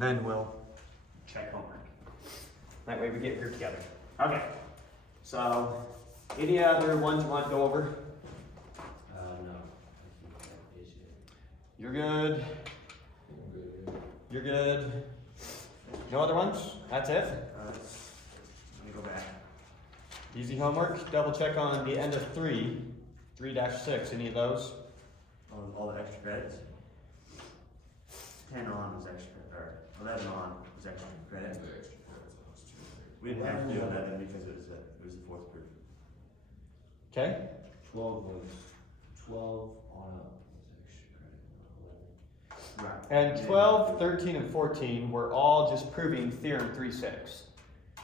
And then we'll check homework. That way we get grouped together. Okay. So, any other ones you want to go over? No. I think that is it. You're good. You're good. No other ones? That's it? Let me go back. Easy homework. Double check on the end of 3-6, any of those? All the extra credits. 10 on was extra, or 11 on was extra credit. We didn't have to do 11 because it was the fourth proof. Okay. 12 was 12 on up was extra credit, not 11. Right. And 12, 13, and 14 were all just proving theorem 3-6.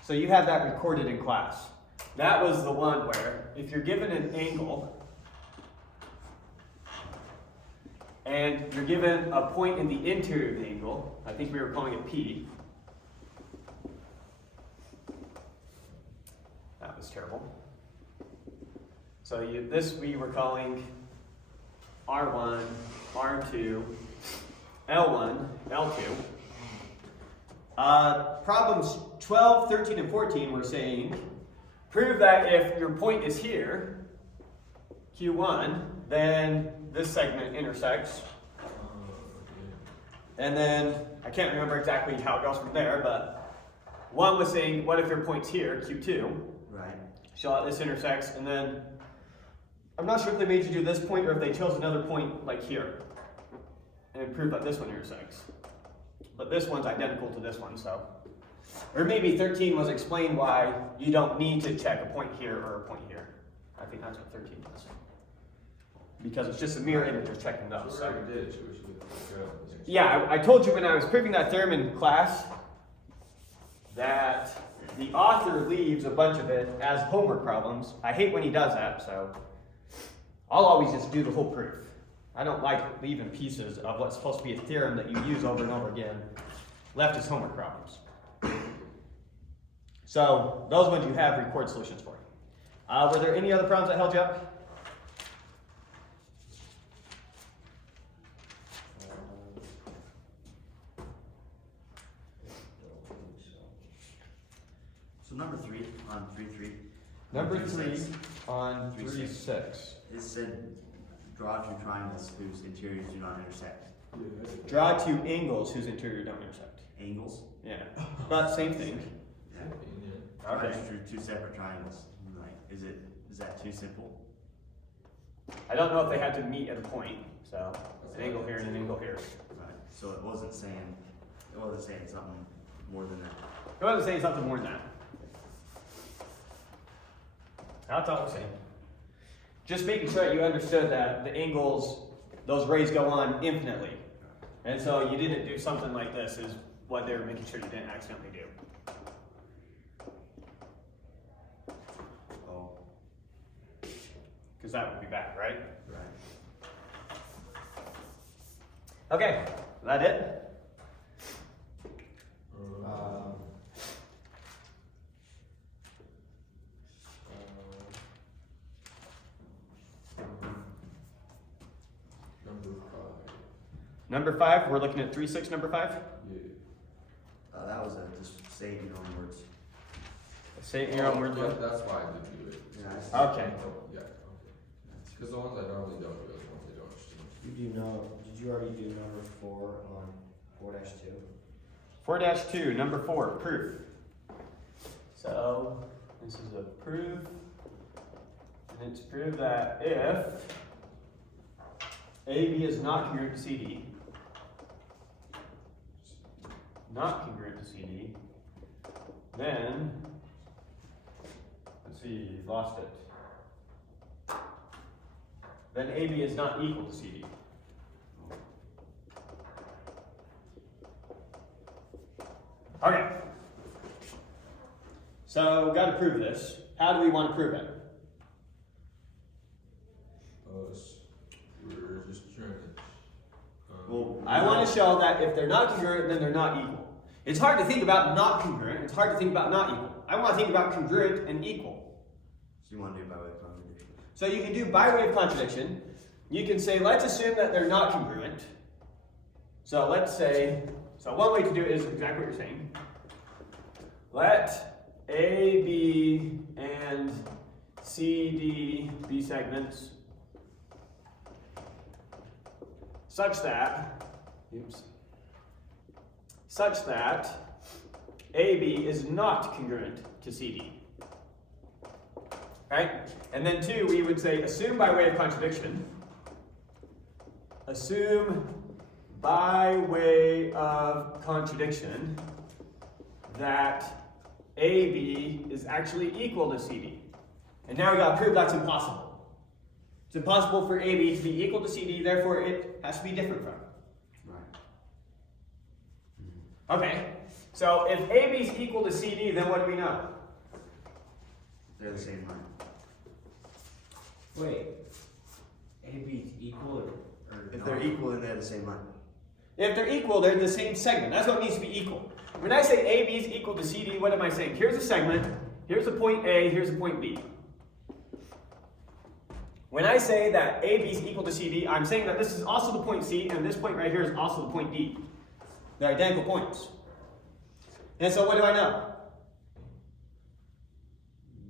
So you have that recorded in class. That was the one where if you're given an angle and you're given a point in the interior of the angle, I think we were calling it P. That was terrible. So this we were calling R1, R2, L1, L2. Problems 12, 13, and 14 were saying, prove that if your point is here, Q1, then this segment intersects. And then, I can't remember exactly how it goes from there, but one was saying, what if your point's here, Q2? Right. Show that this intersects, and then, I'm not sure if they made you do this point or if they chose another point like here and prove that this one intersects. But this one's identical to this one, so. Or maybe 13 was explain why you don't need to check a point here or a point here. I think that's what 13 was. Because it's just a mirror image of checking those. So. Yeah, I told you when I was proving that theorem in class that the author leaves a bunch of it as homework problems. I hate when he does that, so I'll always just do the whole proof. I don't like leaving pieces of what's supposed to be a theorem that you use over and over again left as homework problems. So those ones you have record solutions for. Were there any other problems that held you up? So number 3 on 3-3. Number 3 3-6. on 3-6. 3-6. It said draw two triangles whose interiors do not intersect. Draw two angles whose interior don't intersect. Angles? Yeah, but same thing. Yeah. Okay. I just drew two separate triangles. Like, is that too simple? I don't know if they had to meet at a point, so an angle here and an angle here. Right. So it wasn't saying something more than that. It wasn't saying something more than that. That's all I'm saying. Just making sure that you understood that the angles, those rays go on infinitely. And so you didn't do something like this is what they were making sure you didn't accidentally do. Oh. Because that would be bad, right? Right. Okay, is that it? Number 5, we're looking at 3-6, number 5? Yeah. That was just say it in your own words. Say it in your own words. That's why I did do it. Yeah, Okay. Yeah, okay. Because the ones I normally don't do are the ones I don't change. Did you already do number 4 on 4-2? 4-2, number 4, proof. So, this is a proof. And it's proof that if AB is not congruent to CD, then, let's see, lost it. Then AB is not equal to CD. Okay. So, got to prove this. How do we want to prove it? We're just trying to. Well, I want to show that if they're not congruent, then they're not equal. It's hard to think about not congruent. It's hard to think about not equal. I want to think about congruent and equal. So you want to do by way of contradiction? So you can do by way of contradiction. You can say, let's assume that they're not congruent. So let's say So one way to do it is exactly what you're saying. Let A, B, and C, D be segments such that AB is not congruent to CD. Right? And then 2, we would say assume by way of contradiction. Assume by way of contradiction that AB is actually equal to CD. And now we gotta prove that's impossible. It's impossible for AB to be equal to CD, therefore it has to be different from. Right. Okay, so if AB is equal to CD, then what do we know? They're the same line. Wait, AB is equal or If not? they're equal, then they're the same line. If they're equal, they're the same segment. That's what it means to be equal. When I say AB is equal to CD, what am I saying? Here's a segment, here's a point A, here's a point B. When I say that AB is equal to CD, I'm saying that this is also the point C, and this point right here is also the point D. They're identical points. And so what do I know?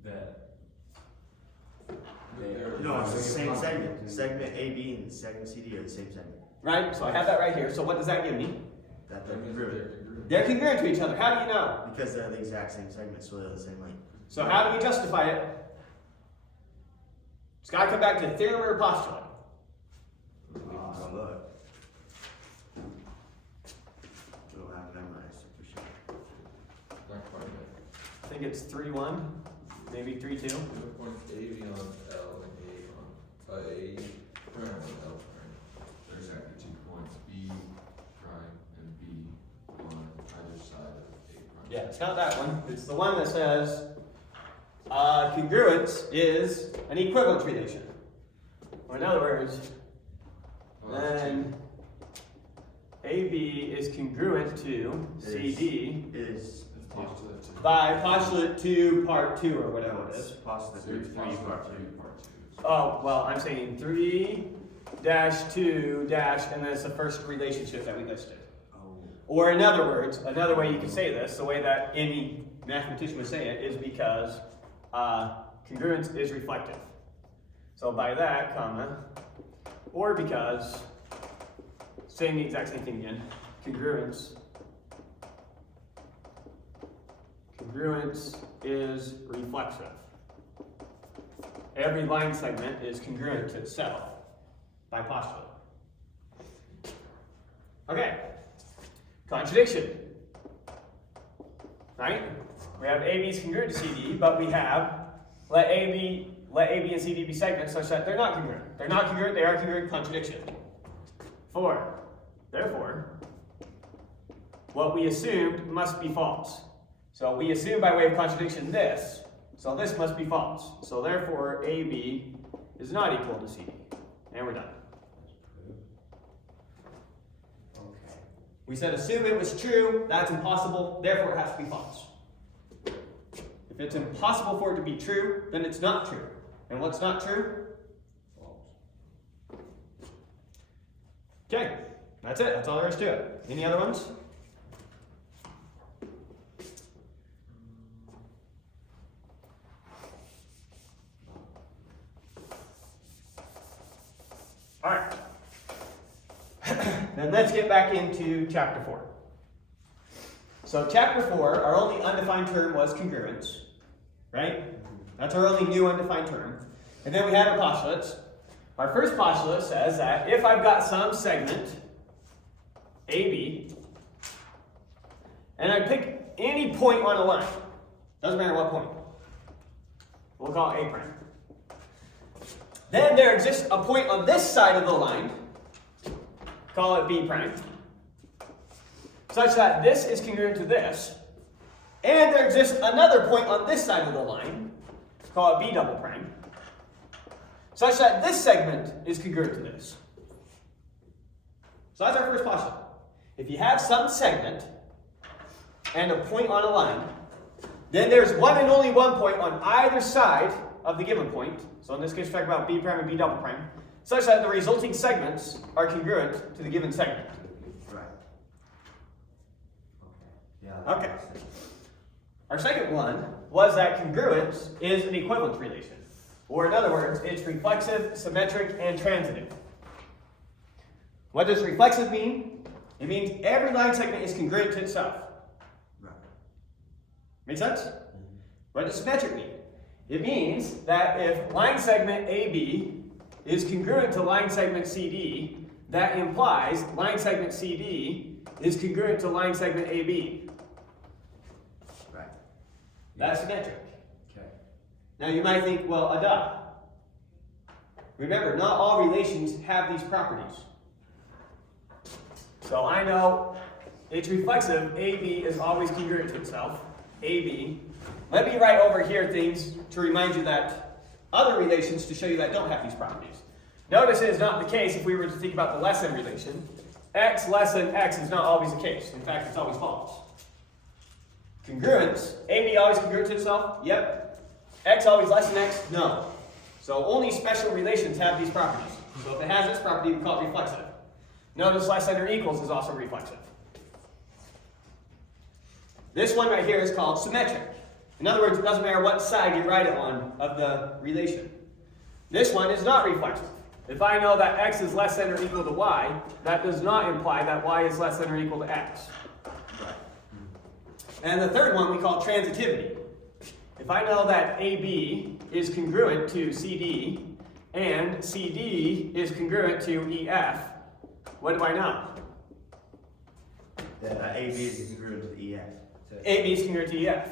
That No, it's the same segment. Segment AB and segment CD are the same segment. Right? So I have that right here. So what does that give me? That they're congruent. They're congruent to each other. How do you know? Because they're the exact same segment, so they're the same length. So how do we justify it? It's got to come back to theorem or postulate. Oh, look. We don't have it memorized, so for sure. Not quite yet. I think it's 3-1, maybe 3-2. We have points AB on L and A on A prime on L prime. There's actually 2 points, B prime and B on either side of A prime. Yeah, it's not that one. It's the one that says congruence is an equivalence relation. Or in other words, Oh, that's then AB is congruent to CD It is It's postulate 2. by postulate 2 part 2 or whatever it is. postulate There's three postulate part 3 two. part 2. Oh, well, I'm saying 3-2- and then it's the first relationship that we listed. Oh. Or in other words, another way you could say this, the way that any mathematician would say it, is because congruence is reflective. So by that, comma, or because, saying the exact same thing again, congruence is reflexive. Every line segment is congruent to itself by postulate. Okay, contradiction. Right? We have AB is congruent to CD, but we have let AB and CD be segments such that they're not congruent. They're not congruent, they are congruent, contradiction. 4. Therefore, what we assumed must be false. So we assume by way of contradiction this, so this must be false. So therefore, AB is not equal to CD. And we're done. Okay. We said assume it was true, that's impossible, therefore it has to be false. If it's impossible for it to be true, then it's not true. And what's not true? False. Okay, that's it, that's all there is to it. Any other ones? All right. Then let's get back into chapter 4. So chapter 4, our only undefined term was congruence, right? That's our only new undefined term. And then we had our postulates. Our first postulate says that if I've got some segment, AB, and I pick any point on a line, doesn't matter what point, we'll call it A prime. Then there exists a point on this side of the line, call it B prime, such that this is congruent to this, and there exists another point on this side of the line, call it B double prime, such that this segment is congruent to this. So that's our first postulate. If you have some segment and a point on a line, then there's one and only one point on either side of the given point. So in this case, we're talking about B prime and B double prime, such that the resulting segments are congruent to the given segment. Right. Yeah. Okay. Our second one was that congruence is an equivalence relation. Or in other words, it's reflexive, symmetric, and transitive. What does reflexive mean? It means every line segment is congruent to itself. Right. Make sense? What does symmetric mean? It means that if line segment AB is congruent to line segment CD, that implies line segment CD is congruent to line segment AB. Right. That's symmetric. Okay. Now you might think, well, duh. Remember, not all relations have these properties. So I know it's reflexive, AB is always congruent to itself, AB. Let me write over here things to remind you that other relations to show you that don't have these properties. Notice it is not the case if we were to think about the less than relation. X less than X is not always the case. In fact, it's always false. Congruence, AB always congruent to itself? Yep. X always less than X? No. So only special relations have these properties. So if it has this property, we call it reflexive. Notice less than or equals is also reflexive. This one right here is called symmetric. In other words, it doesn't matter what side you write it on of the relation. This one is not reflexive. If I know that X is less than or equal to Y, that does not imply that Y is less than or equal to X. Right. And the third one we call transitivity. If I know that AB is congruent to CD and CD is congruent to EF, what do I know? That AB is congruent to the EF. AB is congruent to EF.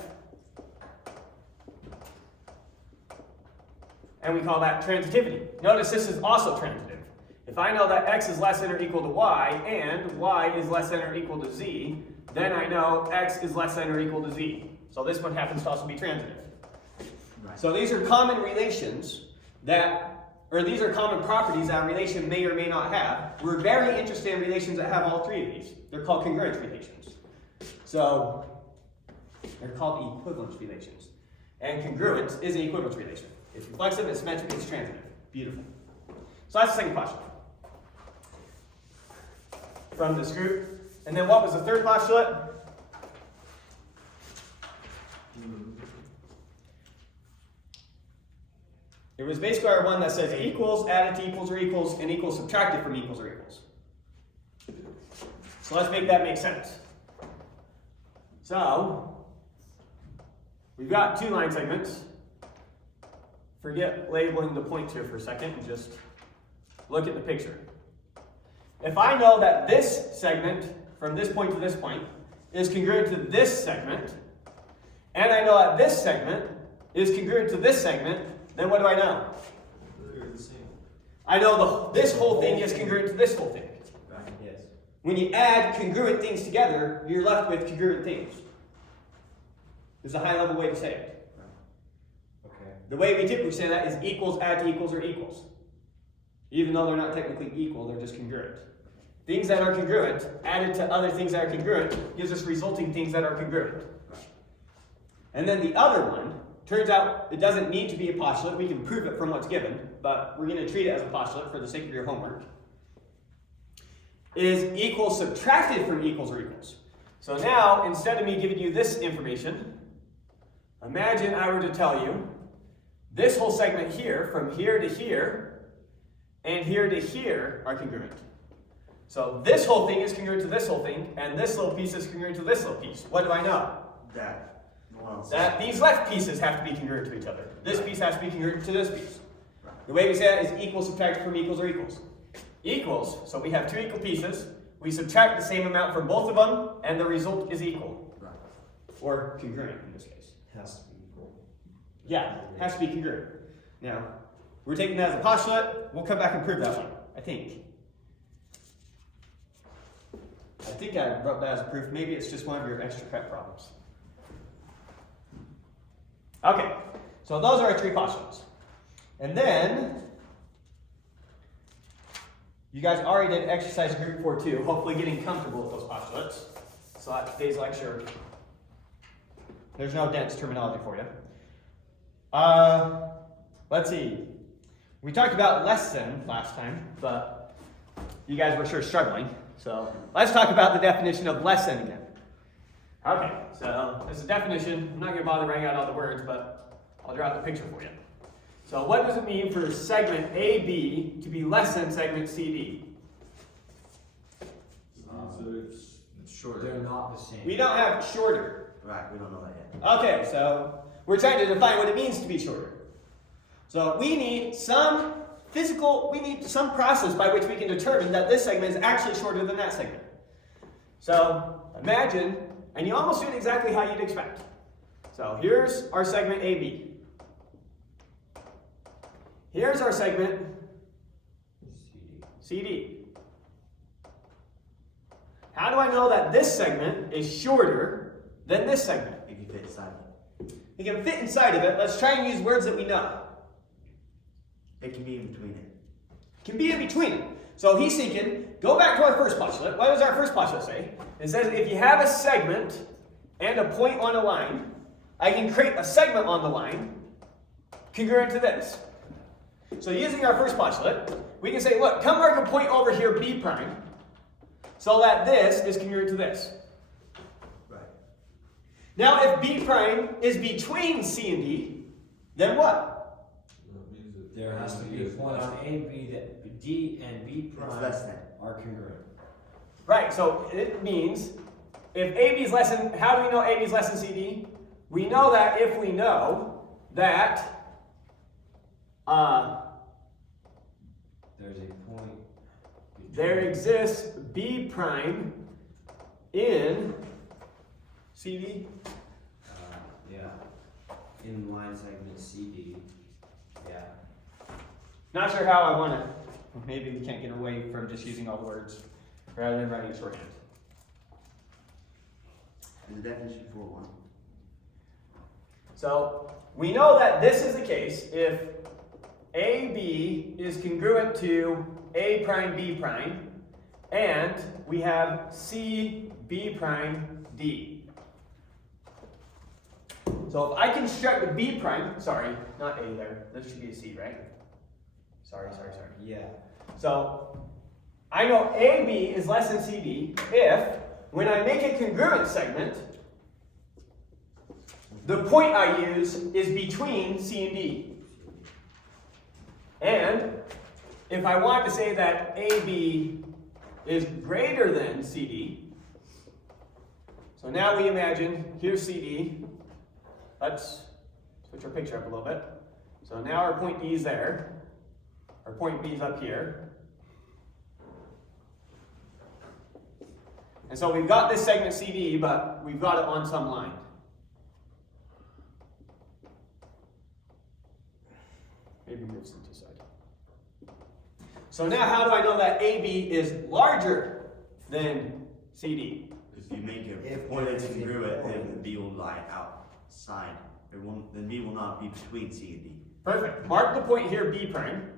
And we call that transitivity. Notice this is also transitive. If I know that X is less than or equal to Y and Y is less than or equal to Z, then I know X is less than or equal to Z. So this one happens to also be transitive. Right. So these are common relations these are common properties that a relation may or may not have. We're very interested in relations that have all three of these. They're called congruence relations. So they're called equivalence relations. And congruence is an equivalence relation. It's reflexive, it's symmetric, it's transitive. Beautiful. So that's the second postulate from this group. And then what was the third postulate? It was basically our one that says equals added to equals or equals and equals subtracted from equals or equals. So let's make that make sense. So we've got two line segments. Forget labeling the points here for a second and just look at the picture. If I know that this segment from this point to this point is congruent to this segment, and I know that this segment is congruent to this segment, then what do I know? They're the same. I know this whole thing is congruent to this whole thing. Right. Yes. When you add congruent things together, you're left with congruent things. There's a high level way to say it. Okay. The way we typically say that is equals add to equals or equals. Even though they're not technically equal, they're just congruent. Things that are congruent added to other things that are congruent gives us resulting things that are congruent. And then the other one, turns out it doesn't need to be a postulate. We can prove it from what's given, but we're going to treat it as a postulate for the sake of your homework. Is equals subtracted from equals or equals. So now, instead of me giving you this information, imagine I were to tell you this whole segment here, from here to here, and here to here are congruent. So this whole thing is congruent to this whole thing, and this little piece is congruent to this little piece. What do I know? That these left pieces have to be congruent to each other. This piece has to be congruent to this piece. The way we say that is equals subtracted from equals or equals. Equals, so we have two equal pieces. We subtract the same amount from both of them, and the result is equal. Right. Or congruent in this case. Has to be equal. Yeah, has to be congruent. Now, we're taking that as a postulate. We'll come back and prove that one, I think. I wrote that as a proof. Maybe it's just one of your extra prep problems. Okay, so those are our three postulates. And then, you guys already did exercise group 4-2, hopefully getting comfortable with those postulates. So at today's lecture, there's no dense terminology for you. Let's see. We talked about less than last time, but you guys were sure struggling. So let's talk about the definition of less than again. Okay, so as a definition, I'm not going to bother writing out all the words, but I'll draw out the picture for you. So what does it mean for segment AB to be less than segment CD? So it's shorter. They're not the same. We don't have shorter. Right, we don't know that yet. Okay, so we're trying to define what it means to be shorter. So we need some some process by which we can determine that this segment is actually shorter than that segment. So imagine, and you almost do it exactly how you'd expect. So here's our segment AB. Here's our segment CD. How do I know that this segment is shorter than this segment? It can fit inside of it. It can fit inside of it. Let's try and use words that we know. It can be in between it. Can be in between it. So he's thinking, go back to our first postulate. What does our first postulate say? It says if you have a segment and a point on a line, I can create a segment on the line congruent to this. So using our first postulate, we can say, look, come mark a point over here, B prime, so that this is congruent to this. Right. Now, if B prime is between C and D, then what? That means that There has to be a point on AB that D and B It's prime less than. are congruent. Right, so it means if AB is less than, how do we know AB is less than CD? We know that if we know that There's a point. there exists B prime in CD. Yeah. In line segment CD. Yeah. Not sure how I want to. Maybe we can't get away from just using all the words rather than writing shorthand. Is the definition for one? So we know that this is the case if AB is congruent to A prime B prime, and we have C B prime D. So if I construct a B prime, sorry, not A there, this should be a C, right? Sorry. Yeah. So I know AB is less than CD if, when I make a congruent segment, the point I use is between C and D. And if I want to say that AB is greater than CD, so now we imagine, here's CD. Let's switch our picture up a little bit. So now our point D is there. Our point B is up here. And so we've got this segment CD, but we've got it on some line. Maybe move some to the side. So now how do I know that AB is larger than CD? If you make a If point that's there is a congruent, then point. B will lie outside. Then B will not be between C and D. Perfect. Mark the point here, B prime.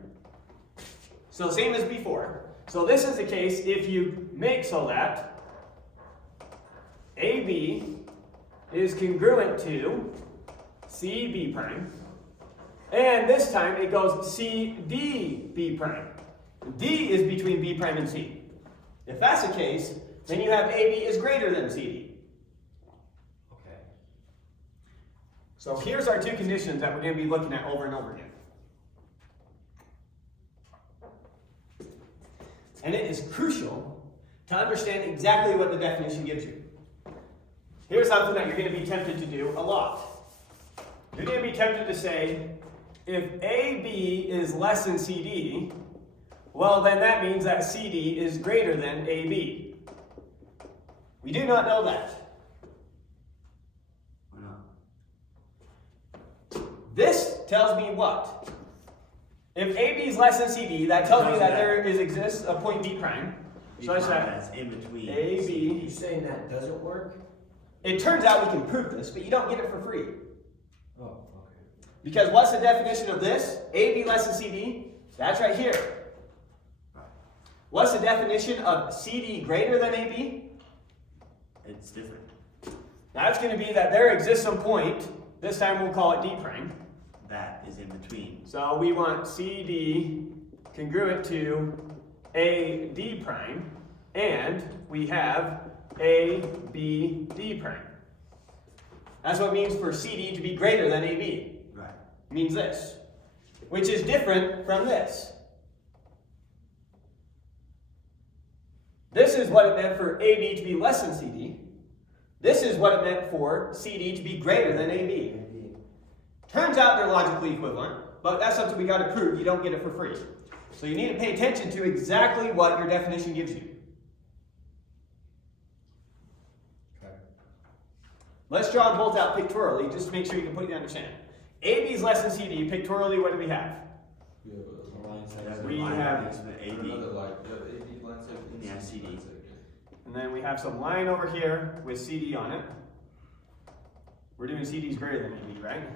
So same as before. So this is the case if you make so that AB is congruent to CB prime. And this time it goes CD B prime. D is between B prime and C. If that's the case, then you have AB is greater than CD. Okay. So here's our two conditions that we're going to be looking at over and over again. And it is crucial to understand exactly what the definition gives you. Here's something that you're going to be tempted to do a lot. You're going to be tempted to say, if AB is less than CD, well, then that means that CD is greater than AB. We do not know that. Why not? This tells me what? If AB is less than CD, that tells me that there exists a point B prime. B So I prime said that's in between. AB. You saying that doesn't work? It turns out we can prove this, but you don't get it for free. Oh, okay. Because what's the definition of this? AB less than CD? That's right here. Right. What's the definition of CD greater than AB? It's different. That's going to be that there exists some point, this time we'll call it D prime. That is in between. So we want CD congruent to AD prime, and we have A, B, D prime. That's what it means for CD to be greater than AB. Right. It means this, which is different from this. This is what it meant for AB to be less than CD. This is what it meant for CD to be greater than AB. Turns out they're logically equivalent, but that's something we got to prove. You don't get it for free. So you need to pay attention to exactly what your definition gives you. Okay. Let's draw them both out pictorially just to make sure you completely understand. AB is less than CD. Pictorially, what do we have? We have A line That's segment. We the line have segment a, AB. another line, AB line segment. Yeah, CD. line segment. And then we have some line over here with CD on it. We're doing CD's greater than AB, right?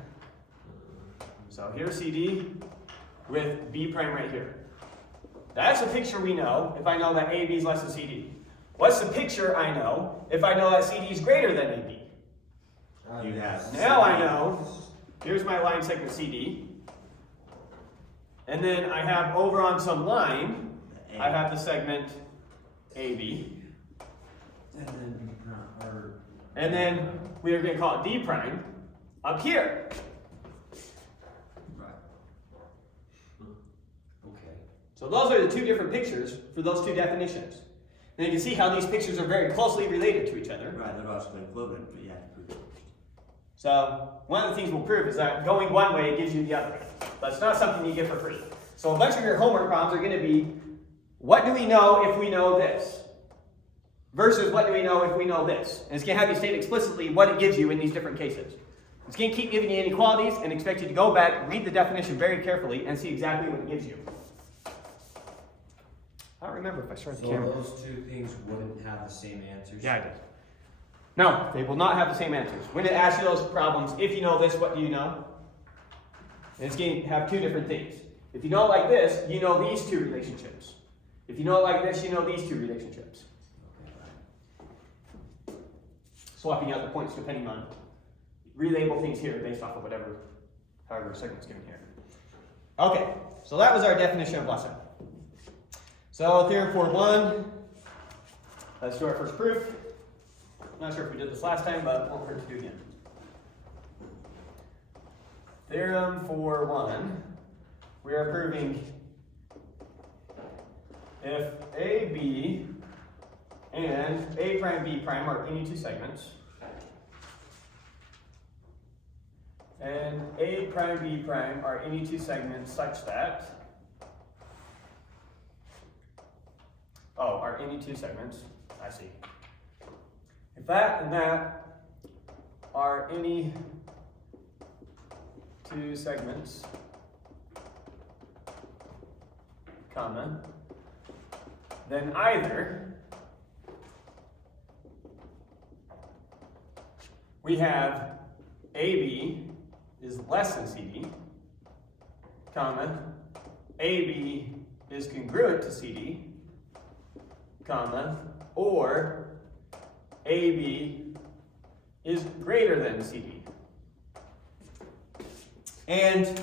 So here's CD with B prime right here. That's a picture we know if I know that AB is less than CD. What's the picture I know if I know that CD is greater than AB? You have. Now I know, here's my line segment CD. And then I have over on some line, A. I have the segment AB. And then B prime, or. And then we are going to call it D prime up here. Right. Okay. So those are the two different pictures for those two definitions. And you can see how these pictures are very closely related to each other. Right, they're logically equivalent, but you have to prove it. So one of the things we'll prove is that going one way gives you the other. But it's not something you get for free. So a bunch of your homework problems are going to be, what do we know if we know this? Versus what do we know if we know this? And it's going to have you state explicitly what it gives you in these different cases. It's going to keep giving you inequalities and expect you to go back, read the definition very carefully, and see exactly what it gives you. I don't remember if I started the So camera. those two things wouldn't have the same answers? Yeah, I did. No, they will not have the same answers. When it asks you those problems, if you know this, what do you know? And it's going to have two different things. If you know it like this, you know these two relationships. If you know it like this, you know these two relationships. Swapping out the points depending on, relabel things here based off of however segment's given here. Okay, so that was our definition of lesson. So theorem 4.1, let's do our first proof. Not sure if we did this last time, but won't hurt to do again. Theorem 4.1, we are proving if AB and A prime B prime are any two segments, and A prime B prime are any two segments such that, are any two segments, I see. If that and that are any two segments, comma, then either we have AB is less than CD, comma, AB is congruent to CD, comma, or AB is greater than CD. And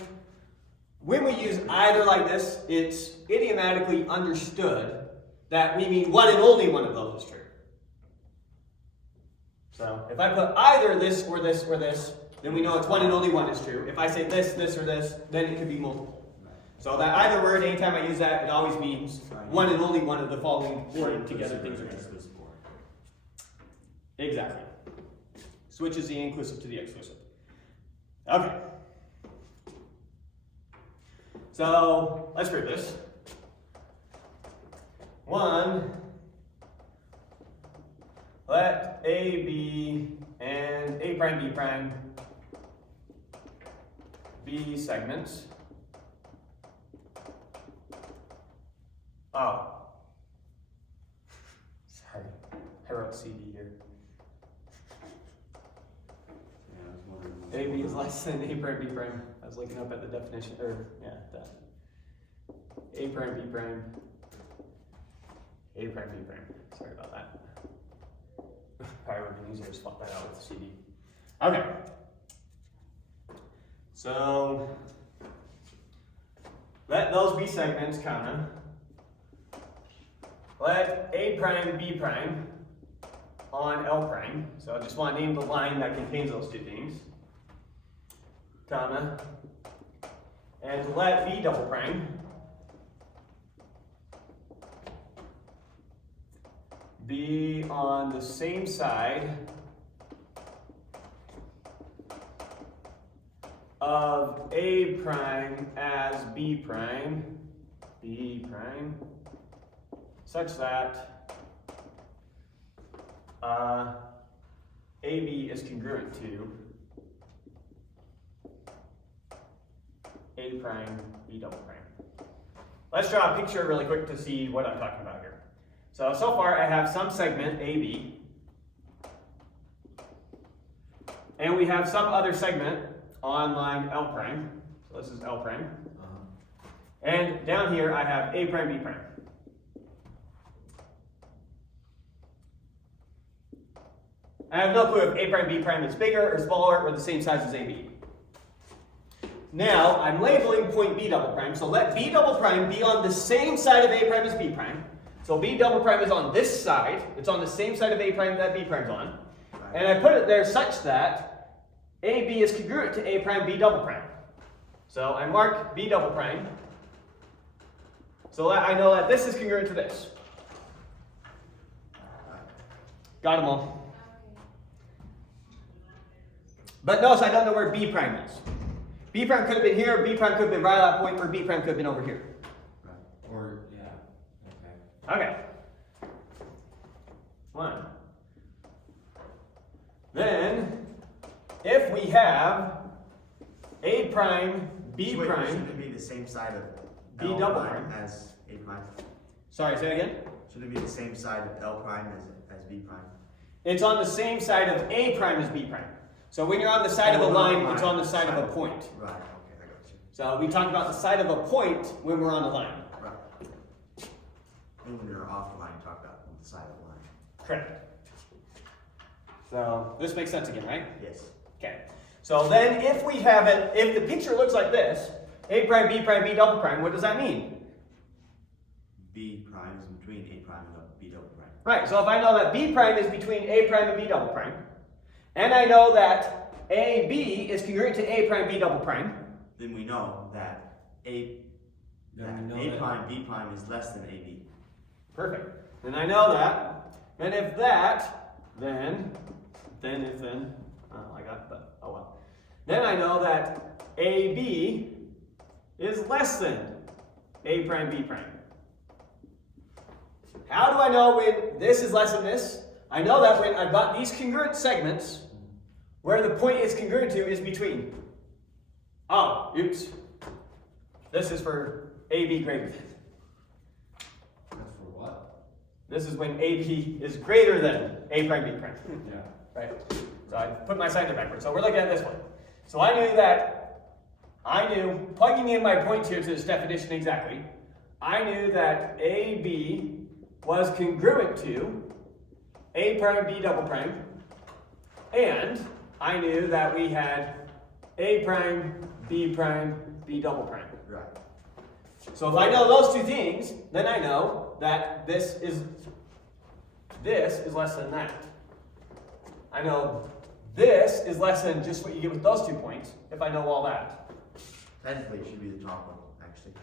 when we use either like this, it's idiomatically understood that we mean one and only one of those is true. So if I put either this or this or this, then we know it's one and only one is true. If I say this, this, or this, then it could be multiple. So that either word, anytime I use that, it always means one and only one of the following worded together things are true. Exactly. Switches the inclusive to the exclusive. Okay. So let's prove this. 1, let A, B, and A prime, B prime be segments. Oh. Sorry. I wrote CD here. AB is less than A prime, B prime. I was looking up at the definition, that. A prime, B prime. A prime, B prime. Sorry about that. Probably would have been easier to swap that out with CD. Okay. So, let those be segments, comma. Let A prime, B prime on L prime. So I just want to name the line that contains those two things, comma, and let B double prime be on the same side of A prime as B prime, such that AB is congruent to A prime, B double prime. Let's draw a picture really quick to see what I'm talking about here. So far I have some segment AB, and we have some other segment on line L prime. So this is L prime. And down here I have A prime, B prime. I have no clue if A prime, B prime is bigger or smaller or the same size as AB. Now, I'm labeling point B double prime, so let B double prime be on the same side of A prime as B prime. So B double prime is on this side, it's on the same side of A prime that B prime's on. And I put it there such that AB is congruent to A prime, B double prime. So I mark B double prime, so that I know that this is congruent to this. Got them all. But notice I don't know where B prime is. B prime could have been here, B prime could have been right at that point, or B prime could have been over here. Or, yeah, okay. Okay. One. Then, if we have A prime, B prime, Shouldn't it be the same side of B L double prime prime. as A prime? Sorry, say it again? Should it be the same side of L prime as B prime? It's on the same side of A prime as B prime. So when you're on the side of a line, it's on the side of a point. Right, okay, I got you. So we talked about the side of a point when we're on the line. Right. And when you're off the line, talk about the side of the line. Correct. So this makes sense again, right? Yes. Okay. So then if we have it, if the picture looks like this, A prime, B prime, B double prime, what does that mean? B prime is between A prime and B double prime. Right, so if I know that B prime is between A prime and B double prime, and I know that AB is congruent to A prime, B double prime, Then we know that A prime, B prime is less than AB. perfect. Then I know that, and if that, then, I got, but oh well. Then I know that AB is less than A prime, B prime. How do I know when this is less than this? I know that when I've got these congruent segments, where the point it's congruent to is between. Oh, oops. This is for AB greater than. That's for what? This is when AB is greater than A prime, B prime. Yeah. Right? So I put my sign there backwards. So we're looking at this one. So I knew, plugging in my points here to this definition exactly, I knew that AB was congruent to A prime, B double prime, and I knew that we had A prime, B double prime. Right. So if I know those two things, then I know that this is less than that. I know this is less than just what you get with those 2 points, if I know all that. Technically, it should be the top one, actually.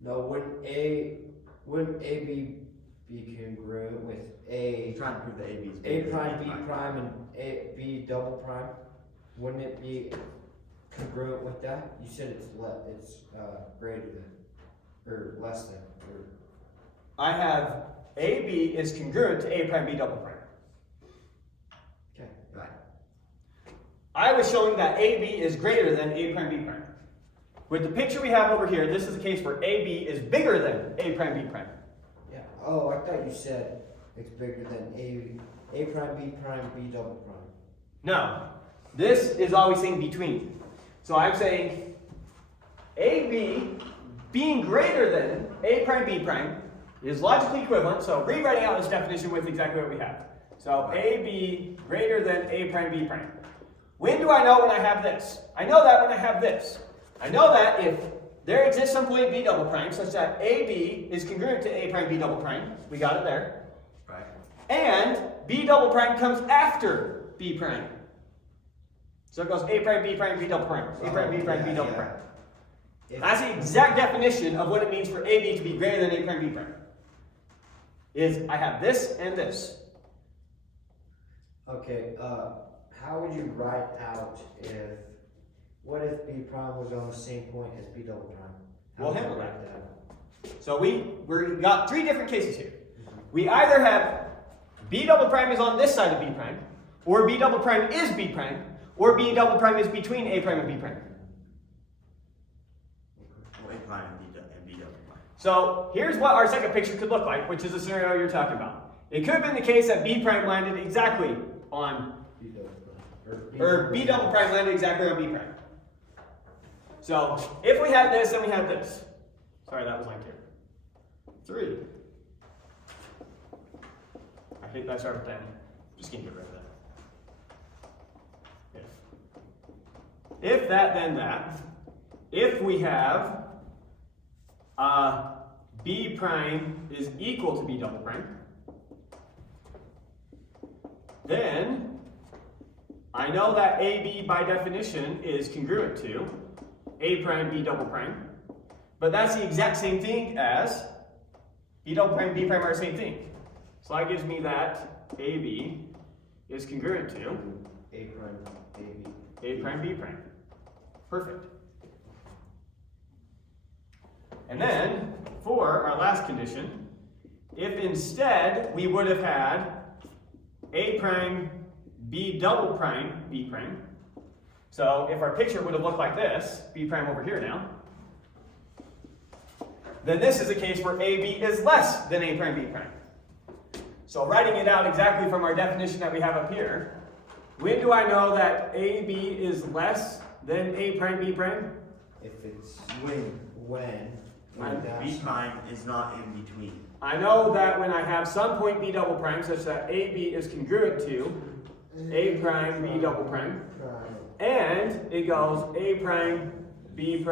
No, wouldn't AB be congruent with You're trying to prove that AB is A bigger than prime, B prime, and B double prime? Wouldn't it be congruent with that? You said it's greater than, or less than, or. I have AB is congruent to A prime, B double prime. Okay. Right. I was showing that AB is greater than A prime, B prime. With the picture we have over here, this is the case where AB is bigger than A prime, B prime. Yeah. Oh, I thought you said it's bigger than A prime, B double prime. No, this is always saying between. So I'm saying AB being greater than A prime, B prime is logically equivalent. So rewriting out this definition with exactly what we have. So AB greater than A prime, B prime. When do I know when I have this? I know that when I have this. I know that if there exists some point B double prime such that AB is congruent to A prime, B double prime. We got it there. Right. And B double prime comes after B prime. So it goes A prime, B prime, B double prime. A prime, B prime, B double prime. That's the exact definition of what it means for AB to be greater than A prime, B prime. Is I have this and this. Okay, how would you write out what if B prime was on the same point as B double prime? How We'll would you handle write that out? So we got three different cases here. We either have B double prime is on this side of B prime, or B double prime is B prime, or B double prime is between A prime and B prime. Or A prime and B double prime. So here's what our second picture could look like, which is the scenario you're talking about. It could have been the case that B prime landed exactly on, B double prime. or B double prime landed exactly on B prime. So if we had this, then we had this. Sorry, that was line 2. 3. I think that's our 10. Just gonna get rid of that. If that, then that. If we have B prime is equal to B double prime, then I know that AB by definition is congruent to A prime, B double prime. But that's the exact same thing as B double prime, B prime are the same thing. So that gives me that AB is congruent to A prime, AB. A prime, B prime. Perfect. And then, for our last condition, if instead we would have had A prime, B double prime, B prime. So if our picture would have looked like this, B prime over here now, then this is a case where AB is less than A prime, B prime. So writing it out exactly from our definition that we have up here, when do I know that AB is less than A prime, B prime? If it's When that's B prime is not in between. I know that when I have some point B double prime such that AB is congruent to A prime, B double prime, prime. and it goes A prime, B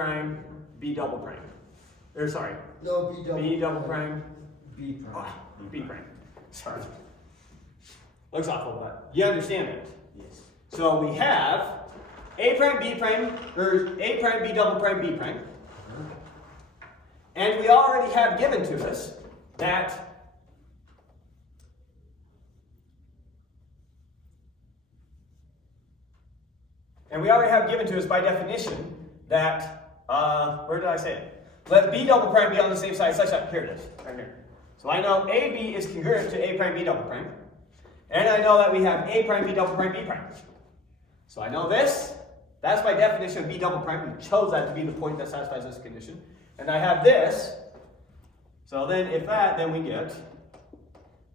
double prime. Or sorry, No, B double prime, B prime. B prime. Sorry. Looks awful, but you understand it. Yes. So we have A prime, B prime, or A prime, B double prime, B prime. And we already have given to us that by definition that, where did I say it? Let B double prime be on the same side such that, here it is, right here. So I know AB is congruent to A prime, B double prime. And I know that we have A prime, B double prime, B prime. So I know this, that's by definition of B double prime. We chose that to be the point that satisfies this condition. And I have this, so then if that, then we get,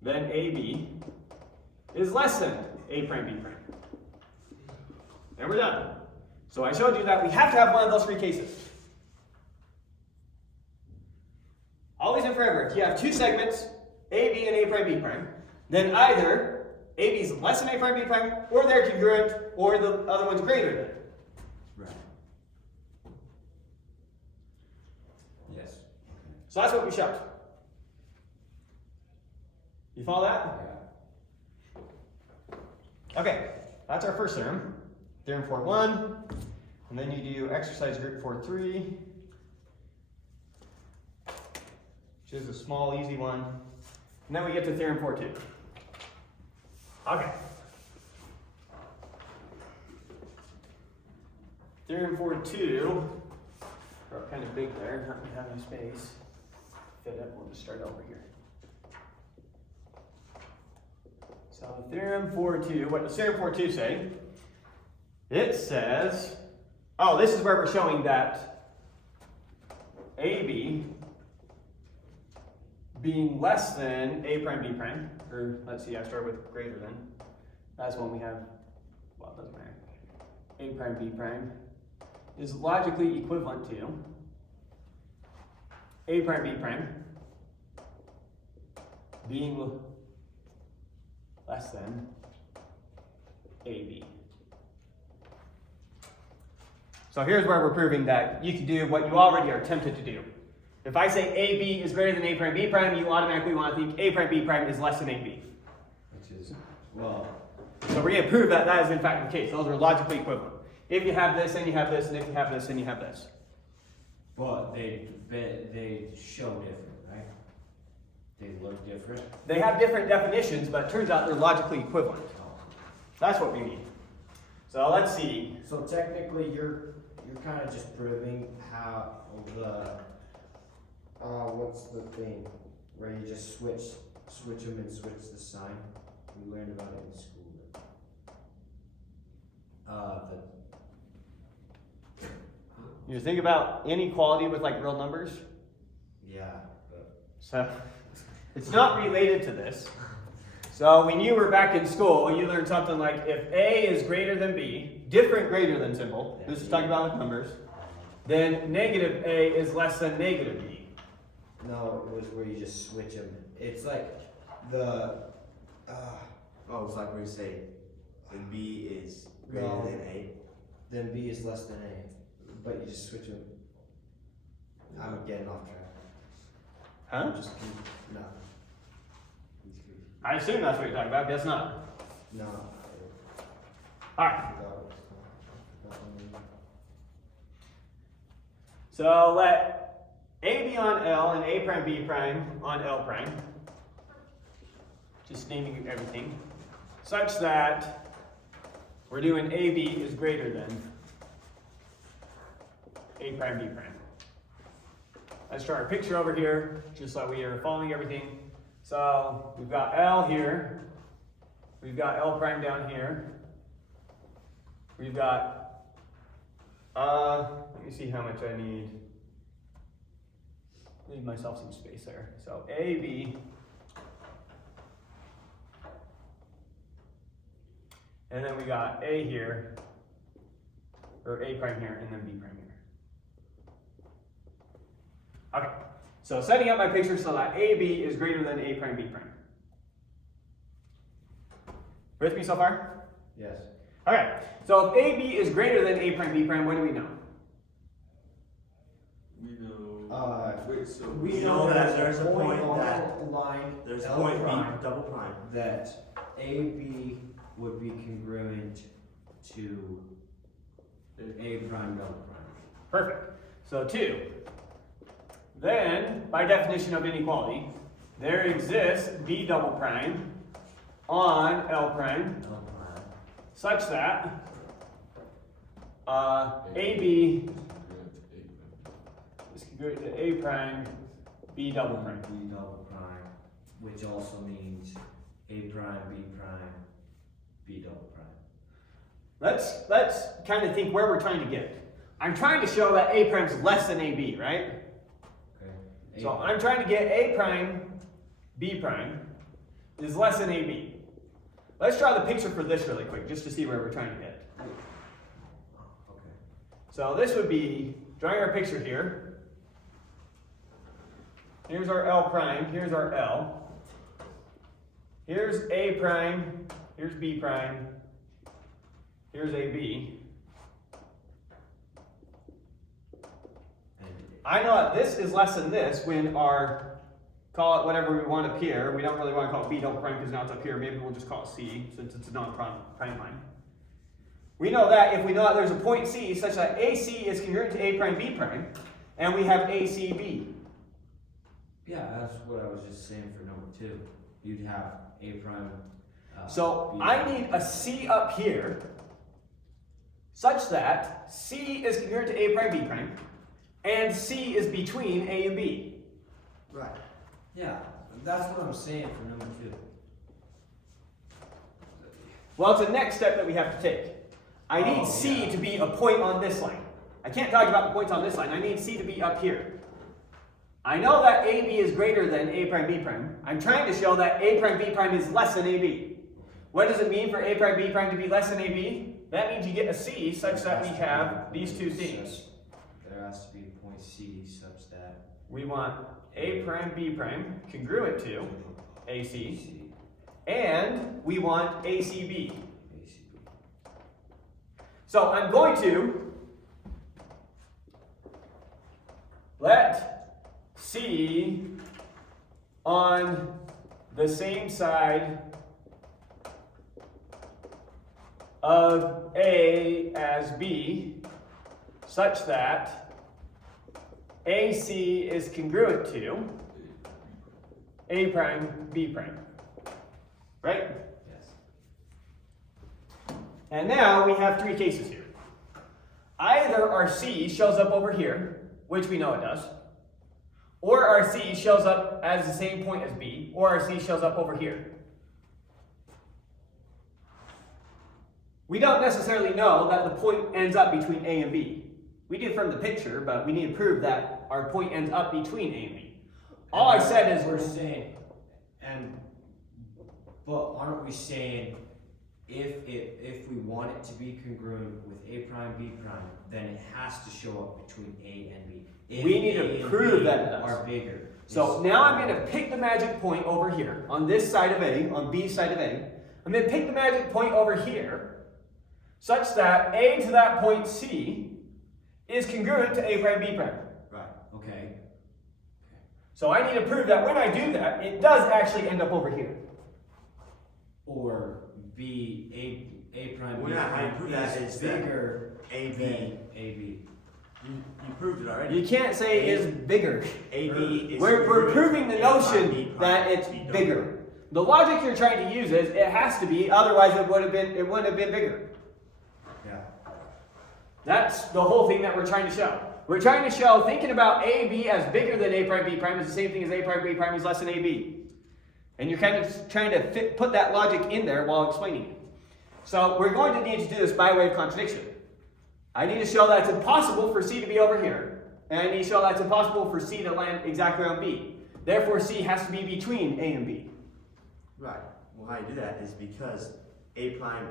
then AB is less than A prime, B prime. And we're done. So I showed you that we have to have one of those three cases. Always and forever, if you have two segments, AB and A prime, B prime, then either AB is less than A prime, B prime, or they're congruent, or the other one's greater than. Right. Yes. So that's what we showed. You follow that? Okay, that's our first theorem. Theorem 4.1, and then you do exercise group 4.3, which is a small, easy one. And then we get to theorem 4.2. Okay. Theorem 4.2, kind of big there, not really have any space. Fit it, we'll just start over here. So theorem 4.2, what does theorem 4.2 say? It says, oh, this is where we're showing that AB being less than A prime, B prime, or let's see, I start with greater than. That's when we have, well, it doesn't matter. A prime, B prime is logically equivalent to A prime, B prime being less than AB. So here's where we're proving that you can do what you already are tempted to do. If I say AB is greater than A prime, B prime, you automatically want to think A prime, B prime is less than AB. Well, So we're gonna prove that that is in fact the case. Those are logically equivalent. If you have this, and you have this, and if you have this, and you have this. but they show different, right? They look different. They have different definitions, but it turns out they're logically equivalent. That's what we need. So let's see. So technically, you're kind of just proving how the what's the thing where you just switch them and switch the sign. We learned about it in school. You think about inequality with like real numbers. Yeah, but So it's not related to this. So when you were back in school, you learned something like if A is greater than B, different greater than symbol, this is talking about with numbers, then negative A is less than negative B. no, it was where you just switch them. It's like the Oh, it's like where you say, then B is greater No. than A. then B is less than A, but you just switch them. I'm getting off track. Huh? Just no, I assume that's what you're talking about. Guess not. no. All right. So let A be on L and A prime B prime on L prime. Just naming everything. Such that we're doing AB is greater than A prime B prime. Let's draw our picture over here, just so we are following everything. So we've got L here. We've got L prime down here. We've got, let me see how much I need. Leave myself some space there. So AB. And then we got A here, or A prime here, and then B prime here. Okay, so setting up my picture so that AB is greater than A prime B prime. With me so far? Yes. Okay, so if AB is greater than A prime B prime, what do we know? We know. Wait, so. We know that there's a point on that- the line There's a L point prime B double prime. that AB would be congruent to A prime double prime. Perfect. So 2. Then, by definition of inequality, there exists B double prime on L prime L prime. such that AB is congruent to A prime B double prime. B double prime, which also means A prime, B prime, B double prime. Let's kind of think where we're trying to get. I'm trying to show that A prime is less than AB, right? Okay. So I'm trying to get A prime, B prime is less than AB. Let's draw the picture for this really quick, just to see where we're trying to get. Okay. So this would be drawing our picture here. Here's our L prime, here's our L. Here's A prime, here's B prime, here's AB. I know that this is less than this when our, call it whatever we want up here. We don't really want to call it B double prime because now it's up here. Maybe we'll just call it C since it's a non-prime line. We know that if we know that there's a point C such that AC is congruent to A prime B prime, and we have ACB. Yeah, that's what I was just saying for number 2. You'd have A prime. So B I prime. need a C up here such that C is congruent to A prime B prime, and C is between A and B. Right. Yeah, that's what I'm saying for number 2. Well, it's a next step that we have to take. I need Oh, C yeah. to be a point on this line. I can't talk about the points on this line. I need C to be up here. I know that AB is greater than A prime B prime. I'm trying to show that A prime B prime is less than AB. What does it mean for A prime B prime to be less than AB? That means you get a C such that we have these two things. There has to be a point C such that We want A prime B prime congruent to AC, C, and we want ACB. ACB. So I'm going to let C on the same side of A as B such that AC is congruent to A prime, B prime. Right? Yes. And now we have three cases here. Either our C shows up over here, which we know it does, or our C shows up as the same point as B, or our C shows up over here. We don't necessarily know that the point ends up between A and B. We do from the picture, but we need to prove that our point ends up between A and B. All I said is we're saying, but aren't we saying if we want it to be congruent with A prime, B prime, then it has to show up between A and B. If We need A to and prove B that it does. are bigger. So now I'm going to pick the magic point over here, on this side of A, on B's side of A. I'm going to pick the magic point over here, such that A to that point C is congruent to A prime, B prime. Right, okay. So I need to prove that when I do that, it does actually end up over here. Or B, A prime, Well, B yeah, how you prime prove that is is that bigger AB, than AB. you proved it already. You can't say is bigger. AB is. We're congruent proving the to A prime, notion B prime, that it's B double. bigger. The logic you're trying to use is it has to be, otherwise it wouldn't have been bigger. Yeah. That's the whole thing that we're trying to show. We're trying to show thinking about AB as bigger than A prime, B prime is the same thing as A prime, B prime is less than AB. And you're kind of trying to put that logic in there while explaining it. So we're going to need to do this by way of contradiction. I need to show that it's impossible for C to be over here. And I need to show that it's impossible for C to land exactly on B. Therefore, C has to be between A and B. Right. Well, how you do that is because A prime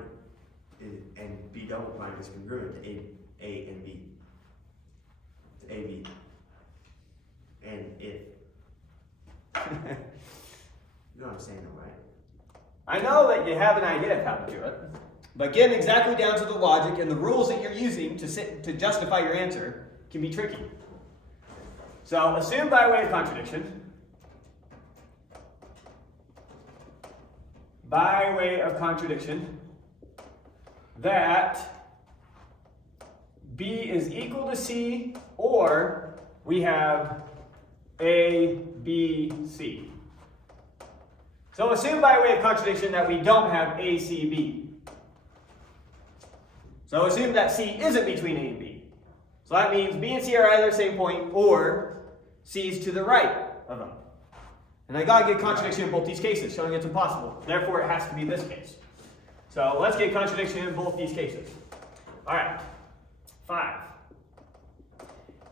and B double prime is congruent to A and B. To AB. And if you know what I'm saying though, right? I know that you have an idea of how to do it, but getting exactly down to the logic and the rules that you're using to justify your answer can be tricky. So assume by way of contradiction, that B is equal to C, or we have A, B, C. So assume by way of contradiction that we don't have A, C, B. So assume that C isn't between A and B. So that means B and C are either the same point, or C is to the right of them. And I gotta get contradiction in both these cases, showing it's impossible. Therefore, it has to be this case. So let's get contradiction in both these cases. All right, 5.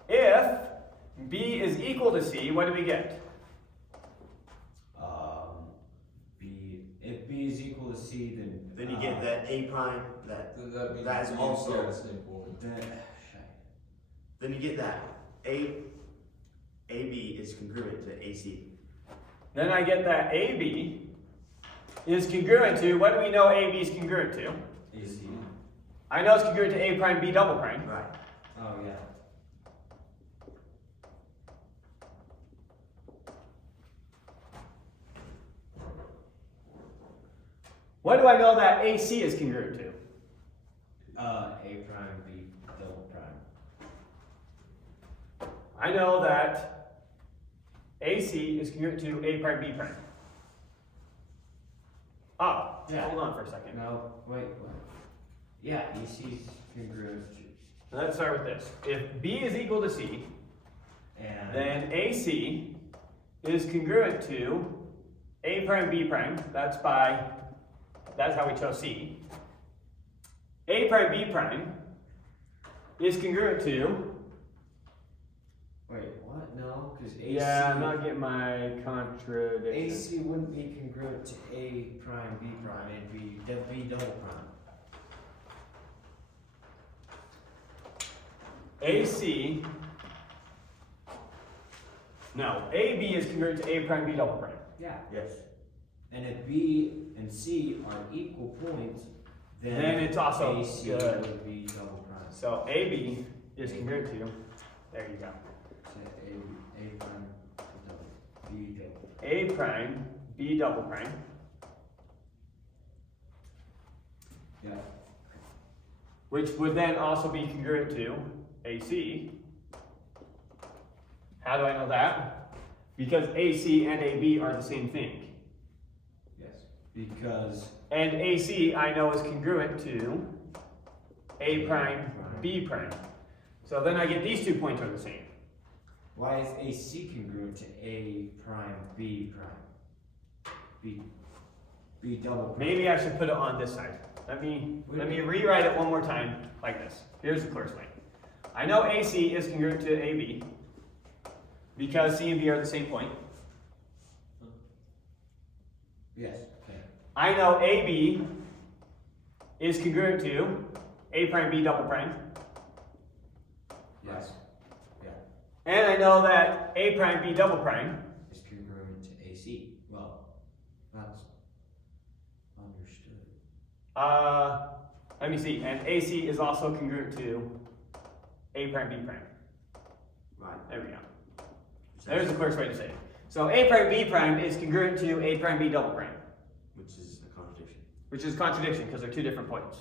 If B is equal to C, what do we get? If B is equal to C, Then you get that A prime, That means That is you also- share the same point. then you get that AB is congruent to AC. Then I get that AB is congruent to, what do we know AB is congruent to? AC. I know it's congruent to A prime, B double prime. Right. Oh yeah. What do I know that AC is congruent to? A prime, B double prime. I know that AC is congruent to A prime, B prime. Oh, Yeah. hold on for a second. No, wait, what? Yeah, AC is congruent Let's start with this. If B is equal to C, and then AC is congruent to A prime, B prime. That's how we chose C. A prime, B prime is congruent to, wait, what? No, because AC. yeah, I'm not getting my contradiction. AC wouldn't be congruent to A prime, B prime. It'd be B double prime. AC, no, AB is congruent to A prime, B double prime. Yeah. Yes. And if B and C are equal points, Then it's also AC good. would be double prime. So AB is congruent to, there you go, So A prime, double, B double. A prime, B double prime. Yeah. which would then also be congruent to AC. How do I know that? Because AC and AB are the same thing. Yes. Because And AC I know is congruent to A prime, B prime. So then I get these 2 points are the same. why is AC congruent to A prime, B prime? B double prime. Maybe I should put it on this side. Let me rewrite it one more time like this. Here's the clearest way. I know AC is congruent to AB because C and B are the same point. Yes, okay. I know AB is congruent to A prime B double prime. Yes. Yeah. And I know that A prime B double prime Is congruent to AC. Well, that's understood. let me see, and AC is also congruent to A prime B prime. Right. There we go. There's the clearest way to say it. So A prime B prime is congruent to A prime B double prime, Which is a contradiction. which is contradiction because they're 2 different points.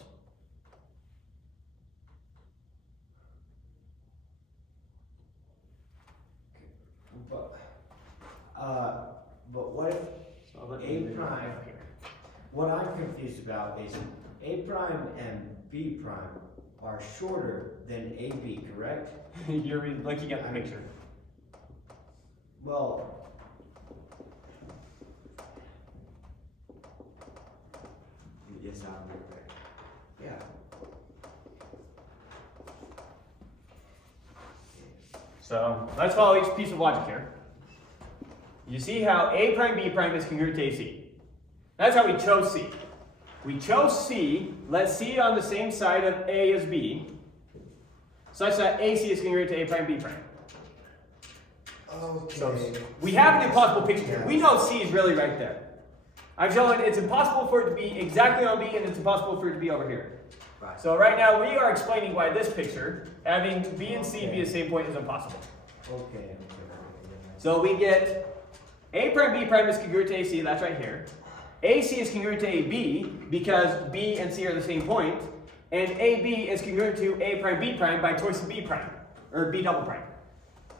But what if So let A me move prime. up here. what I'm confused about is A prime and B prime are shorter than AB, correct? You're looking at the picture. Well, Yes, I'm correct. yeah. So let's follow each piece of logic here. You see how A prime B prime is congruent to AC. That's how we chose C. We chose C, let C on the same side of A as B, such that AC is congruent to A prime B prime. Okay. So we have an impossible picture here. We know C is really right there. I've shown it's impossible for it to be exactly on B and it's impossible for it to be over here. Right. So right now we are explaining why this picture, having B and C be the same point, is impossible. Okay. So we get A prime B prime is congruent to AC, that's right here. AC is congruent to AB because B and C are the same point. And AB is congruent to A prime B prime by choice of B prime, or B double prime.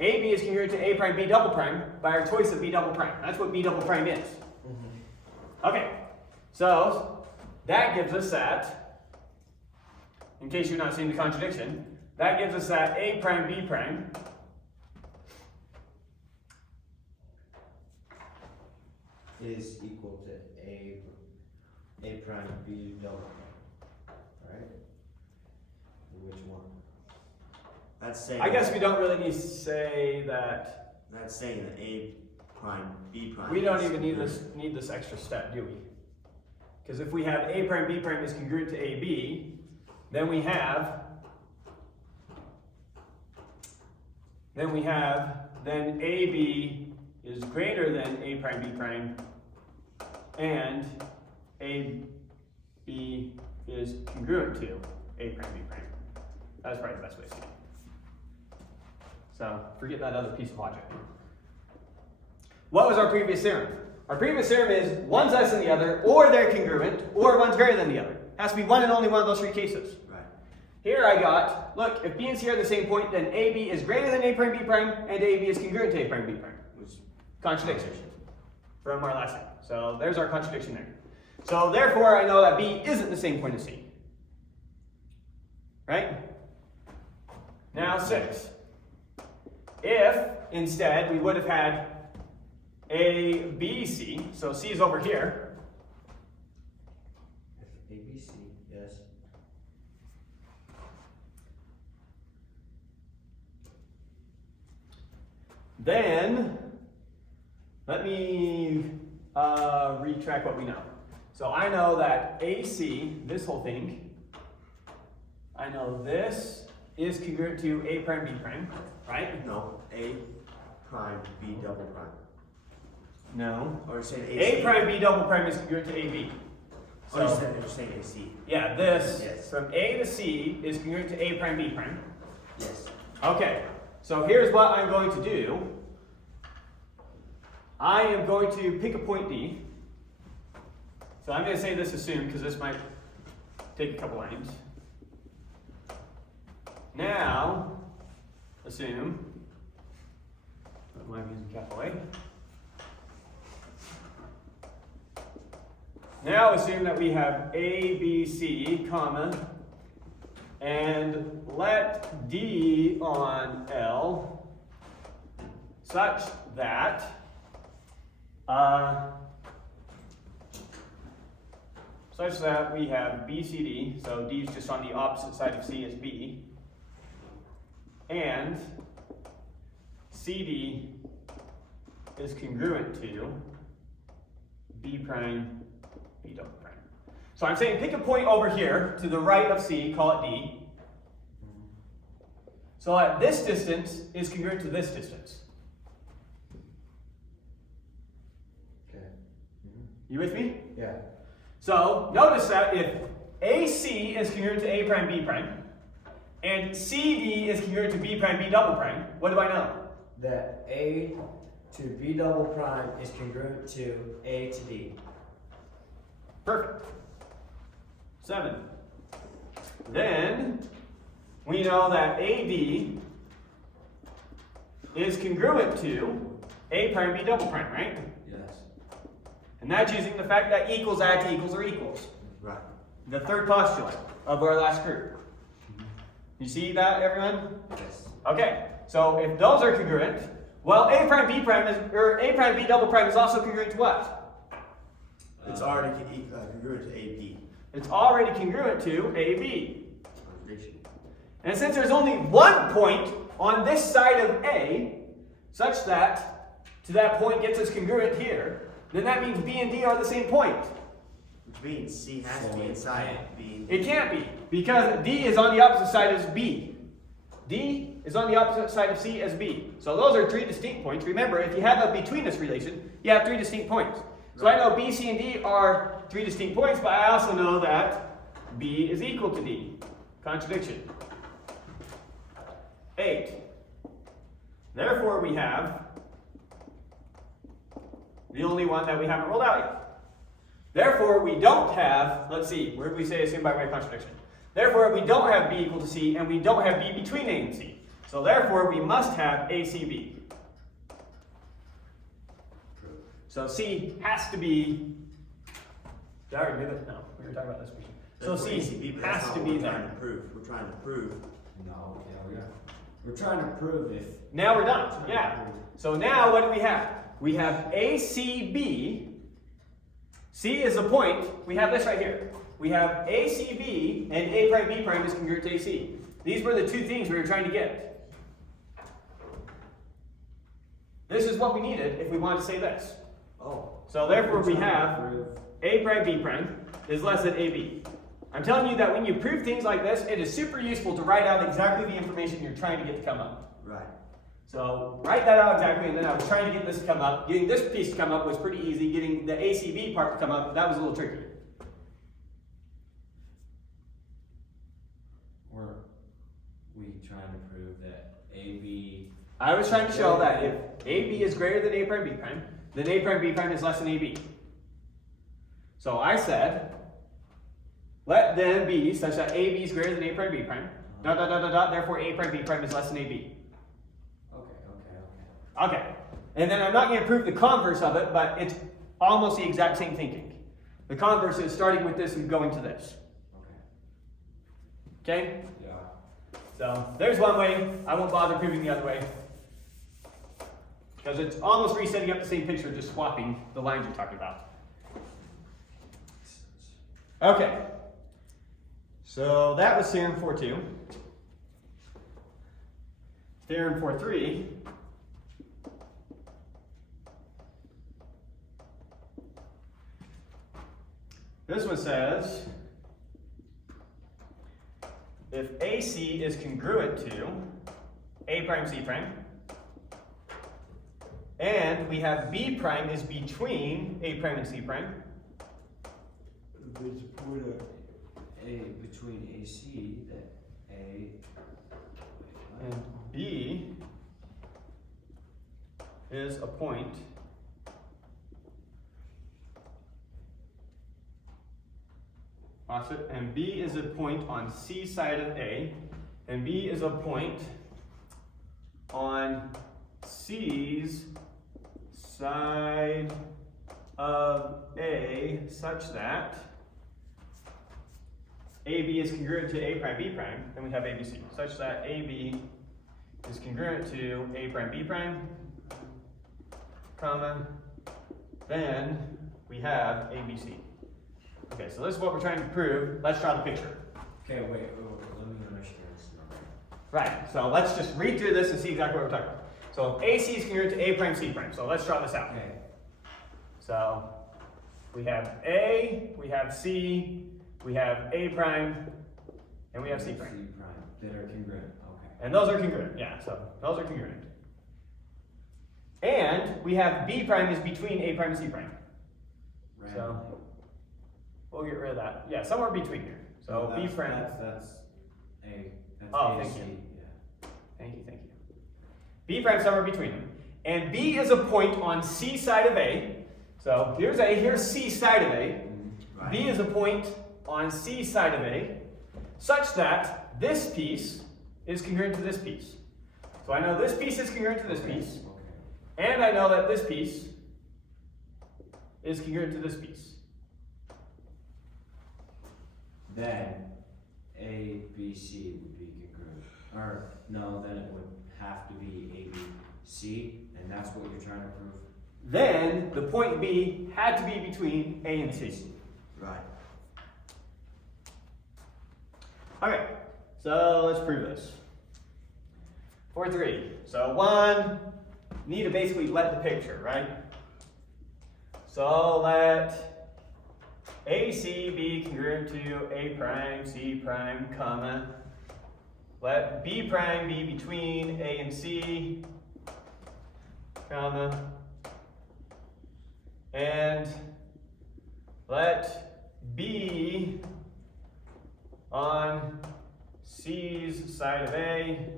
AB is congruent to A prime B double prime by our choice of B double prime. That's what B double prime is. Okay, so that gives us that, in case you're not seeing the contradiction, that gives us that A prime B prime Is equal to A prime B double prime, right? Which one? That's saying. I guess we don't really need to say that. That's saying that A prime, B prime. We don't is even need congruent. this extra step, do we? Because if we have A prime B prime is congruent to AB, then we have AB is greater than A prime B prime, and AB is congruent to A prime B prime. That's probably the best way to see it. So forget that other piece of logic. What was our previous theorem? Our previous theorem is one's less than the other, or they're congruent, or one's greater than the other. Has to be one and only one of those 3 cases. Right. Here I got, look, if B and C are the same point, then AB is greater than A prime B prime, and AB is congruent to A prime B prime. Which Contradiction from our last thing. So there's our contradiction there. So therefore I know that B isn't the same point as C. Right? Now 6. If instead we would have had A, B, C, so C is over here, ABC, yes. then let me retract what we know. So I know that AC, this whole thing, I know this is congruent to A prime B prime, right? no, A prime, B double prime. No. Or you're saying A prime B double prime is congruent to AB. Oh, you're So saying AC. yeah, this Yes. from A to C is congruent to A prime B prime. Yes. Okay, so here's what I'm going to do. I am going to pick a point D. So I'm going to say this assumed because this might take a couple lines. now, assume, why am I using capital A? Now assume that we have A, B, C, comma, and let D on L such that we have B, C, D, so D is just on the opposite side of C as B, and CD is congruent to B prime, B double prime. So I'm saying pick a point over here to the right of C, call it D. So that this distance is congruent to this distance. Okay. You with me? Yeah. So notice that if AC is congruent to A prime, B prime, and CD is congruent to B prime, B double prime, what do I know? That A to B double prime is congruent to A to D. Perfect. 7. Then we know that AD is congruent to A prime, B double prime, right? Yes. And that's using the fact that equals add to equals or equals. Right. The third postulate of our last group. You see that, everyone? Yes. Okay, so if those are congruent, well, A prime B prime is, or A prime B double prime is also congruent to what? It's already congruent to AB. It's already congruent to AB. Contradiction. And since there's only one point on this side of A, such that to that point gets us congruent here, then that means B and D are the same point. Which means C has to be inside B and D. It can't be, because D is on the opposite side as B. D is on the opposite side of C as B. So those are 3 distinct points. Remember, if you have a betweenness relation, you have 3 distinct points. So I know B, C, and D are 3 distinct points, but I also know that B is equal to D. Contradiction. 8. Therefore, we have the only one that we haven't rolled out yet. Therefore, we don't have, let's see, where did we say assume by way of contradiction? Therefore, we don't have B equal to C, and we don't have B between A and C. So therefore, we must have ACB. So C has to be, did I already do it? No, we were talking about this before. So That's what C ACB, but that's has not to what be we're trying there. to prove. We're trying to prove. No, yeah, we're trying to prove if. Now we're done, yeah. So now what do we have? We have ACB. C is the point. We have this right here. We have ACB and A prime B prime is congruent to AC. These were the 2 things we were trying to get. This is what we needed if we wanted to say this. Oh. So therefore we We're trying to have prove- A prime B prime is less than AB. I'm telling you that when you prove things like this, it is super useful to write out exactly the information you're trying to get to come up. Right. So write that out exactly, and then I was trying to get this to come up. Getting this piece to come up was pretty easy. Getting the ACB part to come up, that was a little tricky. Were we trying to prove that AB? I was trying to show that if AB is greater than A prime B prime, then A prime B prime is less than AB. So I said, let then be such that AB is greater than A prime B prime, dot, dot, dot, dot, dot, therefore A prime B prime is less than AB. Okay. Okay, and then I'm not going to prove the converse of it, but it's almost the exact same thinking. The converse is starting with this and going to this. Okay? Yeah. So there's one way. I won't bother proving the other way. Because it's almost resetting up the same picture, just swapping the lines you're talking about. Okay. So that was theorem 4.2. Theorem 4.3. This one says, if AC is congruent to A prime C prime, and we have B prime is between A prime and C prime, There's a point of A between AC that A and B is a point and B is a point on C side of A, and B is a point on C's side of A such that AB is congruent to A prime B prime, then we have ABC, such that AB is congruent to A prime B prime, comma, then we have ABC. Okay, so this is what we're trying to prove. Let's draw the picture. Okay, wait, let me understand this number. Right, so let's just read through this and see exactly what we're talking about. So AC is congruent to A prime C prime, so let's draw this out. Okay, So we have A, we have C, we have A prime, and we have C prime. C prime, that are congruent, okay. And those are congruent, yeah, so those are congruent. And we have B prime is between A prime and C prime. Randomly. We'll get rid of that. Yeah, somewhere between here. So B That's- prime. That's A, that's Oh, A, thank C, you. yeah. Thank you, thank you. B prime somewhere between them. And B is a point on C side of A. So here's A, here's C side of A. Right. B is a point on C side of A, such that this piece is congruent to this piece. So I know this piece is congruent to this piece, Okay. and I know that this piece is congruent to this piece. Then A, B, C would be congruent. Or no, then it would have to be A, B, C, and that's what you're trying to prove. Then the point B had to be between A and C. Right. Okay, so let's prove this. 4-3. So one, need to basically let the picture, right? So let AC be congruent to A prime, C prime, comma. Let B prime be between A and C, comma. And let B on C's side of A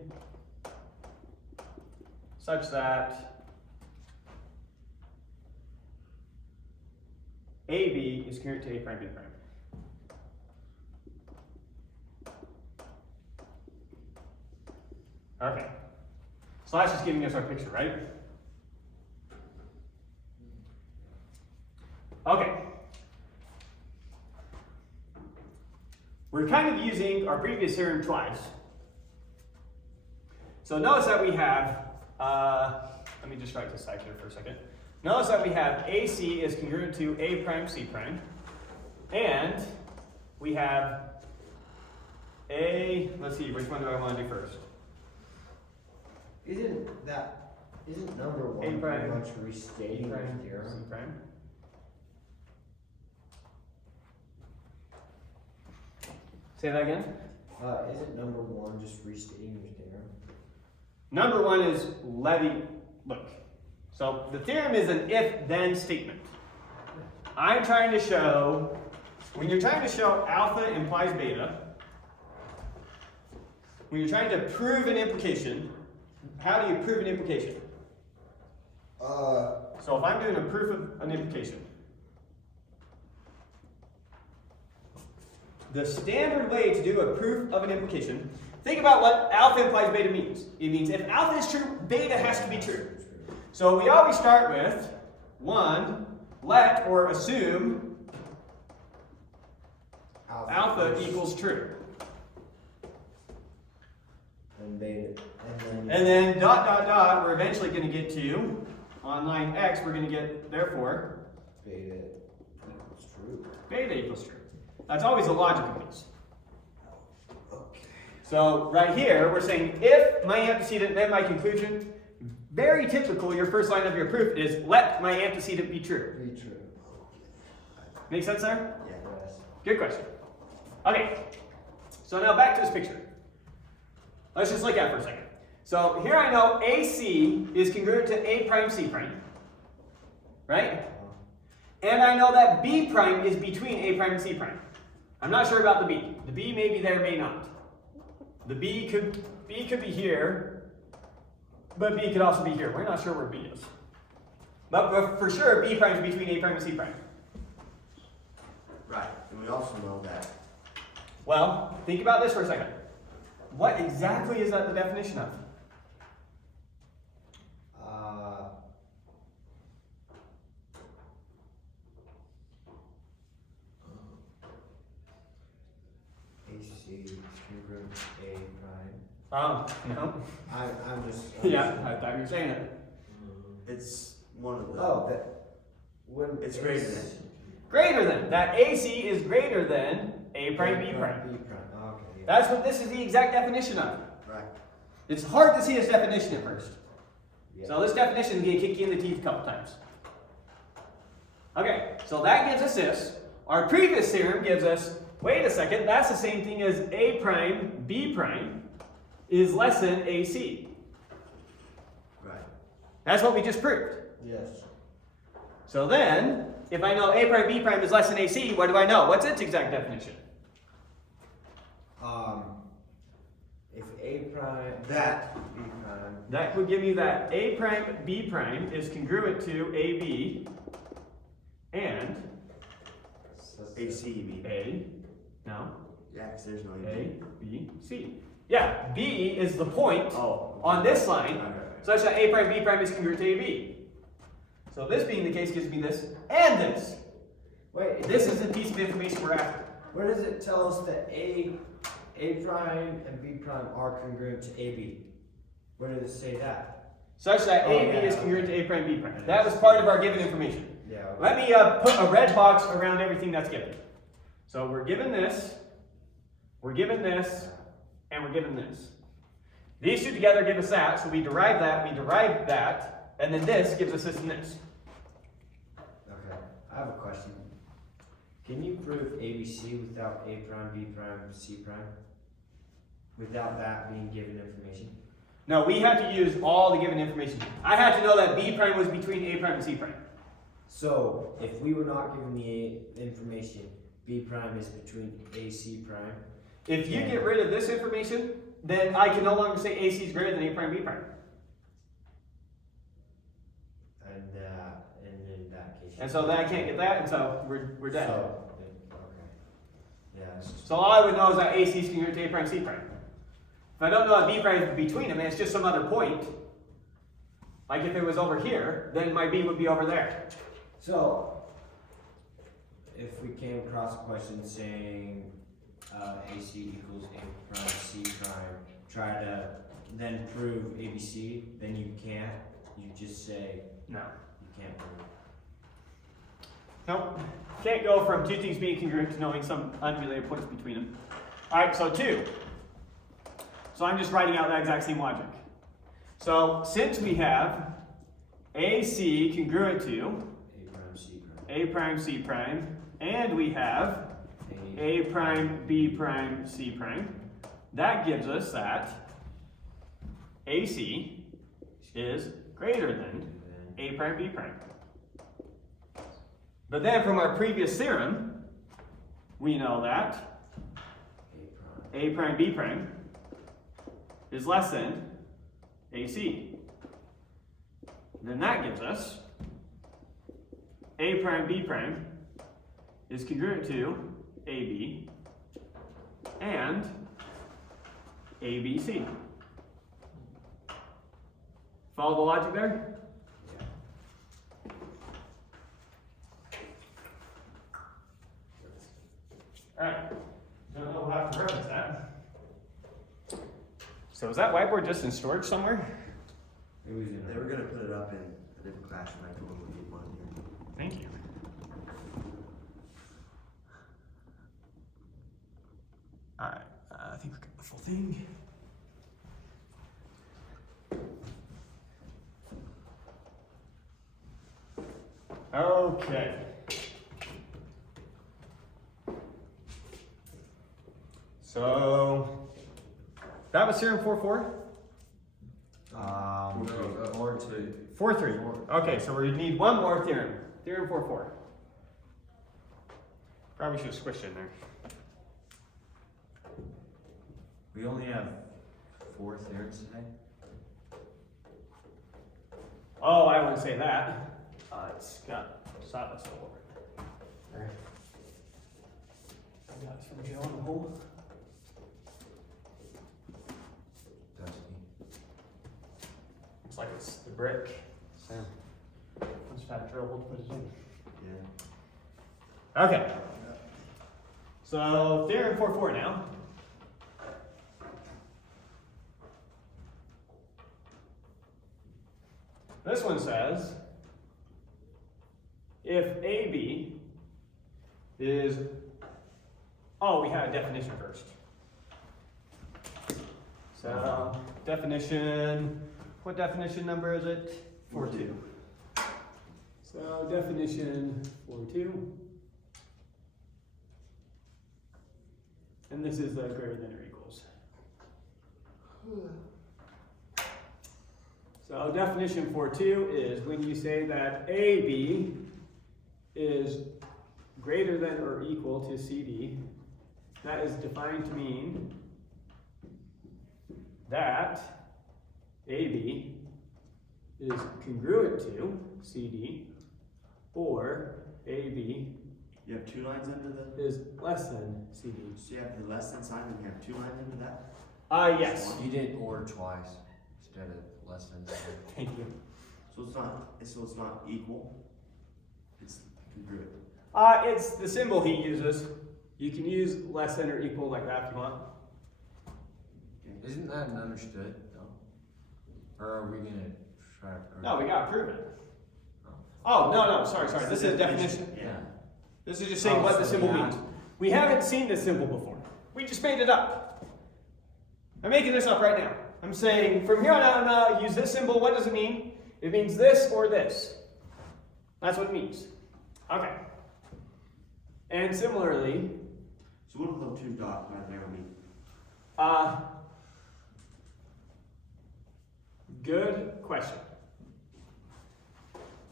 such that AB is congruent to A prime B prime. Okay. So that's just giving us our picture, right? Okay. We're kind of using our previous theorem twice. So notice that we have, let me just write this side here for a second. Notice that we have AC is congruent to A prime C prime. And we have A, let's see, which one do I want to do first? Isn't number one pretty prime, much restating the C theorem? prime. Say that again? Isn't number one just restating your theorem? Number one is look. So the theorem is an if-then statement. I'm trying to show, when you're trying to show alpha implies beta, when you're trying to prove an implication, how do you prove an implication? So if I'm doing a proof of an implication, the standard way to do a proof of an implication, think about what alpha implies beta means. It means if alpha is true, beta has to be true. So we always start with, one, let or assume alpha equals true. And beta, And then dot, dot, dot, we're eventually going to get to, on line x, we're going to get, therefore, beta equals true. beta equals true. That's always a logical piece. Okay. So right here, we're saying if my antecedent, then my conclusion. Very typical, your first line of your proof is let my antecedent be true. Be true. Make sense there? Yeah. Yes. Good question. Okay, so now back to this picture. Let's just look at it for a second. So here I know AC is congruent to A prime C prime, right? And I know that B prime is between A prime and C prime. I'm not sure about the B. The B may be there, may not. The B could be here, but B could also be here. We're not sure where B is. But for sure, B prime is between A prime and C prime. Right. And we also know that. Well, think about this for a second. what exactly is that the definition of? AC is congruent to A prime. No. I'm just. Yeah, I thought you were saying it. It's one of the. Oh, that, when. It's greater than. Greater than. That AC is greater than A prime B prime. B prime, okay, yeah. That's what this is the exact definition of. Right. It's hard to see this definition at first. Yeah. So this definition is going to kick you in the teeth a couple times. Okay, so that gives us this. Our previous theorem gives us, wait a second, that's the same thing as A prime B prime is less than AC. Right. That's what we just proved. Yes. So then, if I know A prime B prime is less than AC, what do I know? What's its exact definition? If A prime, That. B prime, That would give me that A prime B prime is congruent to AB and AC, B. A, no, Yeah, because there's no A, B, C. Yeah, B is the point Oh. on this line, Okay. such that A prime B prime is congruent to AB. So this being the case gives me this and this. wait, This is the piece of information we're after. where does it tell us that A prime and B prime are congruent to AB? Where does it say that? Such that Oh, AB yeah, is congruent okay. to A prime B prime. That was part of our given information. Yeah. Okay. Let me put a red box around everything that's given. So we're given this, and we're given this. These two together give us that, so we derive that, and then this gives us this and this. Okay, I have a question. Can you prove ABC without A prime, B prime, C prime? Without that being given information? No, we had to use all the given information. I had to know that B prime was between A prime and C prime. So, if we were not given the information, B prime is between AC prime. If you get rid of this information, then I can no longer say AC is greater than A prime B prime. And in that case. And so then I can't get that, and so we're dead. So, okay. Yeah, it's just, So all I would know is that AC is congruent to A prime C prime. If I don't know that B prime is between them, and it's just some other point, like if it was over here, then my B would be over there. so, if we came across a question saying AC equals A prime, C prime, try to then prove ABC, then you can't. You just say No. you can't prove. Nope. Can't go from two things being congruent to knowing some unrelated points between them. Alright, so 2. So I'm just writing out that exact same logic. So since we have AC congruent to A prime, C prime. A prime C prime, and we have A prime B prime C prime, that gives us that AC is greater than A prime B prime. But then from our previous theorem, we know that A prime B prime is less than AC. Then that gives us A prime B prime is congruent to AB and ABC. Follow the logic there? Alright, don't know, we'll have to reference that. So is that whiteboard just in storage somewhere? It was in They were gonna put it up in a different classroom. I told them we need one here. Thank you. Alright, I think we've got the full thing. Okay. So, that was theorem 4-4? No, Or two. 4-3. Okay, so we need one more theorem. Theorem 4-4. Probably should have squished it in there. We only have 4 theorems today? Oh, I wouldn't say that. It's got sawdust all over it. There. I got it from Joe in the hole. brick. So I just had a drill hole to put it in. Yeah. Okay. So theorem 4.4 now. This one says, if AB is, oh, we had a definition first. So definition, what definition number is it? 4.2. So definition 4.2. And this is greater than or equals. So definition 4.2 is when you say that AB is greater than or equal to CD, that is defined to mean that AB is congruent to CD or AB You have 2 lines under the, is less than CD. so you have the less than sign and you have 2 lines under that? Yes. You did or twice instead of less than. Thank you. So it's not equal, it's congruent. It's the symbol he uses. You can use less than or equal like that if you want. Isn't that an understood though? Or are we gonna try to? No, we gotta prove it. Oh, no, sorry. This is a definition. Yeah. This is just saying what the symbol yeah. means. We haven't seen this symbol before. We just made it up. I'm making this up right now. I'm saying from here on out, I'm gonna use this symbol. What does it mean? It means this or this. That's what it means. Okay. And similarly, So what do those 2 dots right there mean? Good question.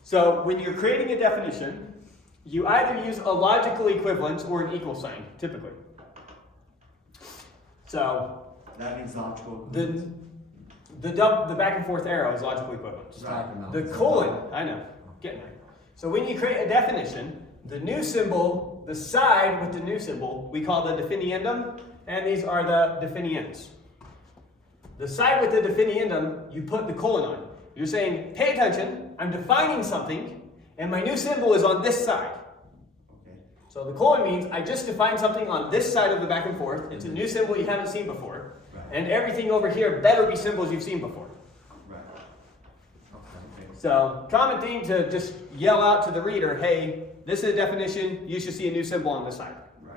So when you're creating a definition, you either use a logical equivalence or an equal sign, typically. So That means logical. the back and forth arrow is logical equivalence. Right. The colon, I know, getting there. So when you create a definition, the new symbol, the side with the new symbol, we call the definiendum, and these are the definiends. The side with the definiendum, you put the colon on. You're saying, pay attention, I'm defining something, and my new symbol is on this side. Okay. So the colon means I just defined something on this side of the back and forth. It's a new symbol you haven't seen before. Right. And everything over here better be symbols you've seen before. Right. Okay. So common theme to just yell out to the reader, hey, this is a definition, you should see a new symbol on this side. Right.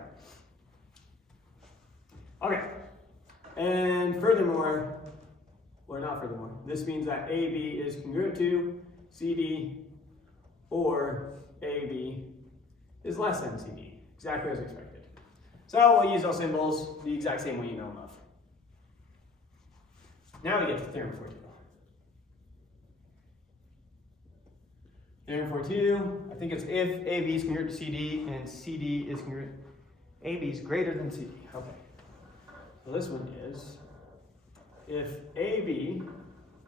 Okay. And furthermore, or not furthermore, this means that AB is congruent to CD or AB is less than CD, exactly as expected. So we'll use those symbols the exact same way you know them of. Now we get to theorem 4.2. Theorem 4.2, I think it's if AB is congruent to CD and CD is congruent, AB is greater than CD. Okay. So this one is, if AB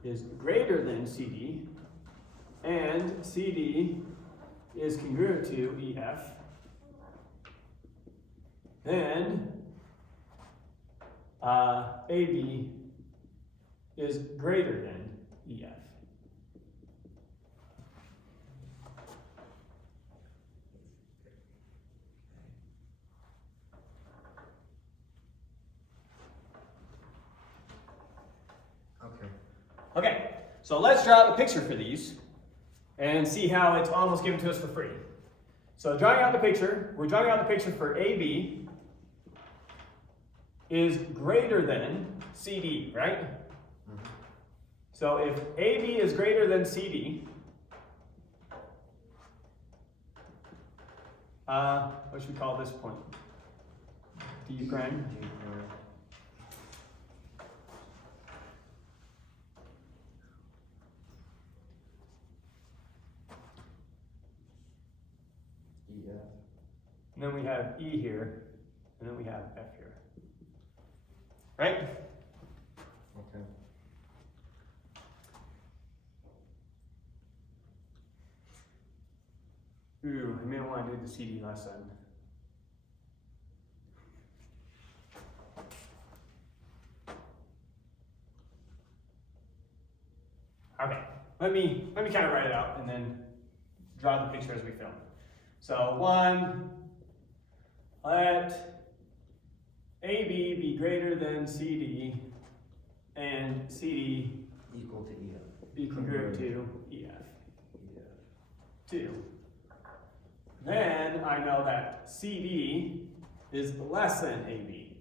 is greater than CD and CD is congruent to EF, then AB is greater than EF. Okay, so let's draw out the picture for these and see how it's almost given to us for free. So drawing out the picture, we're drawing out the picture for AB is greater than CD, right? So if AB is greater than CD, what should we call this point? D prime. And then we have E here, and then we have F here. Right? Okay. Ooh, I may want to do the CD lesson. Okay, let me kind of write it out and then draw the picture as we film. So 1, let AB be greater than CD and CD Equal to EF. be congruent to EF. Yeah. 2. Then I know that CD is less than AB.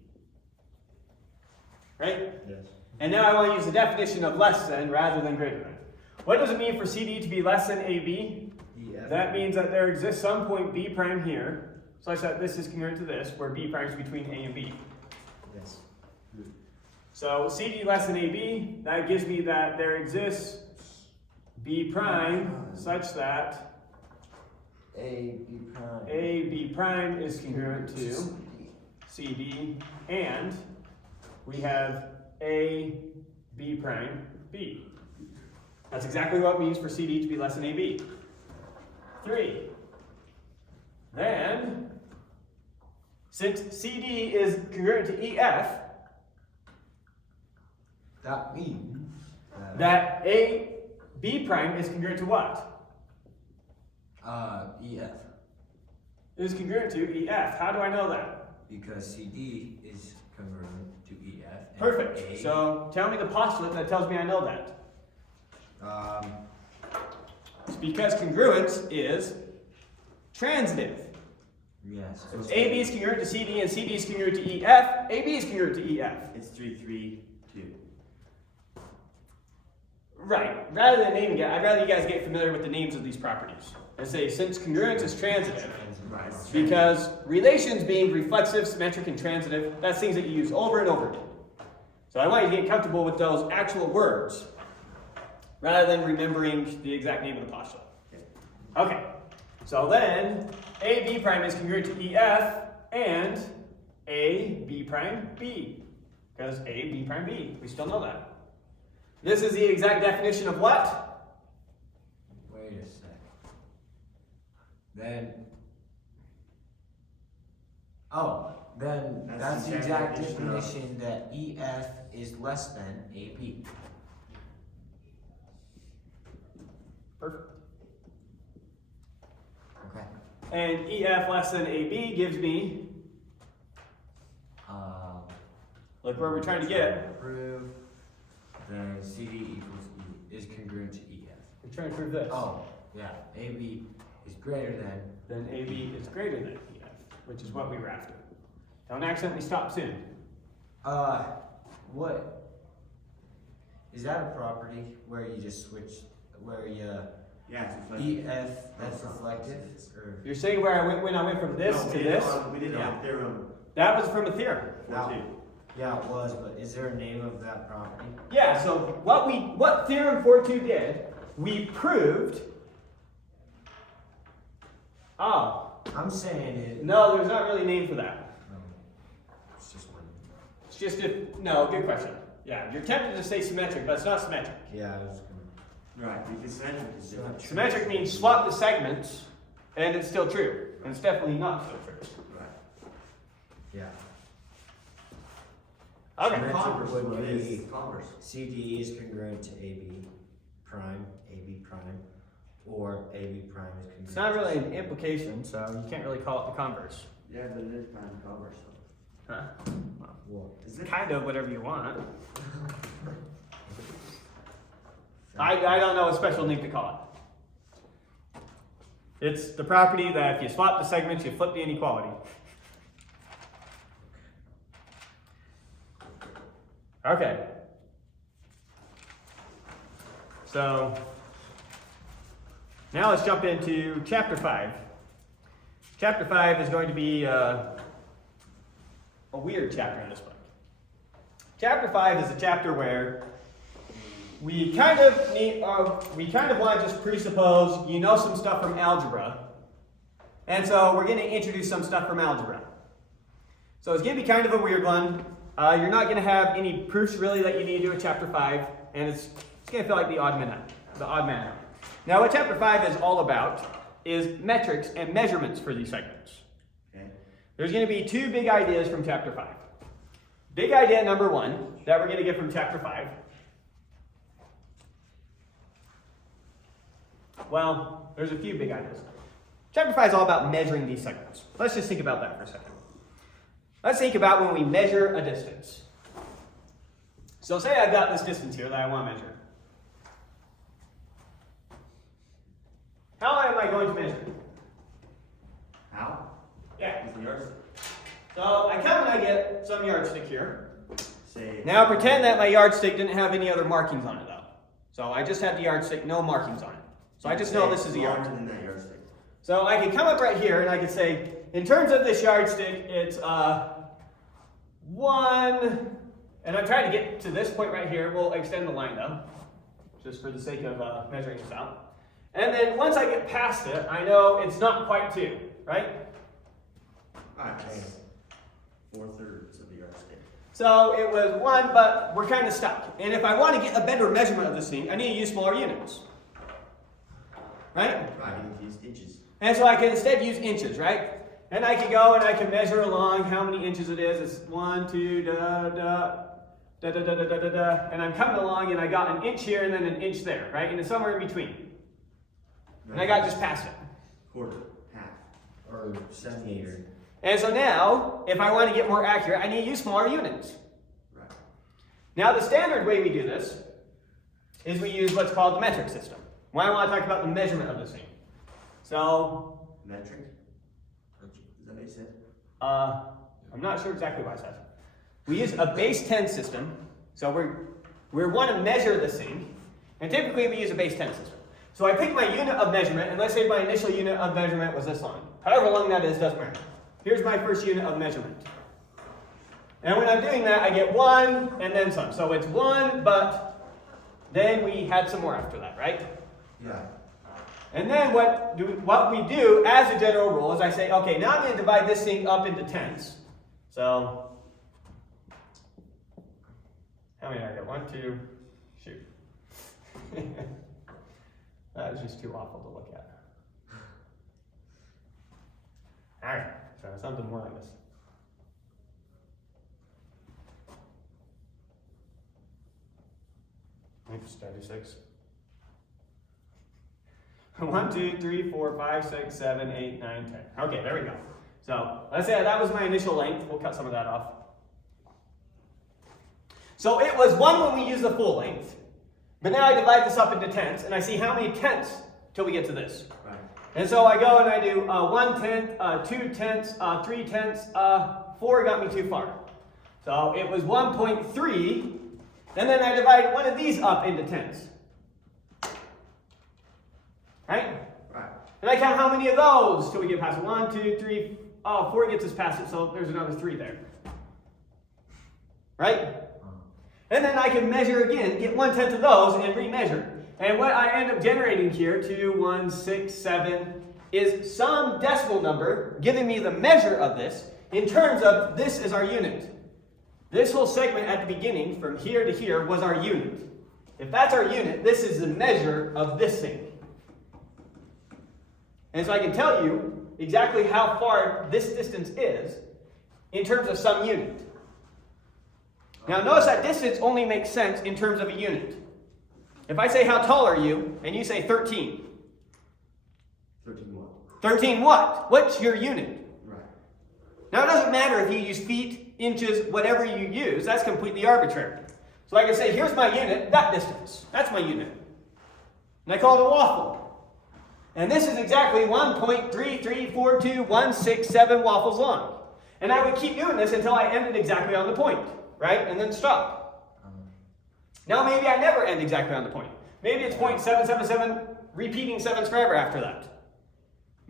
Right? Yes. And now I want to use the definition of less than rather than greater than. What does it mean for CD to be less than AB? EF. That means that there exists some point B prime here, such that this is congruent to this, where B prime is between A and B. Yes. So CD less than AB, that gives me that there exists B prime such that AB prime. AB prime is congruent to CD, and we have A B prime B. That's exactly what it means for CD to be less than AB. 3. Then, since CD is congruent to EF, That means that A B prime is congruent to what? EF. It is congruent to EF. How do I know that? Because CD is congruent to EF. and Perfect. A- So tell me the postulate that tells me I know that. It's because congruence is transitive. Yes. So AB is congruent to CD and CD is congruent to EF. AB is congruent to EF. It's 3, 3, 2. Right. Rather than naming it, I'd rather you guys get familiar with the names of these properties. I say since congruence is transitive, Right. because relations being reflexive, symmetric, and transitive, that's things that you use over and over again. So I want you to get comfortable with those actual words rather than remembering the exact name of the postulate. Okay. So then AB prime is congruent to EF and AB prime B. Because AB prime B. We still know that. This is the exact definition of what? Wait a sec. Then. Oh, then That's that's the the exact exact definition of- definition that EF is less than AB. Perfect. Okay. And EF less than AB gives me, like where we're trying to get. Prove then CD equals E is congruent to EF. We're trying to prove this. Oh, yeah. AB is greater than. Then AB is greater than EF, which is what we were after. Don't accidentally stop soon. What? Is that a property where you just switch, where you Yeah, it's reflective. EF that's reflective, or? You're saying where I went when I went from this No, to we did it this? on- We did it Yeah. on theorem That was from a theorem. 4, 2. Yeah, it was, but is there a name of that property? Yeah, so what theorem 4.2 did, we proved. Oh, I'm saying it. no, there's not really a name for that. It's just one. It's just no, good question. Yeah, you're tempted to say symmetric, but it's not symmetric. Yeah, I was gonna. Right, because symmetric is different. Symmetric means swap the segments, and it's still true. And it's definitely not still true. Right. Yeah. Okay. Symmetric Converse would what be is converse. CD is congruent to AB prime, or AB prime is congruent. It's not really an implication, so you can't really call it the converse. Yeah, but it is kind of converse. So. Huh? What? Is it? Kind of whatever you want. I don't know a special name to call it. It's the property that if you swap the segments, you flip the inequality. Okay. So now let's jump into chapter 5. Chapter 5 is going to be a weird chapter in this book. Chapter 5 is a chapter where we kind of want to just presuppose you know some stuff from algebra, and so we're going to introduce some stuff from algebra. So it's going to be kind of a weird one. You're not going to have any proofs really that you need to do at chapter 5, and it's going to feel like the odd man out. Now, what chapter 5 is all about is metrics and measurements for these segments. Okay. There's going to be 2 big ideas from chapter 5. Big idea number 1 that we're going to get from chapter 5 Well, there's a few big ideas. Chapter 5 is all about measuring these segments. Let's just think about that for a second. Let's think about when we measure a distance. So say I've got this distance here that I want to measure. How am I going to measure it? How? Yeah. With the yardstick. So I come and I get some yardstick here. Say. Now pretend that my yardstick didn't have any other markings on it though. So I just had the yardstick, no markings on it. So I just know this is a Larger yardstick. than that yardstick. So I can come up right here and I can say, in terms of this yardstick, it's 1, and I'm trying to get to this point right here. We'll extend the line though, just for the sake of measuring this out. And then once I get past it, I know it's not quite 2, right? Alright, 4/3 of the yardstick. So it was 1, but we're kind of stuck. And if I want to get a better measurement of this thing, I need to use smaller units. Right? Right, you can use inches. And so I can instead use inches, right? And I can go and I can measure along how many inches it is. It's 1, 2, da, da, da, da, da, da, da, da, da. And I'm coming along and I got an inch here and then an inch there, right? And it's somewhere in between. And I got just past it. Quarter, half. Or centimeter. And so now, if I want to get more accurate, I need to use smaller units. Right. Now the standard way we do this is we use what's called the metric system. Why I want to talk about the measurement of this thing. So, Metric? Is that what you said? I'm not sure exactly what I said. We use a base 10 system. So we want to measure this thing. And typically we use a base 10 system. So I pick my unit of measurement, and let's say my initial unit of measurement was this long. However long that is, doesn't matter. Here's my first unit of measurement. And when I'm doing that, I get 1 and then some. So it's 1, but then we had some more after that, right? Yeah. And then what we do as a general rule is I say, okay, now I'm going to divide this thing up into tenths. So, how many are there? 1, 2, shoot. That is just too awful to look at. Alright, so something more like this. Oops, 36. 1, 2, 3, 4, 5, 6, 7, 8, 9, 10. Okay, there we go. So let's say that was my initial length. We'll cut some of that off. So it was 1 when we use the full length. But now I divide this up into tenths, and I see how many tenths till we get to this. Right. And so I go and I do 1 tenth, 2 tenths, 3 tenths, 4 got me too far. So it was 1.3, and then I divide one of these up into tenths. Right? Right. And I count how many of those till we get past it. 1, 2, 3, 4 gets us past it, so there's another 3 there. Right? And then I can measure again, get 1/10 of those, and remeasure. And what I end up generating here, 2, 1, 6, 7, is some decimal number giving me the measure of this in terms of this is our unit. This whole segment at the beginning, from here to here, was our unit. If that's our unit, this is the measure of this thing. And so I can tell you exactly how far this distance is in terms of some unit. Now notice that distance only makes sense in terms of a unit. If I say how tall are you, and you say 13. 13 what? 13 what? What's your unit? Right. Now it doesn't matter if you use feet, inches, whatever you use, that's completely arbitrary. So I can say, here's my unit, that distance. That's my unit. And I call it a waffle. And this is exactly 1.334216 waffles long. And I would keep doing this until I ended exactly on the point, right? And then stop. Now maybe I never end exactly on the point. Maybe it's 0.777, repeating 7s forever after that.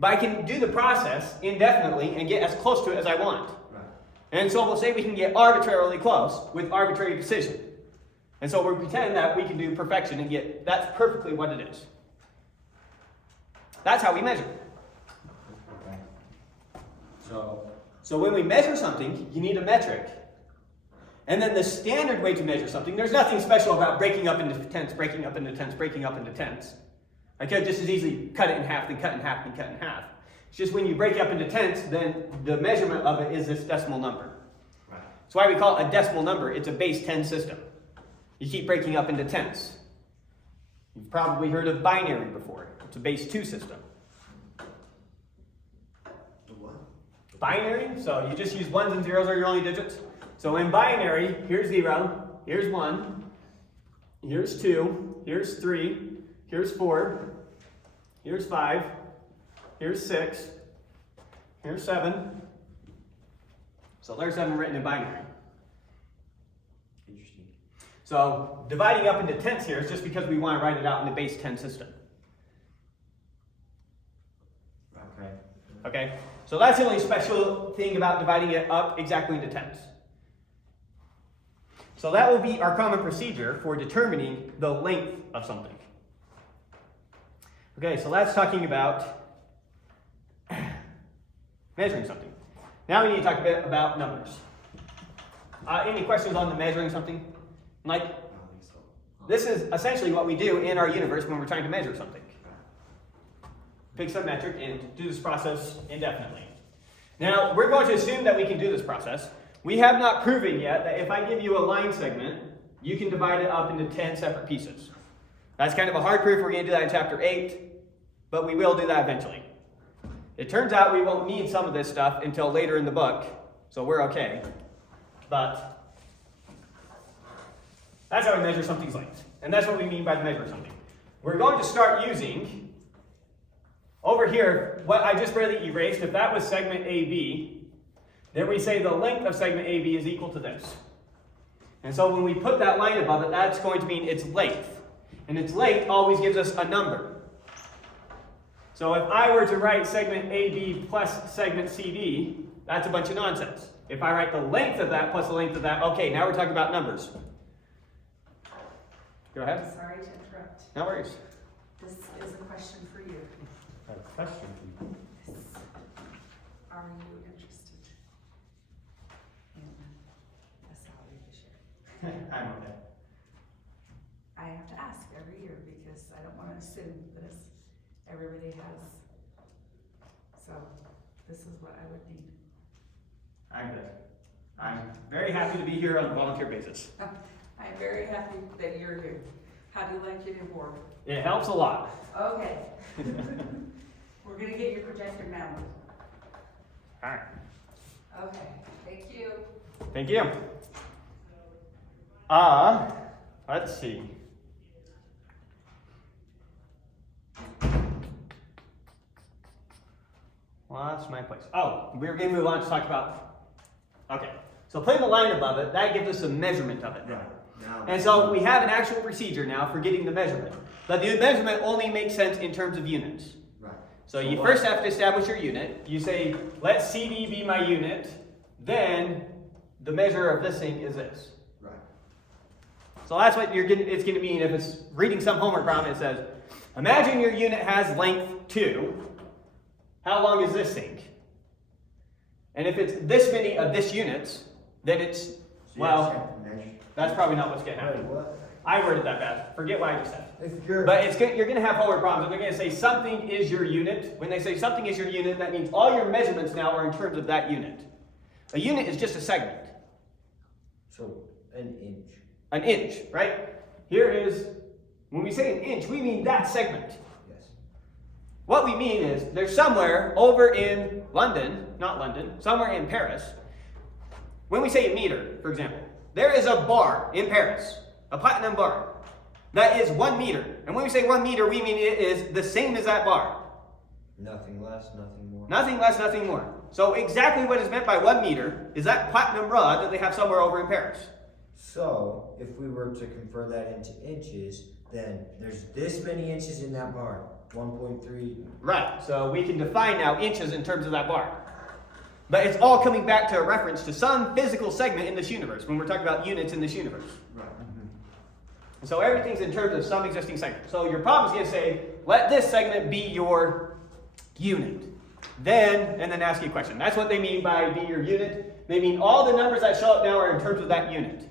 But I can do the process indefinitely and get as close to it as I want. Right. And so we'll say we can get arbitrarily close with arbitrary precision. And so we pretend that we can do perfection and get, that's perfectly what it is. That's how we measure. Okay. So when we measure something, you need a metric. And then the standard way to measure something, there's nothing special about breaking up into tenths, breaking up into tenths, breaking up into tenths. I could just as easily cut it in half, then cut in half, then cut in half. It's just when you break it up into tenths, then the measurement of it is this decimal number. Right. That's why we call it a decimal number. It's a base 10 system. You keep breaking up into tenths. You've probably heard of binary before. It's a base 2 system. The what? Binary, so you just use ones and zeros are your only digits. So in binary, here's 0, here's 1, here's 2, here's 3, here's 4, here's 5, here's 6, here's 7. So there's 7 written in binary. Interesting. So dividing up into tenths here is just because we want to write it out in the base 10 system. Okay. Okay? So that's the only special thing about dividing it up exactly into tenths. So that will be our common procedure for determining the length of something. Okay, so that's talking about measuring something. Now we need to talk a bit about numbers. Any questions on the measuring something? Like, I don't think so. this is essentially what we do in our universe when we're trying to measure something. Pick some metric and do this process indefinitely. Now, we're going to assume that we can do this process. We have not proven yet that if I give you a line segment, you can divide it up into 10 separate pieces. That's kind of a hard proof. We're going to do that in chapter 8, but we will do that eventually. It turns out we won't need some of this stuff until later in the book, so we're okay. But that's how we measure something's length. And that's what we mean by measure something. We're going to start using, over here, what I just barely erased. If that was segment AB, then we say the length of segment AB is equal to this. And so when we put that line above it, that's going to mean its length. And its length always gives us a number. So if I were to write segment AB plus segment CD, that's a bunch of nonsense. If I write the length of that plus the length of that, okay, now we're talking about numbers. Go ahead. Sorry to interrupt. No worries. This is a question for you. I have a question for you. Are you interested in a salary this year? I'm okay. I have to ask every year because I don't want to assume that everybody has. So this is what I would need. I'm good. I'm very happy to be here on a volunteer basis. I'm very happy that you're here. How do you like your new board? It helps a lot. Okay. We're gonna get your projected number. All right. Okay, thank you. Thank you. Let's see. Well, that's my place. Oh, we're going to move on to talk about, okay. So putting the line above it, that gives us a measurement of it. Right. Now. And so we have an actual procedure now for getting the measurement. But the measurement only makes sense in terms of units. Right. So you first have to establish your unit. You say, let CD be my unit. Then the measure of this thing is this. Right. So that's what it's going to mean if it's reading some homework problem. It says, imagine your unit has length 2. How long is this thing? And if it's this many of this units, then it's, So you well, actually have to measure. that's probably not what's going to Wait, happen. what? I worded that bad. Forget what I just said. If you're But you're going to have homework problems. And they're going to say something is your unit. When they say something is your unit, that means all your measurements now are in terms of that unit. A unit is just a segment. so an inch. An inch, right? Here is, when we say an inch, we mean that segment. Yes. What we mean is there's somewhere over in London, not London, somewhere in Paris. When we say a meter, for example, there is a bar in Paris, a platinum bar, that is 1 meter. And when we say 1 meter, we mean it is the same as that bar. Nothing less, nothing more. Nothing less, nothing more. So exactly what is meant by 1 meter is that platinum rod that they have somewhere over in Paris. So, if we were to convert that into inches, then there's this many inches in that bar. 1.3. Right, so we can define now inches in terms of that bar. But it's all coming back to a reference to some physical segment in this universe when we're talking about units in this universe. Right. And so everything's in terms of some existing segment. So your problem is going to say, let this segment be your unit. Then, and then ask you a question. That's what they mean by be your unit. They mean all the numbers that show up now are in terms of that unit.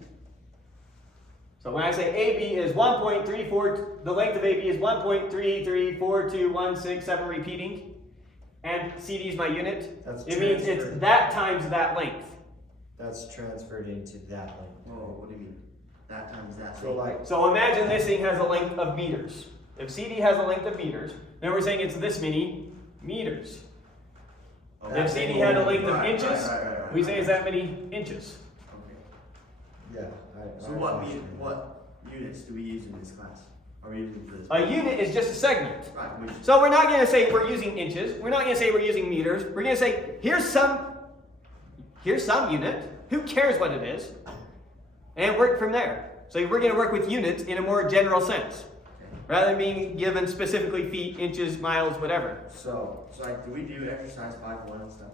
So when I say AB is 1.34, the length of AB is 1.334216, repeating, and CD is my unit, That's it means it's transferred. that times that length. That's transferred into that length. Whoa, what do you mean? That times that. So like, So imagine this thing has a length of meters. If CD has a length of meters, then we're saying it's this many meters. If CD had a length of inches, we say it's that many inches. Okay. Yeah. So what units do we use in this class? Are we using for this? A unit is just a segment. Right, which, So we're not going to say we're using inches. We're not going to say we're using meters. We're going to say here's some unit. Who cares what it is? And work from there. So we're going to work with units in a more general sense, rather than being given specifically feet, inches, miles, whatever. so like, do we do exercise 5.1 and stuff?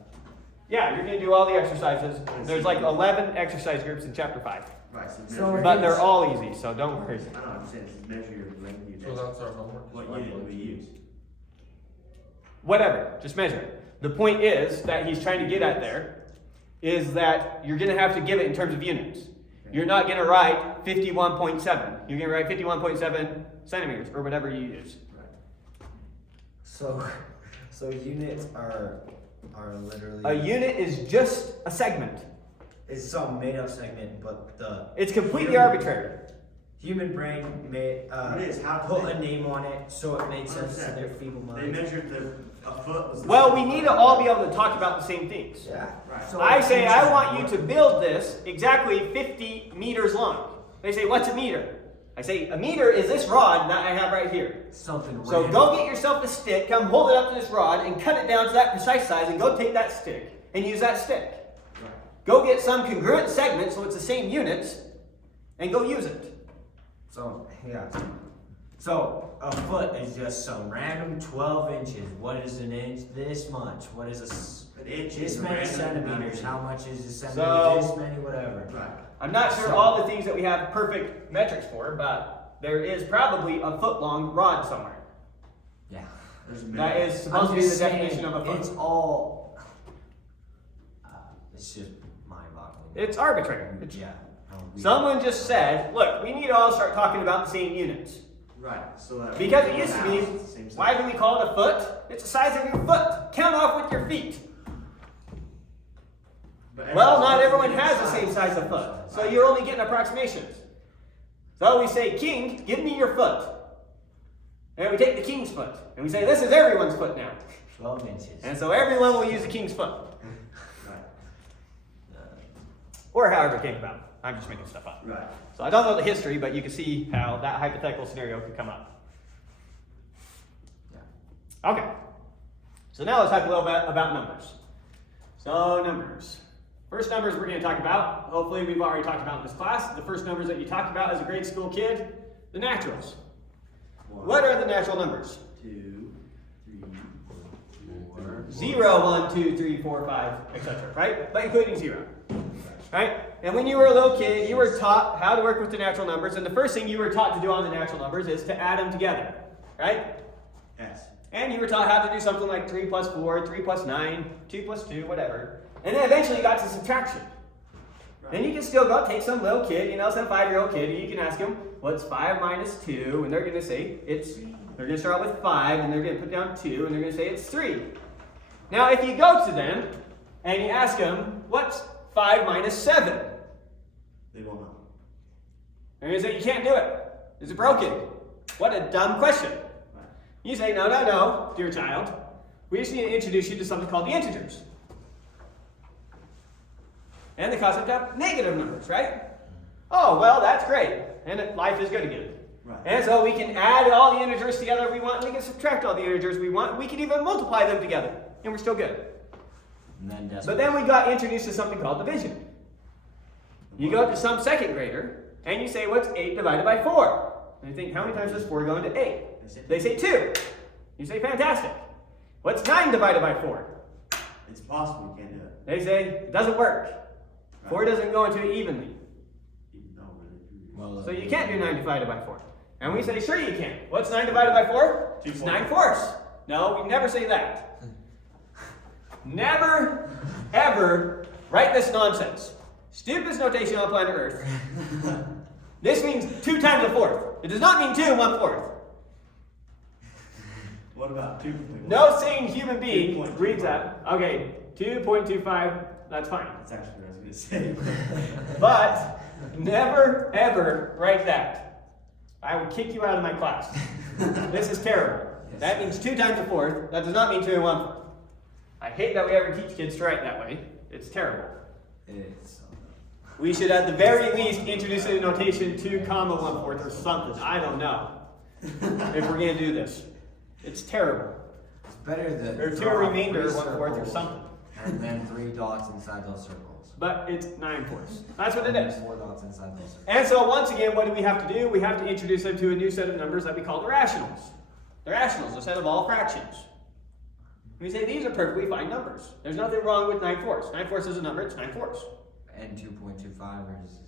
Yeah, you're going to do all the exercises. There's like 11 exercise groups in chapter 5. Right, so So measure, But they're all easy, so don't worry. I don't know, I'm saying it's measure your length of your So that's our homework. What unit do we use? Whatever, just measure it. The point is that he's trying to get at there is that you're going to have to give it in terms of units. You're not going to write 51.7. You're going to write 51.7 centimeters or whatever you use. So units are literally. A unit is just a segment. It's some made up segment, but It's completely Human- arbitrary. human brain made It is, how put they- a name on it so it made sense to 100%. their feeble They minds. measured a foot was the Well, same we need foot. to all be able to talk about the same things. Yeah. Right. So I say, I inches want you work. to build this exactly 50 meters long. They say, what's a meter? I say, a meter is this rod that I have right here. Something. So random. go get yourself a stick, come hold it up to this rod, and cut it down to that precise size, and go take that stick, and use that stick. Right. Go get some congruent segment, so it's the same units, and go use it. So yeah. So a foot is just some random 12 inches. What is an inch? This much. What is An inch this is a many random centimeters? amount. How much is a So- centimeter? This many, whatever. Right. I'm not sure all the things that we have perfect metrics for, but there is probably a foot-long rod somewhere. Yeah. There's a That minute. is supposed to be the definition of a foot. It's all. It's just mind-boggling. It's arbitrary. It's- Yeah. how weird. Someone just said, look, we need to all start talking about the same units. Right. So that Because it used to be, it's the same size. why do we call it a foot? It's the size of your foot. Count off with your feet. But Well, not everyone's everyone has the same size of foot, so you're only getting approximations. So we say, king, give me your foot. And we take the king's foot, and we say, this is everyone's foot now. 12 inches. And so everyone will use the king's foot. Right. Or however it came about. I'm just making stuff up. Right. So I don't know the history, but you can see how that hypothetical scenario could come up. Yeah. Okay. So now let's talk a little bit about numbers. So numbers. First numbers we're going to talk about, hopefully we've already talked about in this class. The first numbers that you talked about as a grade school kid, the naturals. What are the natural numbers? 2, 3, 4. 0, 1, 2, 3, 4, 5, etc. Right? But including 0. Right? And when you were a little kid, you were taught how to work with the natural numbers, and the first thing you were taught to do on the natural numbers is to add them together. Right? Yes. And you were taught how to do something like 3 plus 4, 3 plus 9, 2 plus 2, whatever. And then eventually you got to subtraction. Then you can still go take some little kid, some 5-year-old kid, and you can ask them, what's 5 minus 2? And they're going to say, they're going to start with 5, and they're going to put down 2, and they're going to say it's 3. Now if you go to them, and you ask them, what's 5 minus 7? They will not. They're going to say, you can't do it. Is it broken? What a dumb question. Right. You say, no, dear child. We just need to introduce you to something called the integers. And the concept of negative numbers, right? Oh, well, that's great. And life is good again. Right. And so we can add all the integers together we want, and we can subtract all the integers we want. We can even multiply them together, and we're still good. And then But then we got introduced to something called division. You go to some second grader, and you say, what's 8 divided by 4? And you think, how many times does 4 go into 8? They say 2. You say, fantastic. What's 9 divided by 4? It's possible you can't do it. They say, it doesn't work. 4 doesn't go into it evenly. No, really. Well, So you can't do 9 divided by 4. And we say, sure you can. What's 9 divided by 4? It's 9 fourths. No, we never say that. Never, ever write this nonsense. Stupidest notation on planet Earth. This means 2 times a fourth. It does not mean 2 and 1/4. What about 2? No sane human being 2.25. reads that. Okay, 2.25, that's fine. That's actually what I was going to say. But never, ever write that. I will kick you out of my class. This is terrible. That means 2 times a fourth. That does not mean 2 and 1/4. I hate that we ever teach kids to write that way. It's terrible. It's, We should at the very least introduce a notation 2 comma 1/4 or something. I don't know. If we're gonna do this. It's terrible. It's better than. Or 2 draw remainder 3 1/4 or circles something. And then 3 dots inside those circles. But it's 9/4. That's what it is. 4 dots inside those circles. And so once again, what do we have to do? We have to introduce them to a new set of numbers that we call the rationals. The rationals, a set of all fractions. We say these are perfectly fine numbers. There's nothing wrong with 9/4. 9/4 is a number, it's 9/4. And 2.25 is.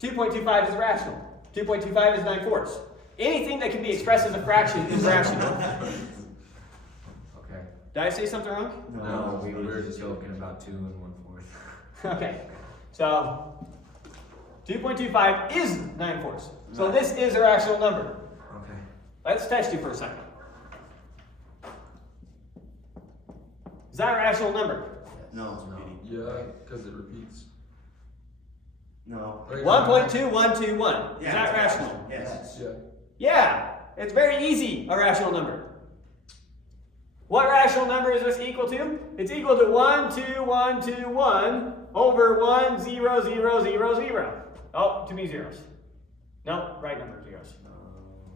2.25 is rational. 2.25 is 9/4. Anything that can be expressed as a fraction is rational. Okay. Did I say something wrong? No, we were just joking about 2 and 1/4. Okay. So 2.25 is 9/4. So this is a rational number. Okay. Let's test you for a second. Is that a rational number? No, it's repeating. Yeah, because it repeats. No. Right. 1.2121. Is Yeah, that it's rational? Yes. Yeah. Yeah, it's very easy, a rational number. What rational number is this equal to? It's equal to 12121 over 10000. Oh, too many zeros. No, right number of zeros.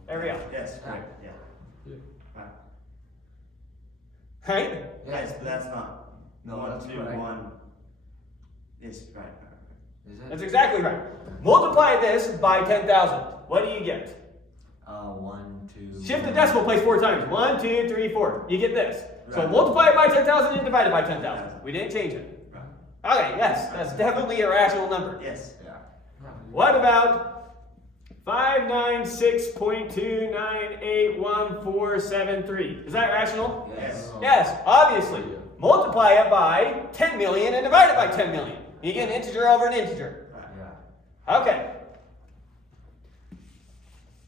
There we go. Yes, correct, yeah. Yeah. Right? Yes, but that's not. No, 1, that's 2, correct. 1. Yes, right. Is it? That's exactly right. Multiply this by 10,000. What do you get? 1, 2. Shift the decimal place 4 times. 1, 2, 3, 4. You get this. So Right. multiply it by 10,000 and divide it by 10,000. We didn't change it. Right. Okay, yes, that's definitely a rational number. Yes. Yeah. What about 596.2981473? Is that rational? Yes. Yes, obviously. Multiply it by 10 million and divide it by 10 million. You get an integer over an integer. Right. Yeah. Okay.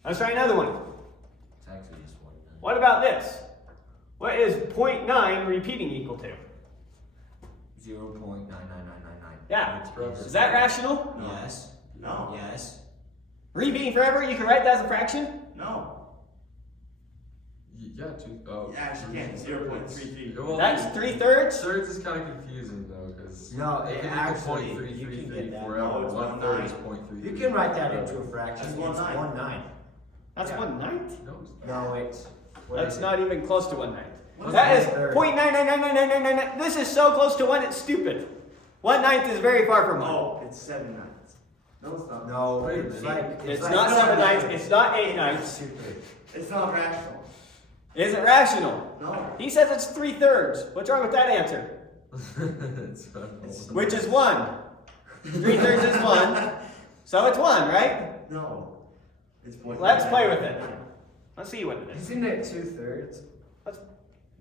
Let's try another one. It's actually just 1. What about this? What is 0.9 repeating equal to? 0.99999. Yeah. It's Is that rational? No. Yes. No. Yes. Repeating forever, you can write that as a fraction? No. Yeah, two. Oh. You actually can't. 0.33. Well, That's 3/3? thirds is kind of confusing though, because No, it actually, point you can get that. forever. No, it's 1/3 is 1/9. 0.33. You can write that into a fraction. That's It's 1/9. 1/9. That's Yeah. 1/9? No, it's No, it's. what That's is not even close to 1/9. What's That is 1/3? 0.9999999. This is so close to 1, it's stupid. 1/9 is very far from 1. Oh, it's 7 ninths. No, it's it? not. No, Wait a it's minute. like. It's like not 7 ninths, it's not 8 It's ninths. stupid. It's not rational. Is it rational? No. He says it's 3/3. What's wrong with that answer? it's Which is 1. 3/3 is 1. So it's 1, right? No. It's 0.9. Let's play with it. Let's see what it is. Isn't it 2/3?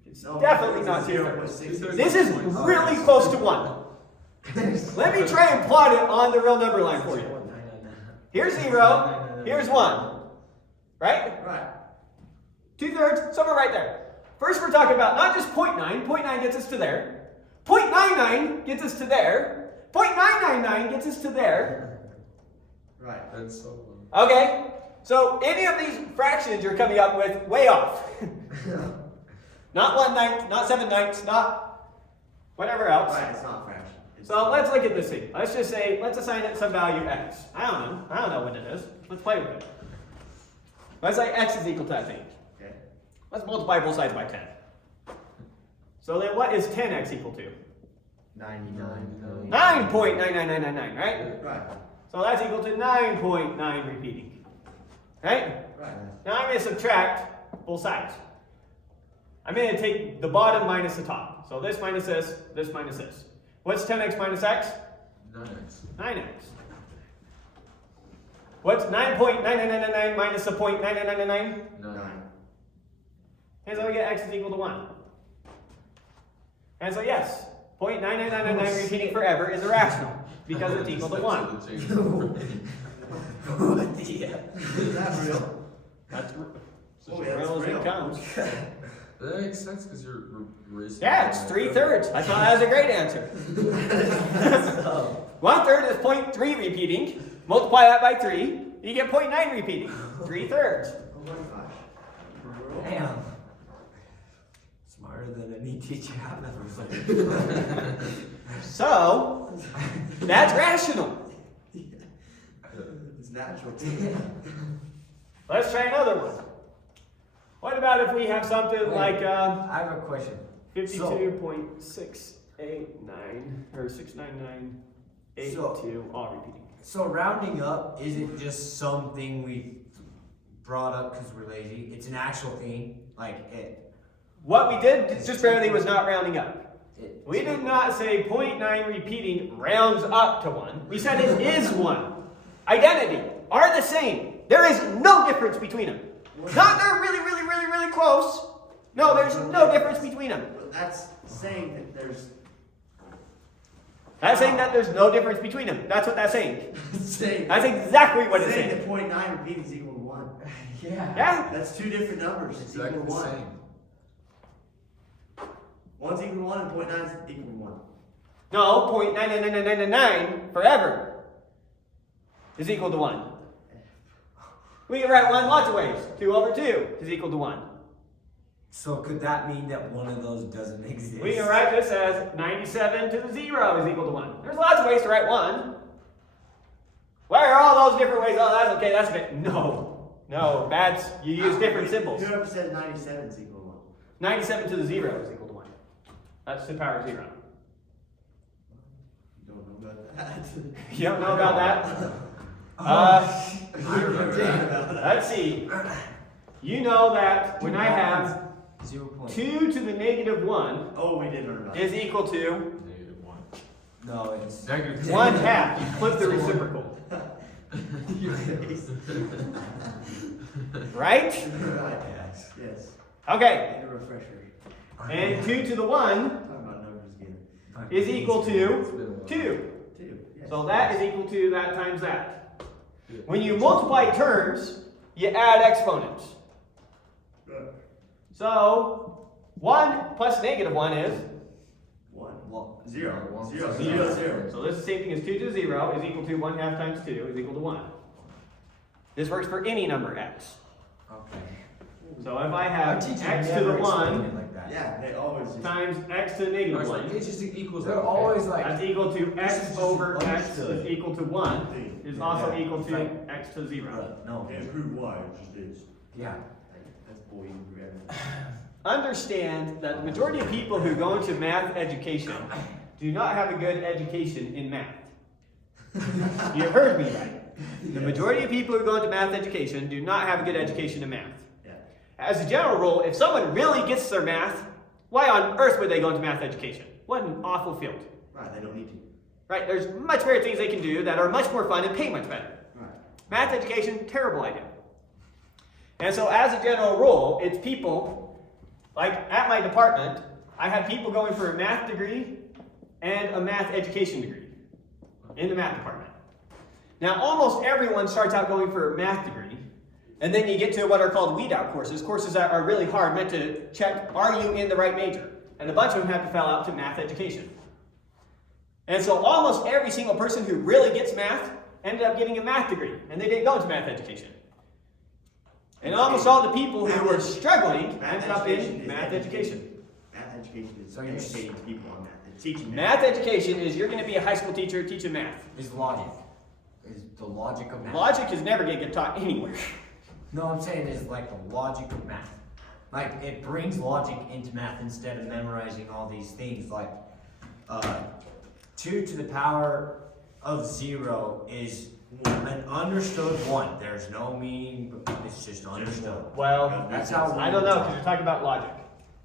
It's No, definitely it's not 0.6. 2/3. This is really close to 1. Let me try and plot it on the real number line for you. Here's 0, here's 1. Right? Right. 2/3, somewhere right there. First we're talking about not just 0.9, 0.9 gets us to there. 0.99 gets us to there. 0.999 gets us to there. Right. And so Okay, so any of these fractions you're coming up with, way off. Not 1/9, not 7 ninths, not whatever else. Right, it's not fraction. It's So let's look at this thing. Let's just say, let's assign it some value x. I don't know what it is. Let's play with it. Let's say x is equal to that thing. Okay. Let's multiply both sides by 10. So then what is 10x equal to? 99. 9.99999, right? Right. So that's equal to 9.9 repeating. Right? Right. Now I'm going to subtract both sides. I'm going to take the bottom minus the top. So this minus this minus this. What's 10x minus x? 9x. 9x. What's 9.9999 minus the 0.9999? 9. 9. And so we get x is equal to 1. And so yes, 0.99999 repeating forever is irrational because it's equal to 1. What the? Is that real? That's Oh, as yeah, real as that's it real. comes. That makes sense because you're erasing. Yeah, it's 3/3. I thought that was a great answer. 1/3 is 0.3 repeating. Multiply that by 3. You You get 0.9 repeating, 3/3. Oh my gosh. Damn. Smarter than any teacher I've ever learned. So, that's rational. It's natural too. Let's try another one. What about if we have something Wait. like I have a question. 52.689 or 69982, all repeating. So rounding up isn't just something we brought up because we're lazy. It's an actual thing. Like it. What we did just barely was not rounding up. it We did not say 0.9 repeating rounds up to 1. We said it is 1. Identity are the same. There is no difference between them. Not they're really, really, really, really close. No, there's no difference between them. But that's saying that there's That's saying that there's no difference between them. That's what that's saying. saying That's exactly what it's saying saying. that 0.9 repeating is equal to 1. Yeah. Yeah? That's two different numbers. It's Exactly equal to the 1. same. One's equal to 1 and 0.9 is equal to 1. No, 0.99999 forever is equal to 1. We can write 1 lots of ways. 2/2 is equal to 1. So could that mean that one of those doesn't exist? We can write this as 97 to the 0 is equal to 1. There's lots of ways to write 1. Why are all those different ways? Oh, that's okay, that's a bit. No, that's, you use different symbols. Whoever said 97 is equal to 1. 97 to the 0 is equal to 1. That's to the power of 0. You don't know about that. You don't know about that? Let's see. You know that when I have 2 to the -1 Oh, we did learn about is that. equal to -1. No, it's Negative 1/2. You flip the reciprocal. Right? Right. Yes. Okay. And a refresher. And 2 to the 1 Talking about numbers again. is equal to 2. 2. Yes. So that is equal to that times that. When you multiply terms, you add exponents. Right. So 1 plus -1 is 1. Well, 0. one 0. plus 0. 0. So this is the same thing as 2 to the 0 is equal to 1/2 times 2 is equal to 1. This works for any number x. okay. So if I Our have teacher x to never the explained 1 it like that. Yeah, they always just. times x to the -1, It just equals They're that. always like that's equal to This is x just over x understood. is equal to 1 is also Yeah. equal to Right. x to 0. no. Can't prove why, it just is. Yeah. That's bullying for everything. Understand that the majority of people who go into math education do not have a good education in math. You heard me right. The majority of people who go into math education do not have a good education in math. Yeah. As a general rule, if someone really gets their math, why on earth would they go into math education? What an awful field. Right, they don't need to. Right? There's much better things they can do that are much more fun and pay much better. Right. Math education, terrible idea. And so as a general rule, it's people, like at my department, I have people going for a math degree and a math education degree in the math department. Now, almost everyone starts out going for a math degree, and then you get to what are called weed out courses that are really hard, meant to check, are you in the right major? And a bunch of them have to fall out to math education. And so almost every single person who really gets math ended up getting a math degree, and they didn't go into math education. And almost all the people who were struggling ended up in math education. Math education is So you're educating people on math. It's teaching Math education is you're going to be a high school teacher teaching math. Is logic. Is the logic of math. Logic is never going to get taught anywhere. No, I'm saying is like the logic of math. Like it brings logic into math instead of memorizing all these things. Like 2 to the power of 0 is an understood 1. There's no meaning, but it's just understood. Well, That's how I don't know, because you're talking about logic.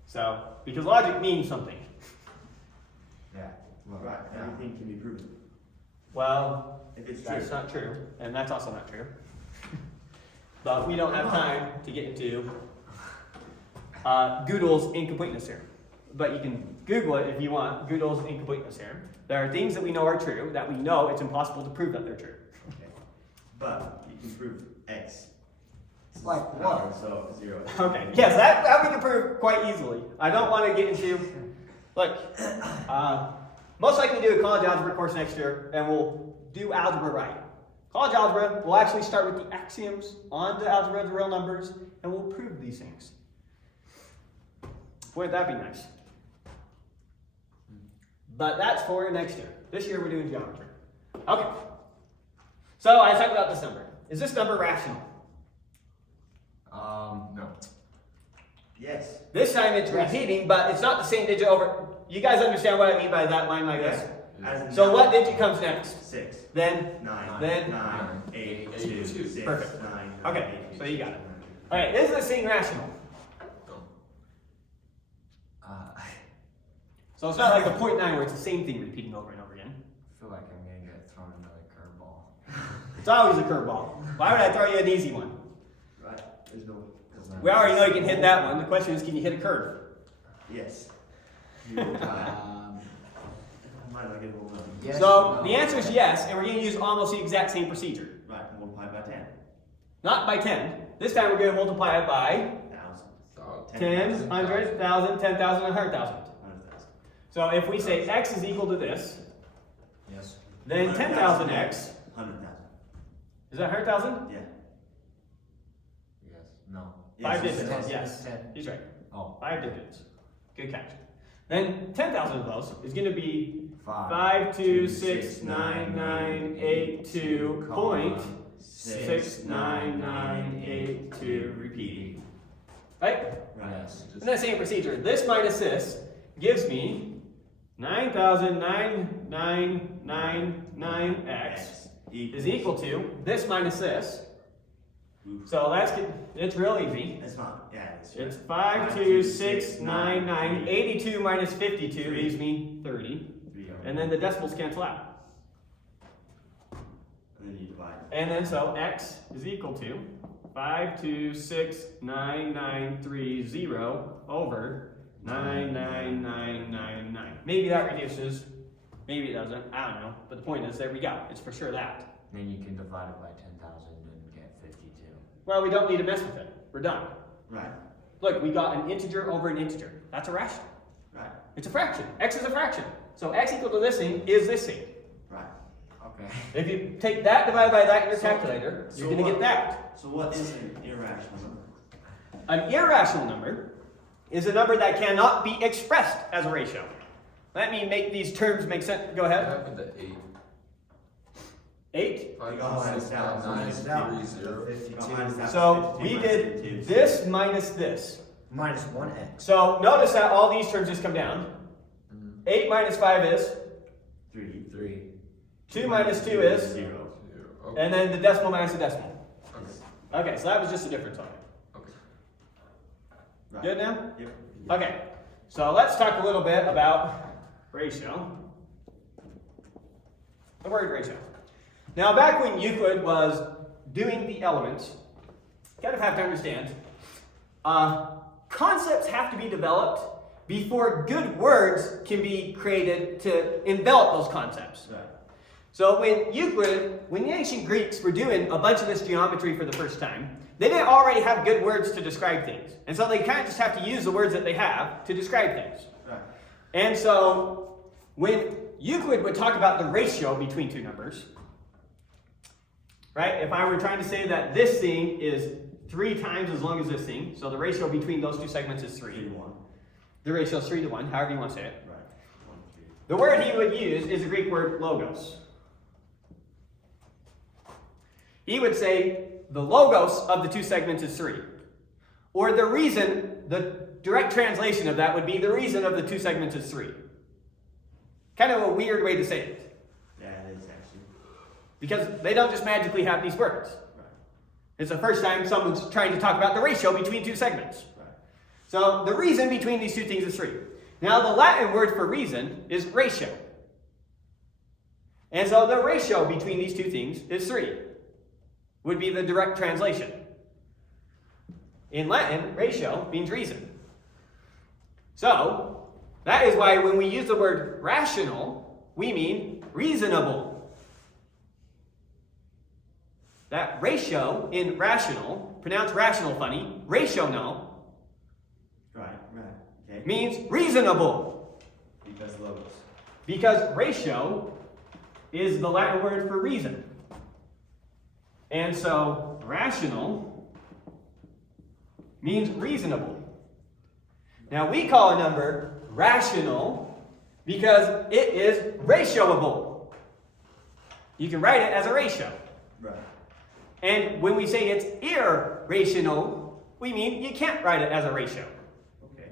So, because logic means something. Yeah. Right, everything can be proven. Well, If it's true. that's not true, and that's also not true. But we don't have time to get into Gödel's incompleteness theorem. But you can Google it if you want, Gödel's incompleteness theorem. There are things that we know are true, that we know it's impossible to prove that they're true. Okay. But you can prove X. Like what? So 0. Okay, yes, that we can prove quite easily. I don't want to get into, look, most likely do a college algebra course next year, and we'll do algebra right. College algebra, we'll actually start with the axioms on the algebra of the real numbers, and we'll prove these things. Wouldn't that be nice? But that's for next year. This year we're doing geometry. Okay. So I talked about this number. Is this number rational? No. Yes. This time it's repeating, but it's not the same digit over. You guys understand what I mean by that line like this? As in So what digit comes next? 6, Then, 9, Then- 9, 8, 2, 6, Perfect. 9, Okay, 8, so you got it. 9. Alright, is this thing rational? So it's not like the 0.9 where it's the same thing repeating over and over again. I feel like I'm gonna get thrown another curveball. It's always a curveball. Why would I throw you an easy one? Right. There's no. We already know you can hit that one. The question is, can you hit a curve? Yes. You will try. Might not get a whole number. Yes, So no. the answer is yes, and we're going to use almost the exact same procedure. Right. Multiply by 10. Not by 10. This time we're going to multiply it by 1,000. 10, 100, 1,000, 10,000, 100,000. 100,000. So if we say x is equal to this, Yes. then 10,000x, 100,000. is that 100,000? Yeah. Yes. No. Five Yes, digits, yes, yes. 10. He's right. Oh. 5 digits. Good catch. Then 10,000 of those is going to be 5. 5269982.69982 repeating. Right? Right. Yes. In that same procedure, this minus this gives me 9,999x is equal to this minus this. So that's it's real easy. That's fine. Yeah. It's 52699. 82 minus 52 leaves me 30. And then the decimals cancel out. And then you divide. And then so x is equal to 5269930 over 99999. Maybe that reduces, maybe it doesn't, I don't know. But the point is, there we go. It's for sure that. Then you can divide it by 10,000 and get 52. Well, we don't need to mess with it. We're done. Right. Look, we got an integer over an integer. That's a rational. Right. It's a fraction. X is a fraction. So x equal to this thing is this thing. Right. Okay. If you take that divided by that in your So- calculator, so you're going to what- get that. So what is an irrational number? An irrational number is a number that cannot be expressed as a ratio. Let me make these terms make sense. Go What ahead. happened to 8? 8. 5, You got 6, 9, 9, minus that. 3, 0. 52. So we did this minus this. Minus 1x. So notice that all these terms just come down. 8 minus 5 is, 3. 3. 2 minus 2 is, 0. 0. Okay. and then the decimal minus the decimal. Okay. Okay, so that was just a difference on it. Okay. Right. Good now? Yep. Okay, so let's talk a little bit about ratio. The word ratio. Now, back when Euclid was doing the elements, you kind of have to understand, concepts have to be developed before good words can be created to envelop those concepts. Right. So when the ancient Greeks were doing a bunch of this geometry for the first time, they didn't already have good words to describe things. And so they kind of just have to use the words that they have to describe things. Right. And so when Euclid would talk about the ratio between two numbers, right? If I were trying to say that this thing is 3 times as long as this thing, so the ratio between those two segments is 3 3. to 1. The ratio is 3 to 1, however you want to say it. Right. 1, 3. The word he would use is the Greek word logos. He would say the logos of the two segments is 3. Or the reason, the direct translation of that would be the reason of the two segments is 3. Kind of a weird way to say it. Yeah, it is actually. Because they don't just magically have these words. Right. It's the first time someone's trying to talk about the ratio between two segments. Right. So the reason between these two things is 3. Now the Latin word for reason is ratio. And so the ratio between these two things is 3. Would be the direct translation. In Latin, ratio means reason. So, that is why when we use the word rational, we mean reasonable. That ratio in rational, pronounced rational funny, rational, Right. Right. Okay. means reasonable. Because logos. Because ratio is the Latin word for reason. And so rational means reasonable. Now we call a number rational because it is ratioable. You can write it as a ratio. Right. And when we say it's irrational, we mean you can't write it as a ratio. Okay.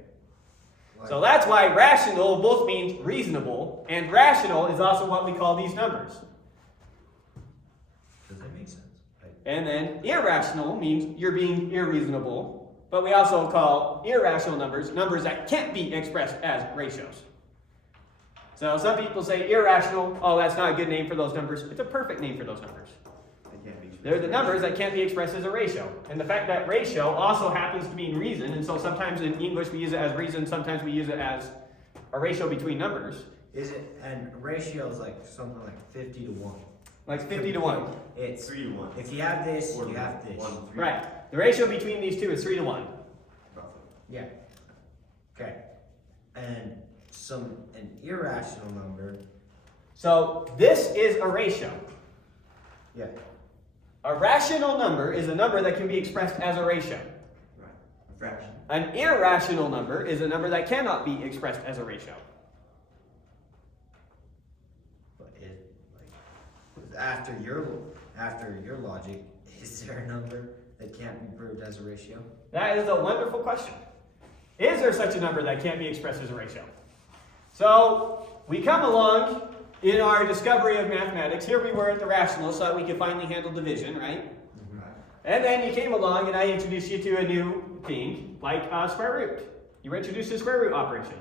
So that's why rational both means reasonable, and rational is also what we call these numbers. Does that make sense? Right? And then irrational means you're being irreasonable, but we also call irrational numbers numbers that can't be expressed as ratios. So some people say irrational, oh, that's not a good name for those numbers. It's a perfect name for those numbers. They can't be. They're the numbers that can't be expressed as a ratio. And the fact that ratio also happens to mean reason, and so sometimes in English we use it as reason, sometimes we use it as a ratio between numbers. Is it, and ratio is like something like 50 to 1. Like 50 to 1. It's, 3 to 1. if you have this, Or you have this. 1, 3. Right. The ratio between these two is 3 to 1. Roughly. Yeah. Okay. And an irrational number. So this is a ratio. Yeah. A rational number is a number that can be expressed as a ratio. Right. A fraction. An irrational number is a number that cannot be expressed as a ratio. But it, like, after your logic, is there a number that can't be proved as a ratio? That is a wonderful question. Is there such a number that can't be expressed as a ratio? So we come along in our discovery of mathematics. Here we were at the rational so that we could finally handle division, right? Right. And then you came along and I introduced you to a new thing like square root. You were introduced to the square root operation.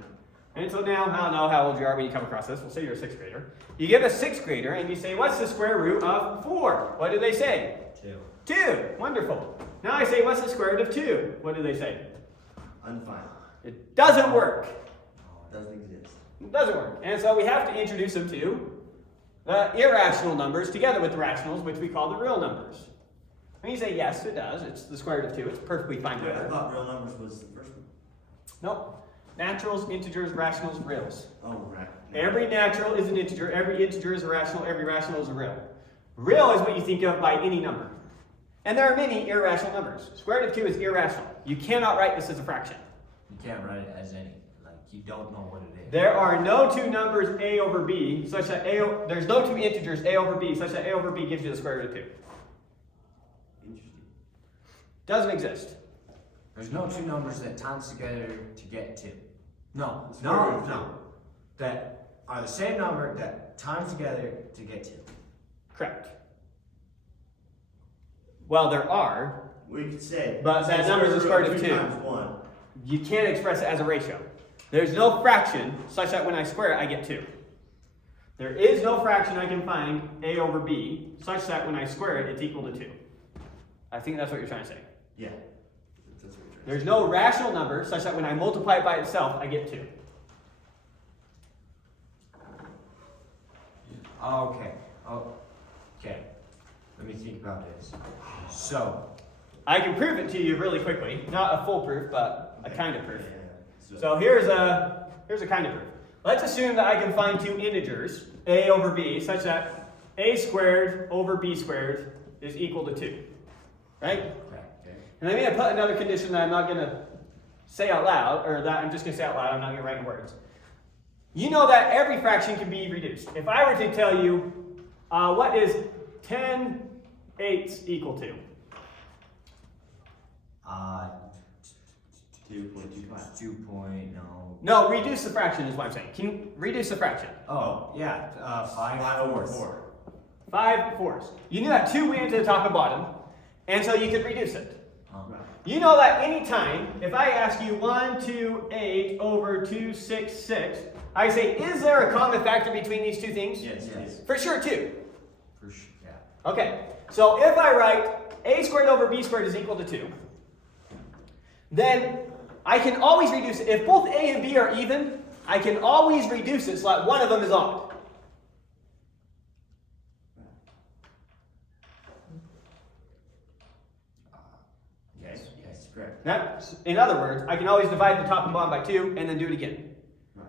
And so now, I don't know how old you are when you come across this. We'll say you're a 6th grader. You give a 6th grader and you say, what's the square root of 4? What do they say? 2. 2. Wonderful. Now I say, what's the square root of 2? What do they say? Undefined. It doesn't work. Doesn't exist. It doesn't work. And so we have to introduce them to the irrational numbers together with the rationals, which we call the real numbers. And you say, yes, it does. It's the square root of 2. It's a perfectly fine I number. thought real numbers was the first one. Nope. Naturals, integers, rationals, reals. Oh, right. Every natural is an integer. Every integer is a rational. Every rational is a real. Real is what you think of by any number. And there are many irrational numbers. Square root of 2 is irrational. You cannot write this as a fraction. You can't write it as any, like, you don't know what it is. There are no two numbers a over b such that there's no two integers a over b such that a over b gives you the square root of 2. Interesting. Doesn't exist. There's no two numbers that times together to get 2. No, The square root no, of no. That are the same number that times together to get 2. Correct. Well, there are. We could say. But that say number is the square root of 3 2. times 1. You can't express it as a ratio. There's no fraction such that when I square it, I get 2. There is no fraction I can find a over b such that when I square it, it's equal to 2. I think that's what you're trying to say. Yeah. That's what we're trying to There's no rational number such that when I multiply it by itself, I get 2. Okay. Oh, okay. Let me think about this. So, I can prove it to you really quickly. Not a full proof, but a Okay. kind of proof. Yeah. So here's a kind of proof. Let's assume that I can find two integers, a over b, such that a squared over b squared is equal to 2. Right? Okay. And I'm going to put another condition that I'm not going to say out loud, or that I'm just going to say out loud, I'm not going to write in words. You know that every fraction can be reduced. If I were to tell you, what is 10/8 equal to? 2.25. 2 point, no. No, reduce the fraction is what I'm saying. Can you reduce the fraction? Oh, yeah, 5 5 over fourths. 4. 5/4. You knew that 2 went into the top and bottom, and so you could reduce it. Right. You know that anytime, if I ask you 128 over 266, I say, is there a common factor between these two things? Yes. Yes. For sure, 2. For sure, yeah. Okay, so if I write a squared over b squared is equal to 2, then I can always reduce it. If both a and b are even, I can always reduce it so that one of them is odd. Yes. Yes. Correct. That, in other words, I can always divide the top and bottom by 2 and then do it again. Right.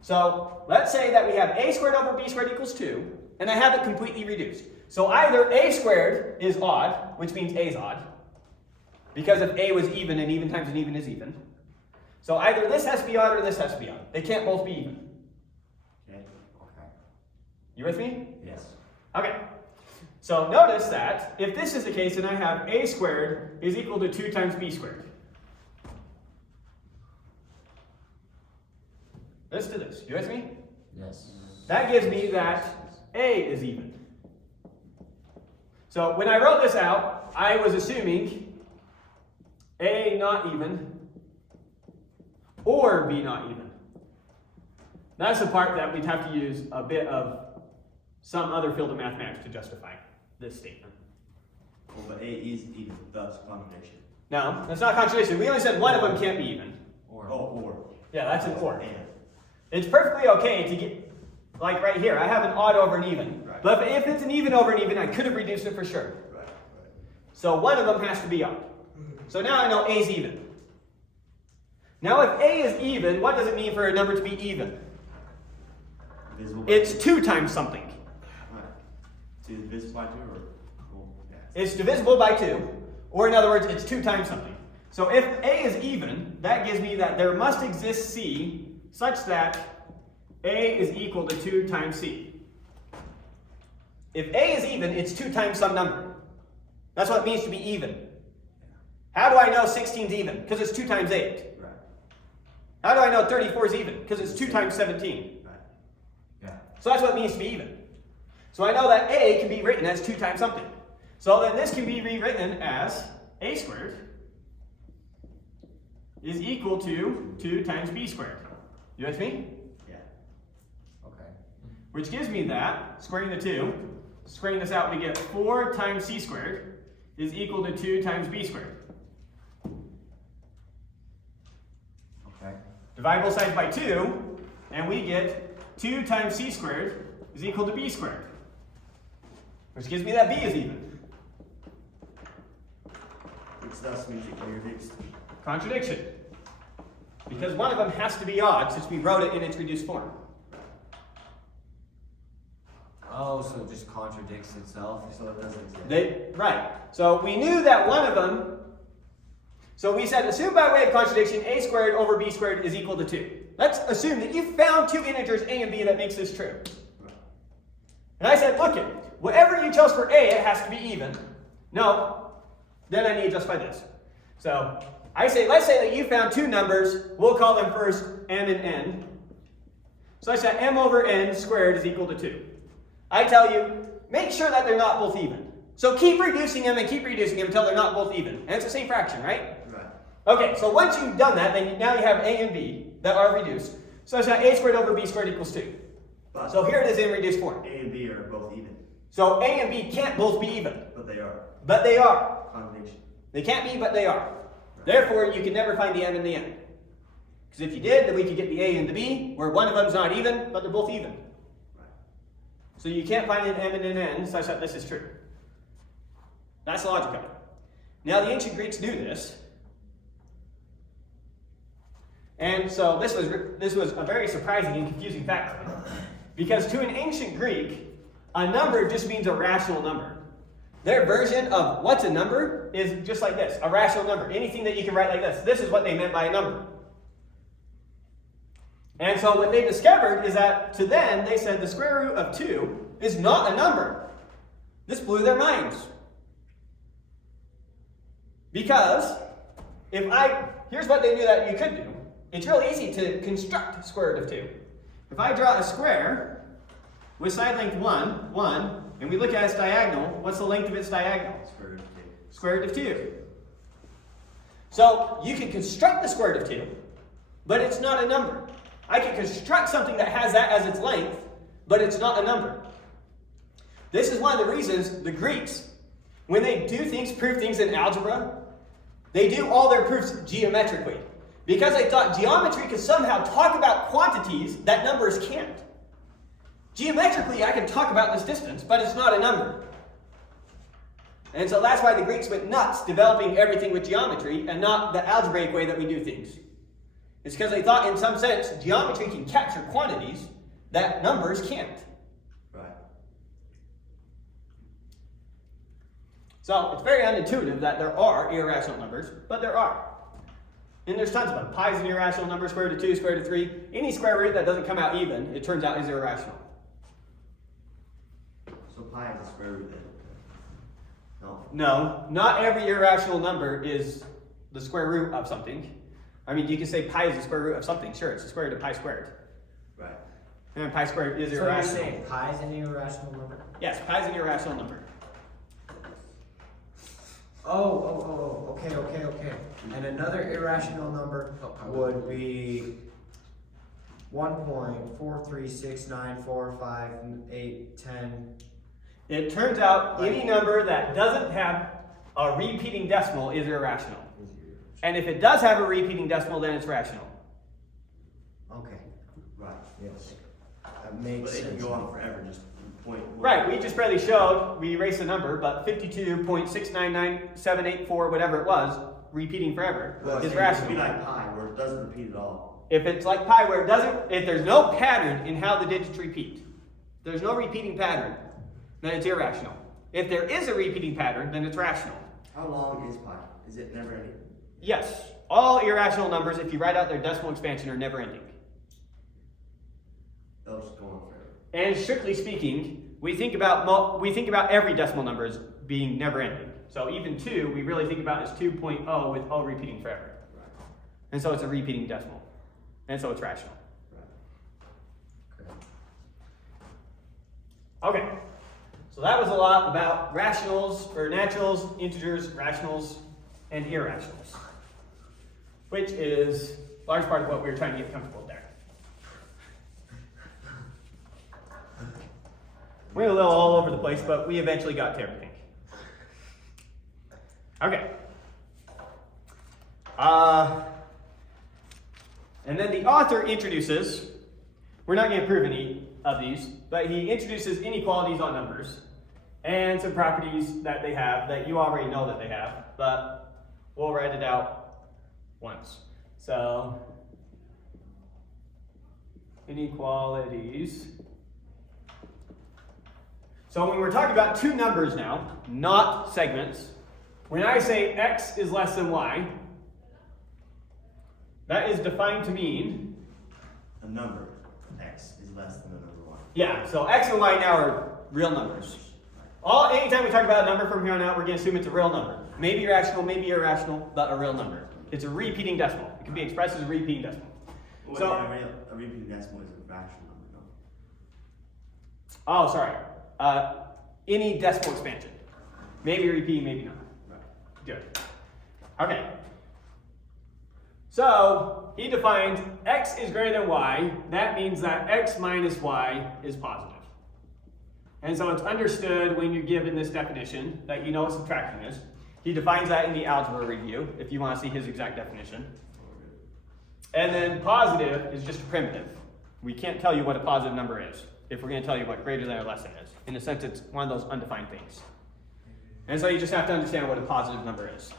So let's say that we have a squared over b squared equals 2, and I have it completely reduced. So either a squared is odd, which means a is odd, because if a was even and even times an even is even. So either this has to be odd or this has to be odd. They can't both be even. Okay, okay. You with me? Yes. Okay. So notice that if this is the case, then I have a squared is equal to 2 times b squared. This to this. You with me? Yes. That gives me that a is even. So when I wrote this out, I was assuming a not even or b not even. That's the part that we'd have to use a bit of some other field of mathematics to justify this statement. Well, but A is even, thus contradiction. No, that's not a contradiction. We only said one of them can't be even. Oh, or. Yeah, that's an or. And. It's perfectly okay to get, like right here, I have an odd over an even. Right. But if it's an even over an even, I could have reduced it for sure. Right, So one of them has to be odd. So now I know A is even. Now if A is even, what does it mean for a number to be even? Divisible by It's 2. 2 times something. Right. 2 is divisible by 2 or? Well, yes. It's divisible by 2, or in other words, it's 2 times something. So if A is even, that gives me that there must exist C such that A is equal to 2 times C. If A is even, it's 2 times some number. That's what it means to be even. How do I know 16 is even? Because it's 2 times 8. Right. How do I know 34 is even? Because it's 2 times 17. Right. Yeah. So that's what it means to be even. So I know that A can be written as 2 times something. So then this can be rewritten as A squared is equal to 2 times B squared. You with me? Yeah. Okay. Which gives me that, squaring the 2, squaring this out, we get 4 times C squared is equal to 2 times B squared. Okay. Divide both sides by 2, and we get 2 times C squared is equal to B squared. Which gives me that B is even. Which thus means it can be reduced. Contradiction. Because one of them has to be odd since we wrote it in its reduced form. Oh, so it just contradicts itself? So it doesn't exist. Right. So we knew that one of them, so we said assume by way of contradiction a squared over b squared is equal to 2. Let's assume that you found 2 integers a and b that makes this true. And I said, look it, whatever you chose for a, it has to be even. No, then I need to justify this. So I say, let's say that you found 2 numbers, we'll call them first m and n. So I said m over n squared is equal to 2. I tell you, make sure that they're not both even. So keep reducing them and keep reducing them until they're not both even. And it's the same fraction, right? Right. Okay, so once you've done that, then now you have a and b that are reduced. So it's that a squared over b squared equals 2. But So here it is in reduced form. A and B are both even. So a and b can't both be even, But they are. but they are. Contradiction. They can't be, but they are. Therefore, you can never find the m and the n. Because if you did, then we could get the a and the b, where one of them's not even, but they're both even. Right. So you can't find an m and an n such that this is true. That's logical. Now the ancient Greeks knew this. And so this was a very surprising and confusing fact for them. Because to an ancient Greek, a number just means a rational number. Their version of what's a number is just like this, a rational number. Anything that you can write like this. This is what they meant by a number. And so what they discovered is that to them, they said the square root of 2 is not a number. This blew their minds. Because here's what they knew that you could do. It's real easy to construct the square root of 2. If I draw a square with side length 1, and we look at its diagonal, what's the length of its diagonal? Square root of 2. Square root of 2. So you can construct the square root of 2, but it's not a number. I can construct something that has that as its length, but it's not a number. This is one of the reasons the Greeks, when they do things, prove things in algebra, they do all their proofs geometrically. Because they thought geometry could somehow talk about quantities that numbers can't. Geometrically, I can talk about this distance, but it's not a number. And so that's why the Greeks went nuts developing everything with geometry and not the algebraic way that we do things. It's because they thought in some sense geometry can capture quantities that numbers can't. Right. So it's very unintuitive that there are irrational numbers, but there are. And there's tons of them. Pi is an irrational number, square root of 2, square root of 3. Any square root that doesn't come out even, it turns out is irrational. So pi is the square root then? No. No, not every irrational number is the square root of something. I mean, you can say pi is the square root of something. Sure, it's the square root of pi squared. Right. And pi squared is So you're irrational. saying pi is an irrational number? Yes, pi is an irrational number. Okay. And another irrational number would be 1.4369458810. It turns out any number that doesn't have a repeating decimal is irrational. And if it does have a repeating decimal, then it's rational. Okay, Right. yes. That But makes it can sense. go on forever, just point. Right, we just barely showed, we erased the number, but 52.699784, whatever it was, repeating forever, Well, is it could be rational. like pi, where it doesn't repeat at all. If it's like pi where it doesn't, if there's no pattern in how the digits repeat, there's no repeating pattern, then it's irrational. If there is a repeating pattern, then it's rational. How long is pi? Is it never ending? Yes, all irrational numbers, if you write out their decimal expansion, are never ending. They'll just go on forever. And strictly speaking, we think about every decimal number as being never ending. So even 2, we really think about as 2.0 with O repeating forever. Right. And so it's a repeating decimal. And so it's rational. Right. Okay. So that was a lot about rationals, or naturals, integers, rationals, and irrationals. Which is a large part of what we were trying to get comfortable with there. We were a little all over the place, but we eventually got to everything. Okay. And then the author introduces, we're not going to prove any of these, but he introduces inequalities on numbers and some properties that they have that you already know that they have, but we'll write it out once. So, inequalities. So when we're talking about two numbers now, not segments, when I say x is less than y, that is defined to mean, A number, x, is less than the number 1. yeah, so x and y now are real numbers. Anytime we talk about a number from here on out, we're going to assume it's a real number. Maybe rational, maybe irrational, but a real number. It's a repeating decimal. It can be expressed as a repeating decimal. Well, So- a repeating decimal is a fraction number, no? Oh, sorry. Any decimal expansion. Maybe repeating, maybe not. Right. Good. Okay. So, he defines x is greater than y. That means that x minus y is positive. And so it's understood when you're given this definition that you know what subtraction is. He defines that in the algebra review, if you want to see his exact definition. And then positive is just a primitive. We can't tell you what a positive number is if we're going to tell you what greater than or less than is. In a sense, it's one of those undefined things. And so you just have to understand what a positive number is.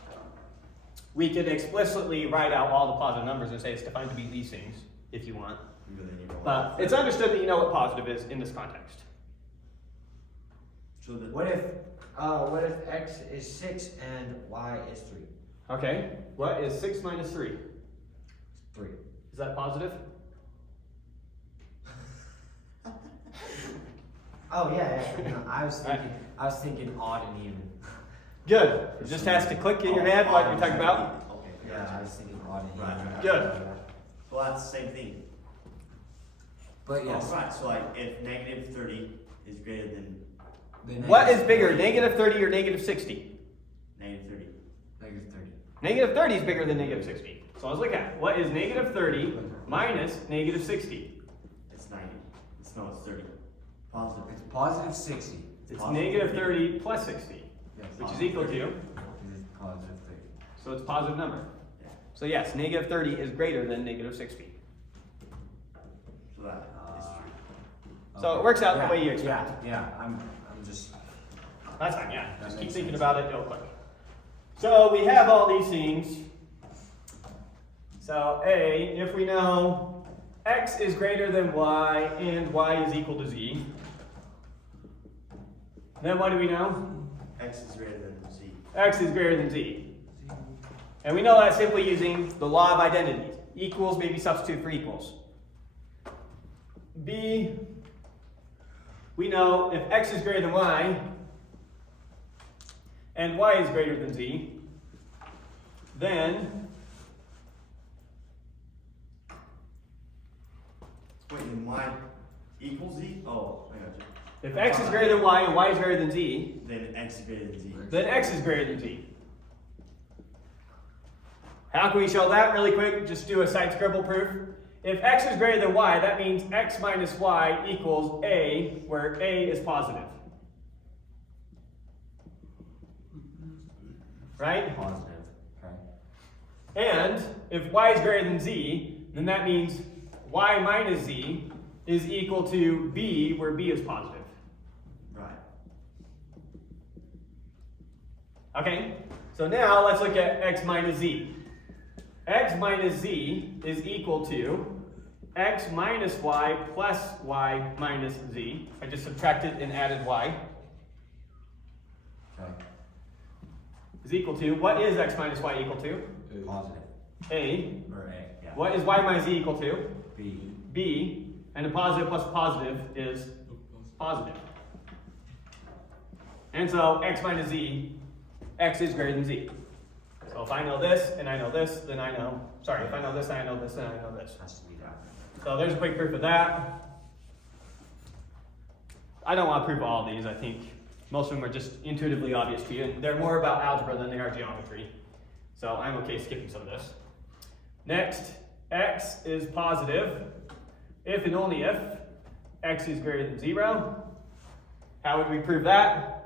We could explicitly write out all the positive numbers and say it's defined to be these things, if you want. But then you go But it's understood that you know what positive is in this context. So the, What if x is 6 and y is 3? Okay, what is 6 minus 3? 3. Is that positive? Oh yeah. No, I was thinking odd and even. Good. It just has to click in your head what you're talking about. Okay, Yeah, gotcha. I was thinking odd and Right, even. right. Good. Well, that's the same thing. But yes. Oh, right, so like if negative 30 is greater than What is bigger, negative 30 or negative 60? negative 30. Negative 30. Negative 30 is bigger than negative 60. So let's look at what is negative 30 minus negative 60. It's 90. It's 30. Positive. It's positive 60. It's negative 30 plus 60, Yes. which is equal to, It's positive 30. so it's a positive number. Yeah. So yes, negative 30 is greater than negative 60. So that is true. So it works out the way you expect. Yeah, I'm just. That's fine, yeah. That Just keep makes thinking sense. about it, it'll click. So we have all these things. So A, if we know x is greater than y and y is equal to z, then what do we know? X is greater than Z. x is greater than z. And we know that simply using the law of identity. Equals, maybe substitute for equals. B, we know if x is greater than y, and y is greater than z, then Wait, then y equals z? Oh, I got you. if x is greater than y and y is greater than z, Then x is greater than z. then x is greater than z. How can we show that really quick? Just do a side scribble proof. If x is greater than y, that means x minus y equals a, where a is positive. Right? Positive, okay. And if y is greater than z, then that means y minus z is equal to b, where b is positive. Right. Okay? So now let's look at x minus z. X minus z is equal to x minus y plus y minus z. I just subtracted and added y. Okay, Is equal to, what is x minus y equal to? positive, A. or A, yeah. What is y minus z equal to? B, B. And a positive plus a positive is positive. And so x minus z, x is greater than z. So if I know this and I know this, then I know, sorry, if I know this and I know this, then I know this. has to be that. So there's a quick proof of that. I don't want to prove all of these. I think most of them are just intuitively obvious to you, and they're more about algebra than they are geometry. So I'm okay skipping some of this. Next, x is positive if and only if x is greater than 0. How would we prove that?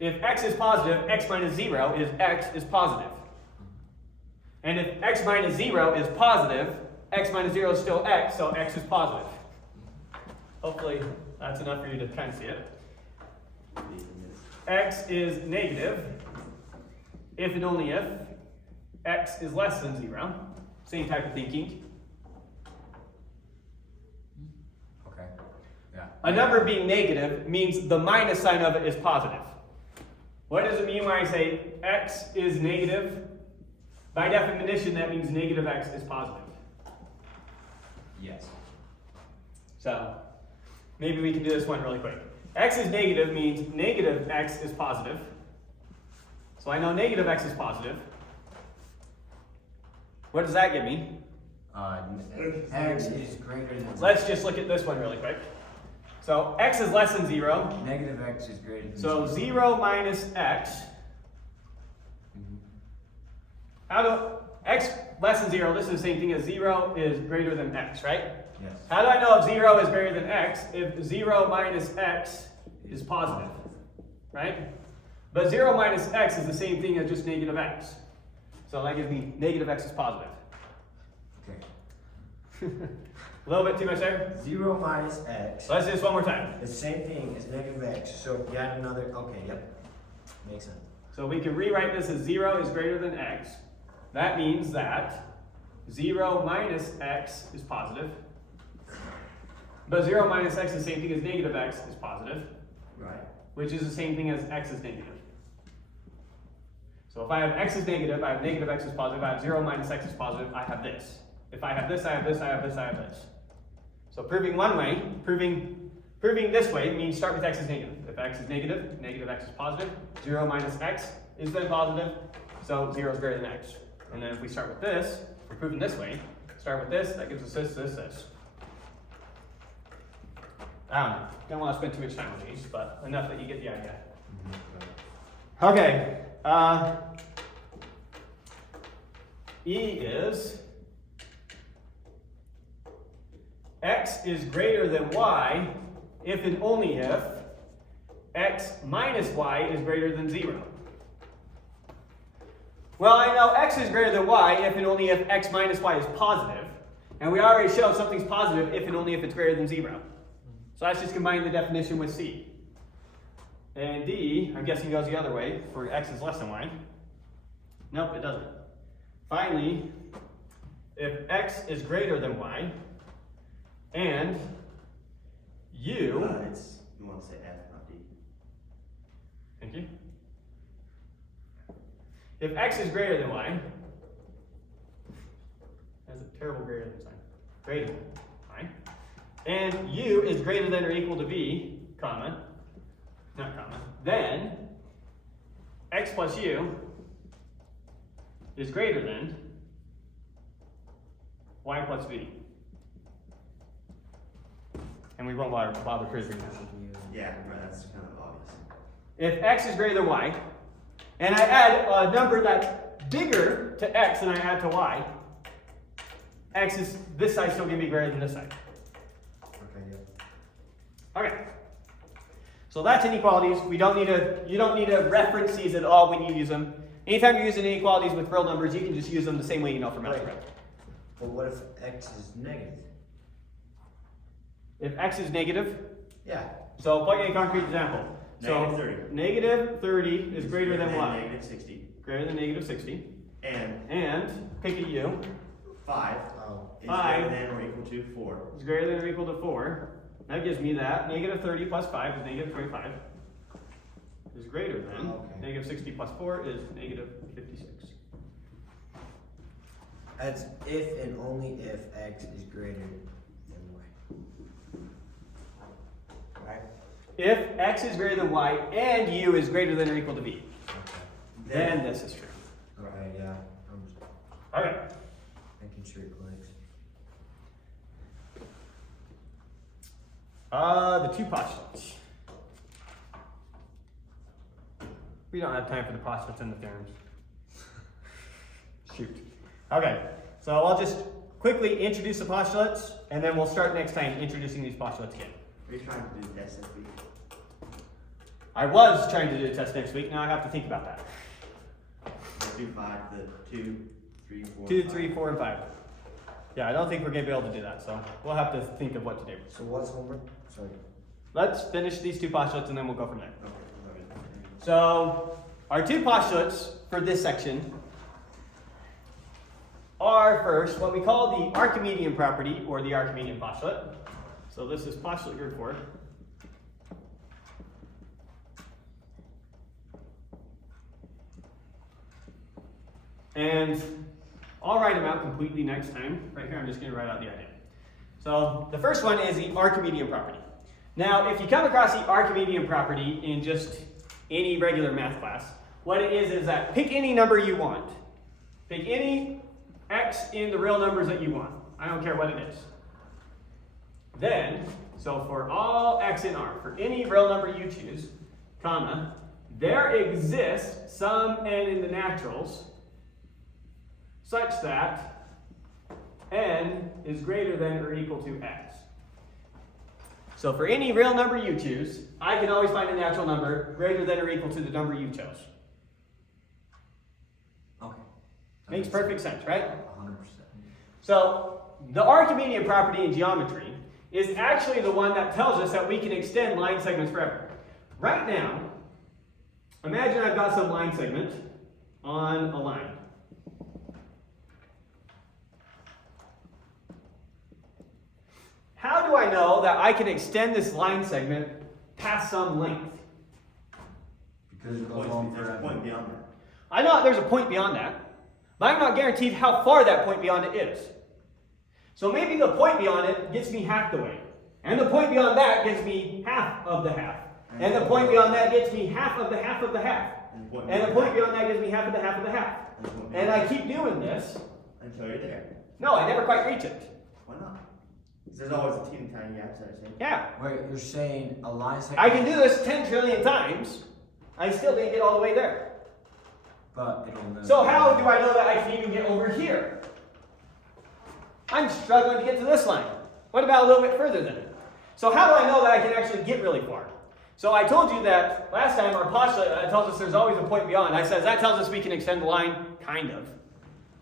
If x is positive, x minus 0 is x is positive. And if x minus 0 is positive, x minus 0 is still x, so x is positive. Hopefully that's enough for you to kind of see it. X is negative if and only if x is less than 0. Same type of thinking. Okay, yeah. A number being negative means the minus sign of it is positive. What does it mean when I say x is negative? By definition, that means negative x is positive. Yes. So maybe we can do this one really quick. X is negative means negative x is positive. So I know negative x is positive. What does that give me? X is greater than. Let's just look at this one really quick. So x is less than 0. Negative X is greater than. So 0 minus x. How do x less than 0, this is the same thing as 0 is greater than x, right? Yes. How do I know if 0 is greater than x if 0 minus x is positive, right? But 0 minus x is the same thing as just negative x. So that gives me negative x is positive. Okay. A little bit too much there? 0 minus X. So let's do this one more time. The same thing as negative X, so if you add another, okay, yep. Makes sense. So we can rewrite this as 0 is greater than x. That means that 0 minus x is positive. But 0 minus x is the same thing as negative x is positive, Right. which is the same thing as x is negative. So if I have x is negative, I have negative x is positive, I have 0 minus x is positive, I have this. If I have this, I have this, I have this, I have this. So proving one way, proving this way means start with x is negative. If x is negative, negative x is positive, 0 minus x is then positive, so 0 is greater than x. And then if we start with this, we're proving this way, start with this, that gives us this, this, this. I don't know, don't want to spend too much time on these, but enough that you get the idea. Okay, E is x is greater than y if and only if x minus y is greater than 0. Well, I know x is greater than y if and only if x minus y is positive, and we already showed something's positive if and only if it's greater than 0. So let's just combine the definition with C. And D, I'm guessing goes the other way, for x is less than y. Nope, it doesn't. Finally, if x is greater than y, and You want to say F, not D. thank you. if x is greater than y, that's a terrible greater than sign, greater than y, and u is greater than or equal to v, comma, not comma, then x plus u is greater than y plus v. And we won't bother proving that. Yeah, right, that's kind of obvious. If x is greater than y, and I add a number that's bigger to x than I add to y, x is, this side still going to be greater than this side. Okay, yeah. Okay. So that's inequalities. You don't need to reference these at all when you use them. Anytime you're using inequalities with real numbers, you can just use them the same way you know from algebra. But what if x is negative? If x is negative, Yeah. so plug in a concrete example. Negative So 30. negative 30 is greater than what? Negative 60. Greater than negative 60. And Pick a u 5 Oh. is 5 greater than or equal to 4. is greater than or equal to 4. That gives me that. Negative 30 plus 5 is negative 25. Is greater than. Okay. Negative 60 plus 4 is negative 56. That's if and only if x is greater than y. Right? If x is greater than y and u is greater than or equal to v, Okay. then this is true. Okay, yeah. I'm just Okay. making sure it clicks. The two postulates. We don't have time for the postulates and the theorems. Shoot. Okay, so I'll just quickly introduce the postulates, and then we'll start next time introducing these postulates again. Are you trying to do the test this week? I was trying to do a test next week, now I have to think about that. Let's do 5, the 2, 3, 4. 2, 5. 3, 4, and 5. Yeah, I don't think we're going to be able to do that, so we'll have to think of what to do. So what's homework? Sorry. Let's finish these two postulates and then we'll go from there. Okay, love it. So, our two postulates for this section are first what we call the Archimedean property, or the Archimedean postulate. So this is postulate group 4. And I'll write them out completely next time. Right here, I'm just going to write out the idea. So the first one is the Archimedean property. Now, if you come across the Archimedean property in just any regular math class, what it is that pick any number you want. Pick any x in the real numbers that you want. I don't care what it is. Then, so for all x in R, for any real number you choose, comma, there exists some n in the naturals such that n is greater than or equal to x. So for any real number you choose, I can always find a natural number greater than or equal to the number you chose. Okay. Makes perfect sense, right? 100%. So the Archimedean property in geometry is actually the one that tells us that we can extend line segments forever. Right now, imagine I've got some line segment on a line. How do I know that I can extend this line segment past some length? Because it goes on There's a forever. point beyond that. I know there's a point beyond that, but I'm not guaranteed how far that point beyond it is. So maybe the point beyond it gets me half the way, and the point beyond that gives me half of the half, and the point beyond that gets me half of the half of the half, and the point beyond that gives me half of the half of the half. And I keep doing this. Until you're there. No, I never quite reach it. Why not? 'Cause there's always a teeny tiny gaps that I say. Yeah. Wait, you're saying a line segment? I can do this 10 trillion times. I still didn't get all the way there. But it'll move. So how do I know that I can even get over here? I'm struggling to get to this line. What about a little bit further than it? So how do I know that I can actually get really far? So I told you that last time our postulate tells us there's always a point beyond. I said that tells us we can extend the line, kind of.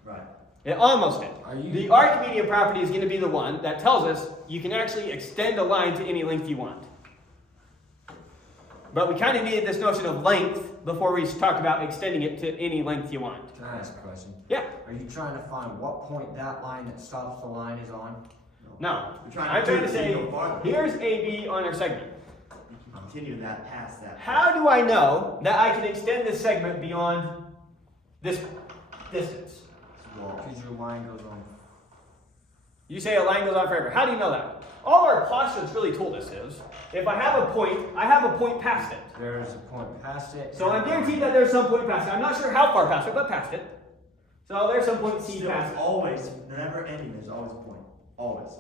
Right. It almost did. Are you- The Archimedean property is going to be the one that tells us you can actually extend a line to any length you want. But we kind of needed this notion of length before we talked about extending it to any length you want. Can I ask a question? Yeah. Are you trying to find what point that line that stops the line is on? No. We're trying I'm to trying to say, go farther. here's AB on our segment. You can continue that past that. How do I know that I can extend this segment beyond This distance. Because your line goes on. You say a line goes on forever. How do you know that? All our postulates really told us is, if I have a point, I have a point past it. There's a point past it. So I'm guaranteed that there's some point past it. I'm not sure how far past it, but past it. So there's some point C Still, past it. always, never ending, there's always a point. Always.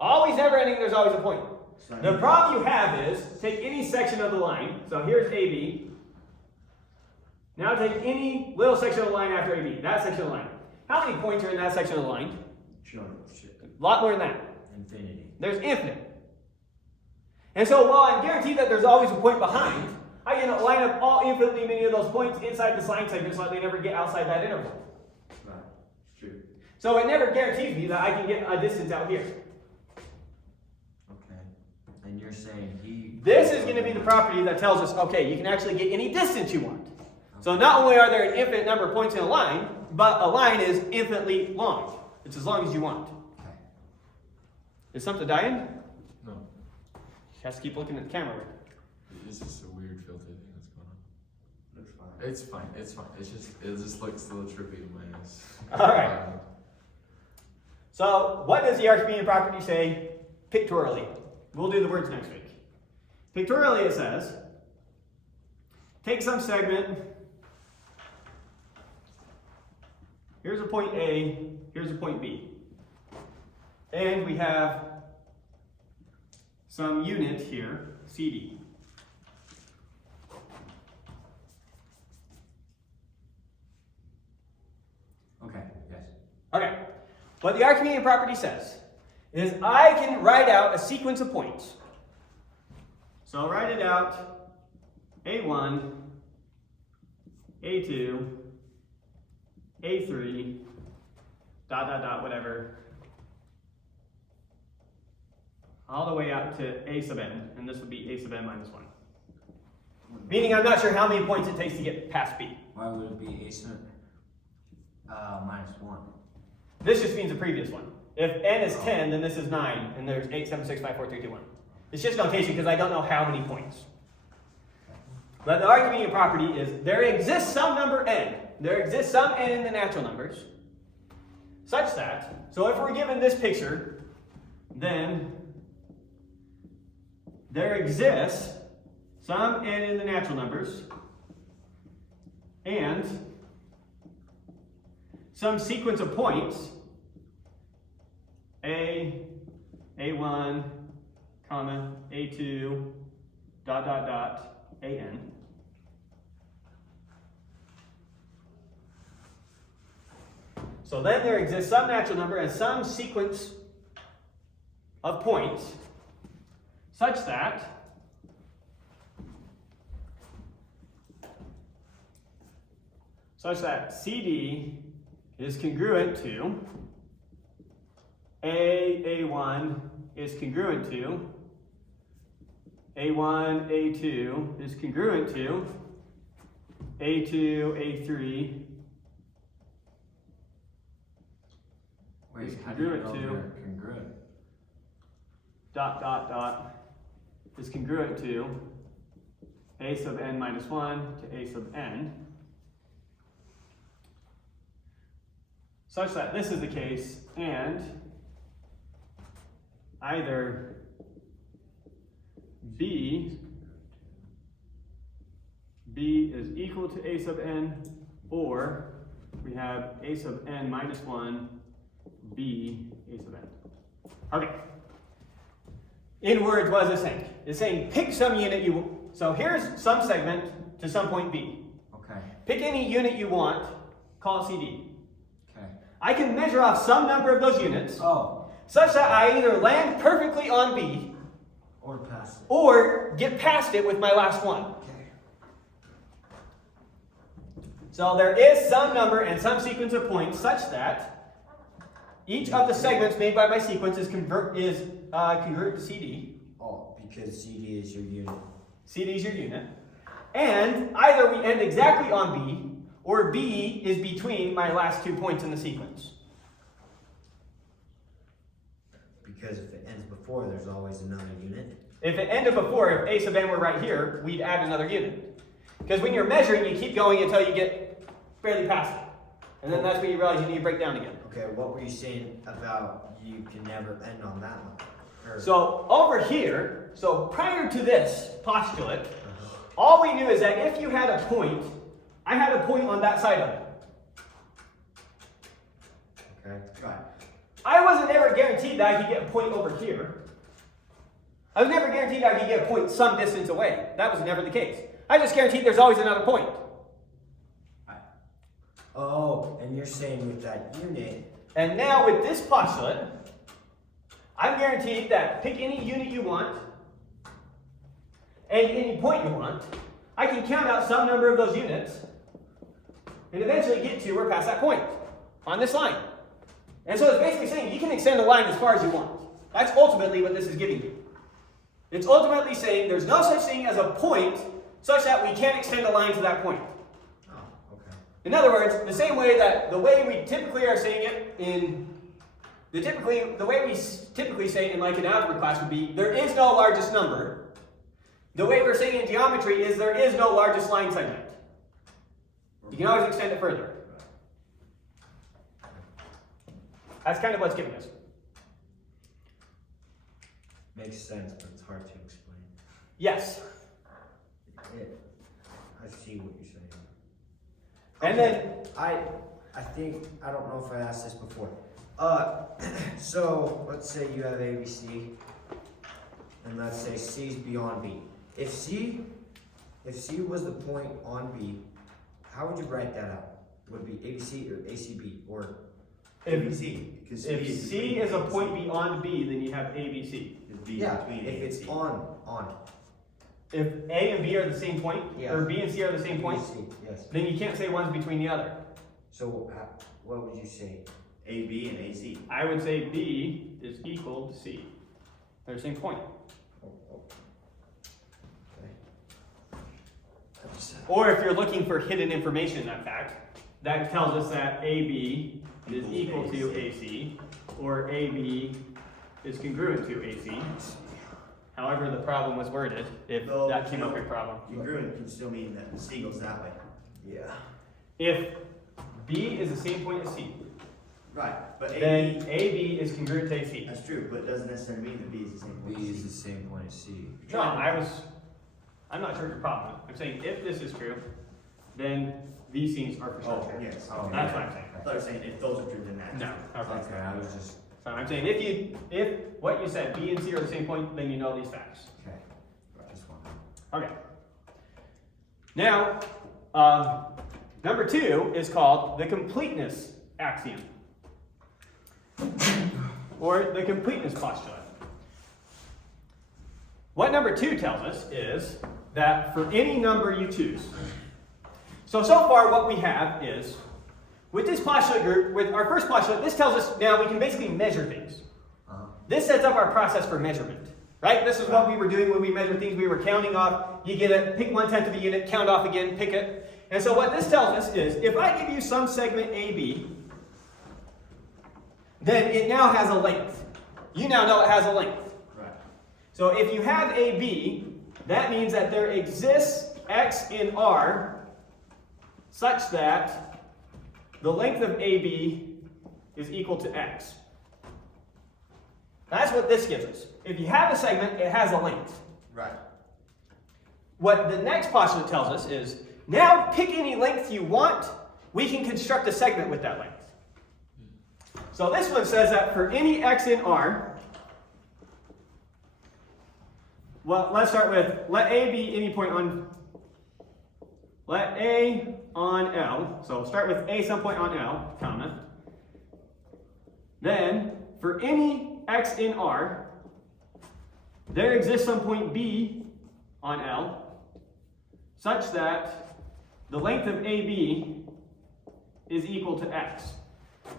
Always never ending, there's always a point. So I The mean, problem you have is, take any section of the line. So here's AB. Now take any little section of the line after AB. That section of the line. How many points are in that section of the line? sure. A lot more than that. Infinity. There's infinite. And so while I'm guaranteed that there's always a point behind, I can line up all infinitely many of those points inside this line segment so that they never get outside that interval. Right. It's true. So it never guarantees me that I can get a distance out here. Okay. And you're saying he. This is going to be the property that tells us, okay, you can actually get any distance you want. So not only are there an infinite number of points in a line, but a line is infinitely long. It's as long as you want. Okay. Is something dying? No, You have to keep looking at the camera. it's just a weird filter thing that's going on. Looks fine. It's fine, it's fine. It just looks a little trippy to my eyes. All right. So what does the Archimedean property say pictorially? We'll do the words next week. Pictorially it says, take some segment. Here's a point A, here's a point B. And we have some unit here, CD. Okay, yes. Okay. What the Archimedean property says is I can write out a sequence of points. So I'll write it out A1, A2, A3, whatever, all the way out to A sub n, and this would be A sub n minus 1. Meaning I'm not sure how many points it takes to get past B. Why would it be a sub minus 1? This just means the previous one. If n is 10, then this is 9, and there's 8, 7, 6, 5, 4, 3, 2, 1. It's just notation because I don't know how many points. But the Archimedean property is there exists some number n. There exists some n in the natural numbers, such that, so if we're given this picture, then there exists some n in the natural numbers, and some sequence of points, A1, comma, A2, AN. So then there exists some natural number and some sequence of points such that CD is congruent to A1 is congruent to A1, A2 is congruent to A2, A3 Wait, is how do you congruent know to they're congruent? is congruent to A sub n minus 1 to A sub n, such that this is the case and either B is equal to A sub n, or we have A sub n minus 1, B A sub n. Okay. In words, what is it saying? It's saying pick some unit you want. So here's some segment to some point B. Okay. Pick any unit you want, call it CD. Okay. I can measure off some number of those units Oh. such that I either land perfectly on B Or past it. or get past it with my last one. Okay. So there is some number and some sequence of points such that each of the segments made by my sequence is congruent to CD. Oh, because CD is your unit. CD is your unit. And either we end exactly on B, or B is between my last 2 points in the sequence. Because if it ends before, there's always another unit. If it ended before, if A sub n were right here, we'd add another unit. Because when you're measuring, you keep going until you get barely past it. And then that's when you realize you need to break down again. Okay, what were you saying about you can never end on that line? Or- So over here, so prior to this postulate, all we knew is that if you had a point, I had a point on that side of it. Okay. Right. I wasn't ever guaranteed that I could get a point over here. I was never guaranteed I could get a point some distance away. That was never the case. I just guaranteed there's always another point. Oh, and you're saying with that unit, And now with this postulate, I'm guaranteed that pick any unit you want, and any point you want, I can count out some number of those units, and eventually get to or past that point on this line. And so it's basically saying you can extend the line as far as you want. That's ultimately what this is giving you. It's ultimately saying there's no such thing as a point such that we can't extend a line to that point. oh, okay. In other words, the same way that the way we typically are saying it in the way we typically say it in like an algebra class would be there is no largest number. The way we're saying it in geometry is there is no largest line segment. You can always extend it further. That's kind of what's giving us. Makes sense, but it's hard to explain. Yes. I see what you're saying. And Okay, then I think, I don't know if I asked this before. So let's say you have ABC, and let's say C is beyond B. If C was the point on B, how would you write that out? Would it be ABC or ACB, or ABC, because if C is a point beyond B, then you have ABC. It'd be yeah, between A if and it's C. on If A and B are the same point, Yeah. or B and C are the same point, ABC, yes. then you can't say one's between the other. So what would you say? AB and AC. I would say B is equal to C. They're the same point. Or if you're looking for hidden information in that fact, that tells us that AB is equal to AC, or AB is congruent to AC. However the problem was worded, if No, that came no. up with a problem. Congruent can still mean that the C goes that way. Yeah. If B is the same point as C, Right, but then AB, AB is congruent to AC. that's true, but it doesn't necessarily mean that B is the same point. B as is C. the same point as C. No, I'm not sure your problem. I'm saying if this is true, then these things are for sure Oh, true. yes. Oh, That's what I'm saying. I thought you were saying if those are true, then that's. No. Okay, I was just, So I'm saying if what you said, B and C are the same point, then you know these facts. okay, just one. Okay. Now, number 2 is called the completeness axiom, or the completeness postulate. What number 2 tells us is that for any number you choose. So far what we have is, with this postulate group, with our first postulate, this tells us now we can basically measure things. This sets up our process for measurement, right? This is what we were doing when we measured things. We were counting off, you get it, pick 1/10 of a unit, count off again, pick it. And so what this tells us is, if I give you some segment AB, then it now has a length. You now know it has a length. Right. So if you have AB, that means that there exists X in R such that the length of AB is equal to X. That's what this gives us. If you have a segment, it has a length. Right. What the next postulate tells us is, now pick any length you want, we can construct a segment with that length. So this one says that for any X in R, well, let's start with, let A be any point on, let A on L, so start with A some point on L, comma. Then, for any X in R, there exists some point B on L, such that the length of AB is equal to X.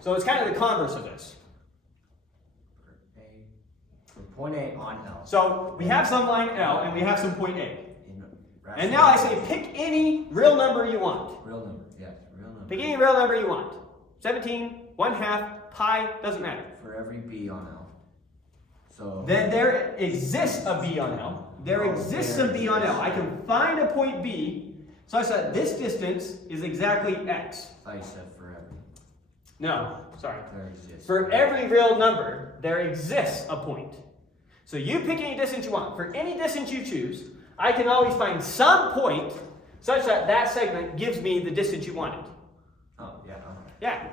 So it's kind of the converse of this. From point A on L. So we have some line L and we have some point A. In And now I say pick any real number you want. Real number, yes, real number. Pick any real number you want. 17, 1/2, pi, doesn't matter. For every B on L. So. Then there exists a B on L. There Oh, exists there a B on L. exists. I can find a point B such that this distance is exactly X. I thought you said for every. No, sorry. There exists. For every real number, there exists a point. So you pick any distance you want. For any distance you choose, I can always find some point such that that segment gives me the distance you wanted. Oh, yeah, okay. Yeah.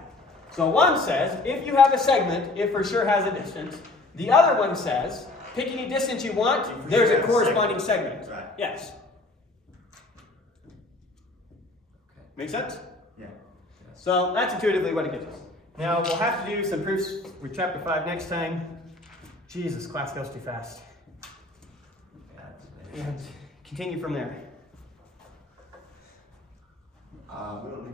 So one says, if you have a segment, it for sure has a distance. The other one says, pick any distance you want, If we there's a have a corresponding segment. Right. Yes. Make sense? Yeah. So that's intuitively what it gives us. Now we'll have to do some proofs with chapter 5 next time. Jesus, class goes too fast. Yeah, it's- And continue from there. We don't need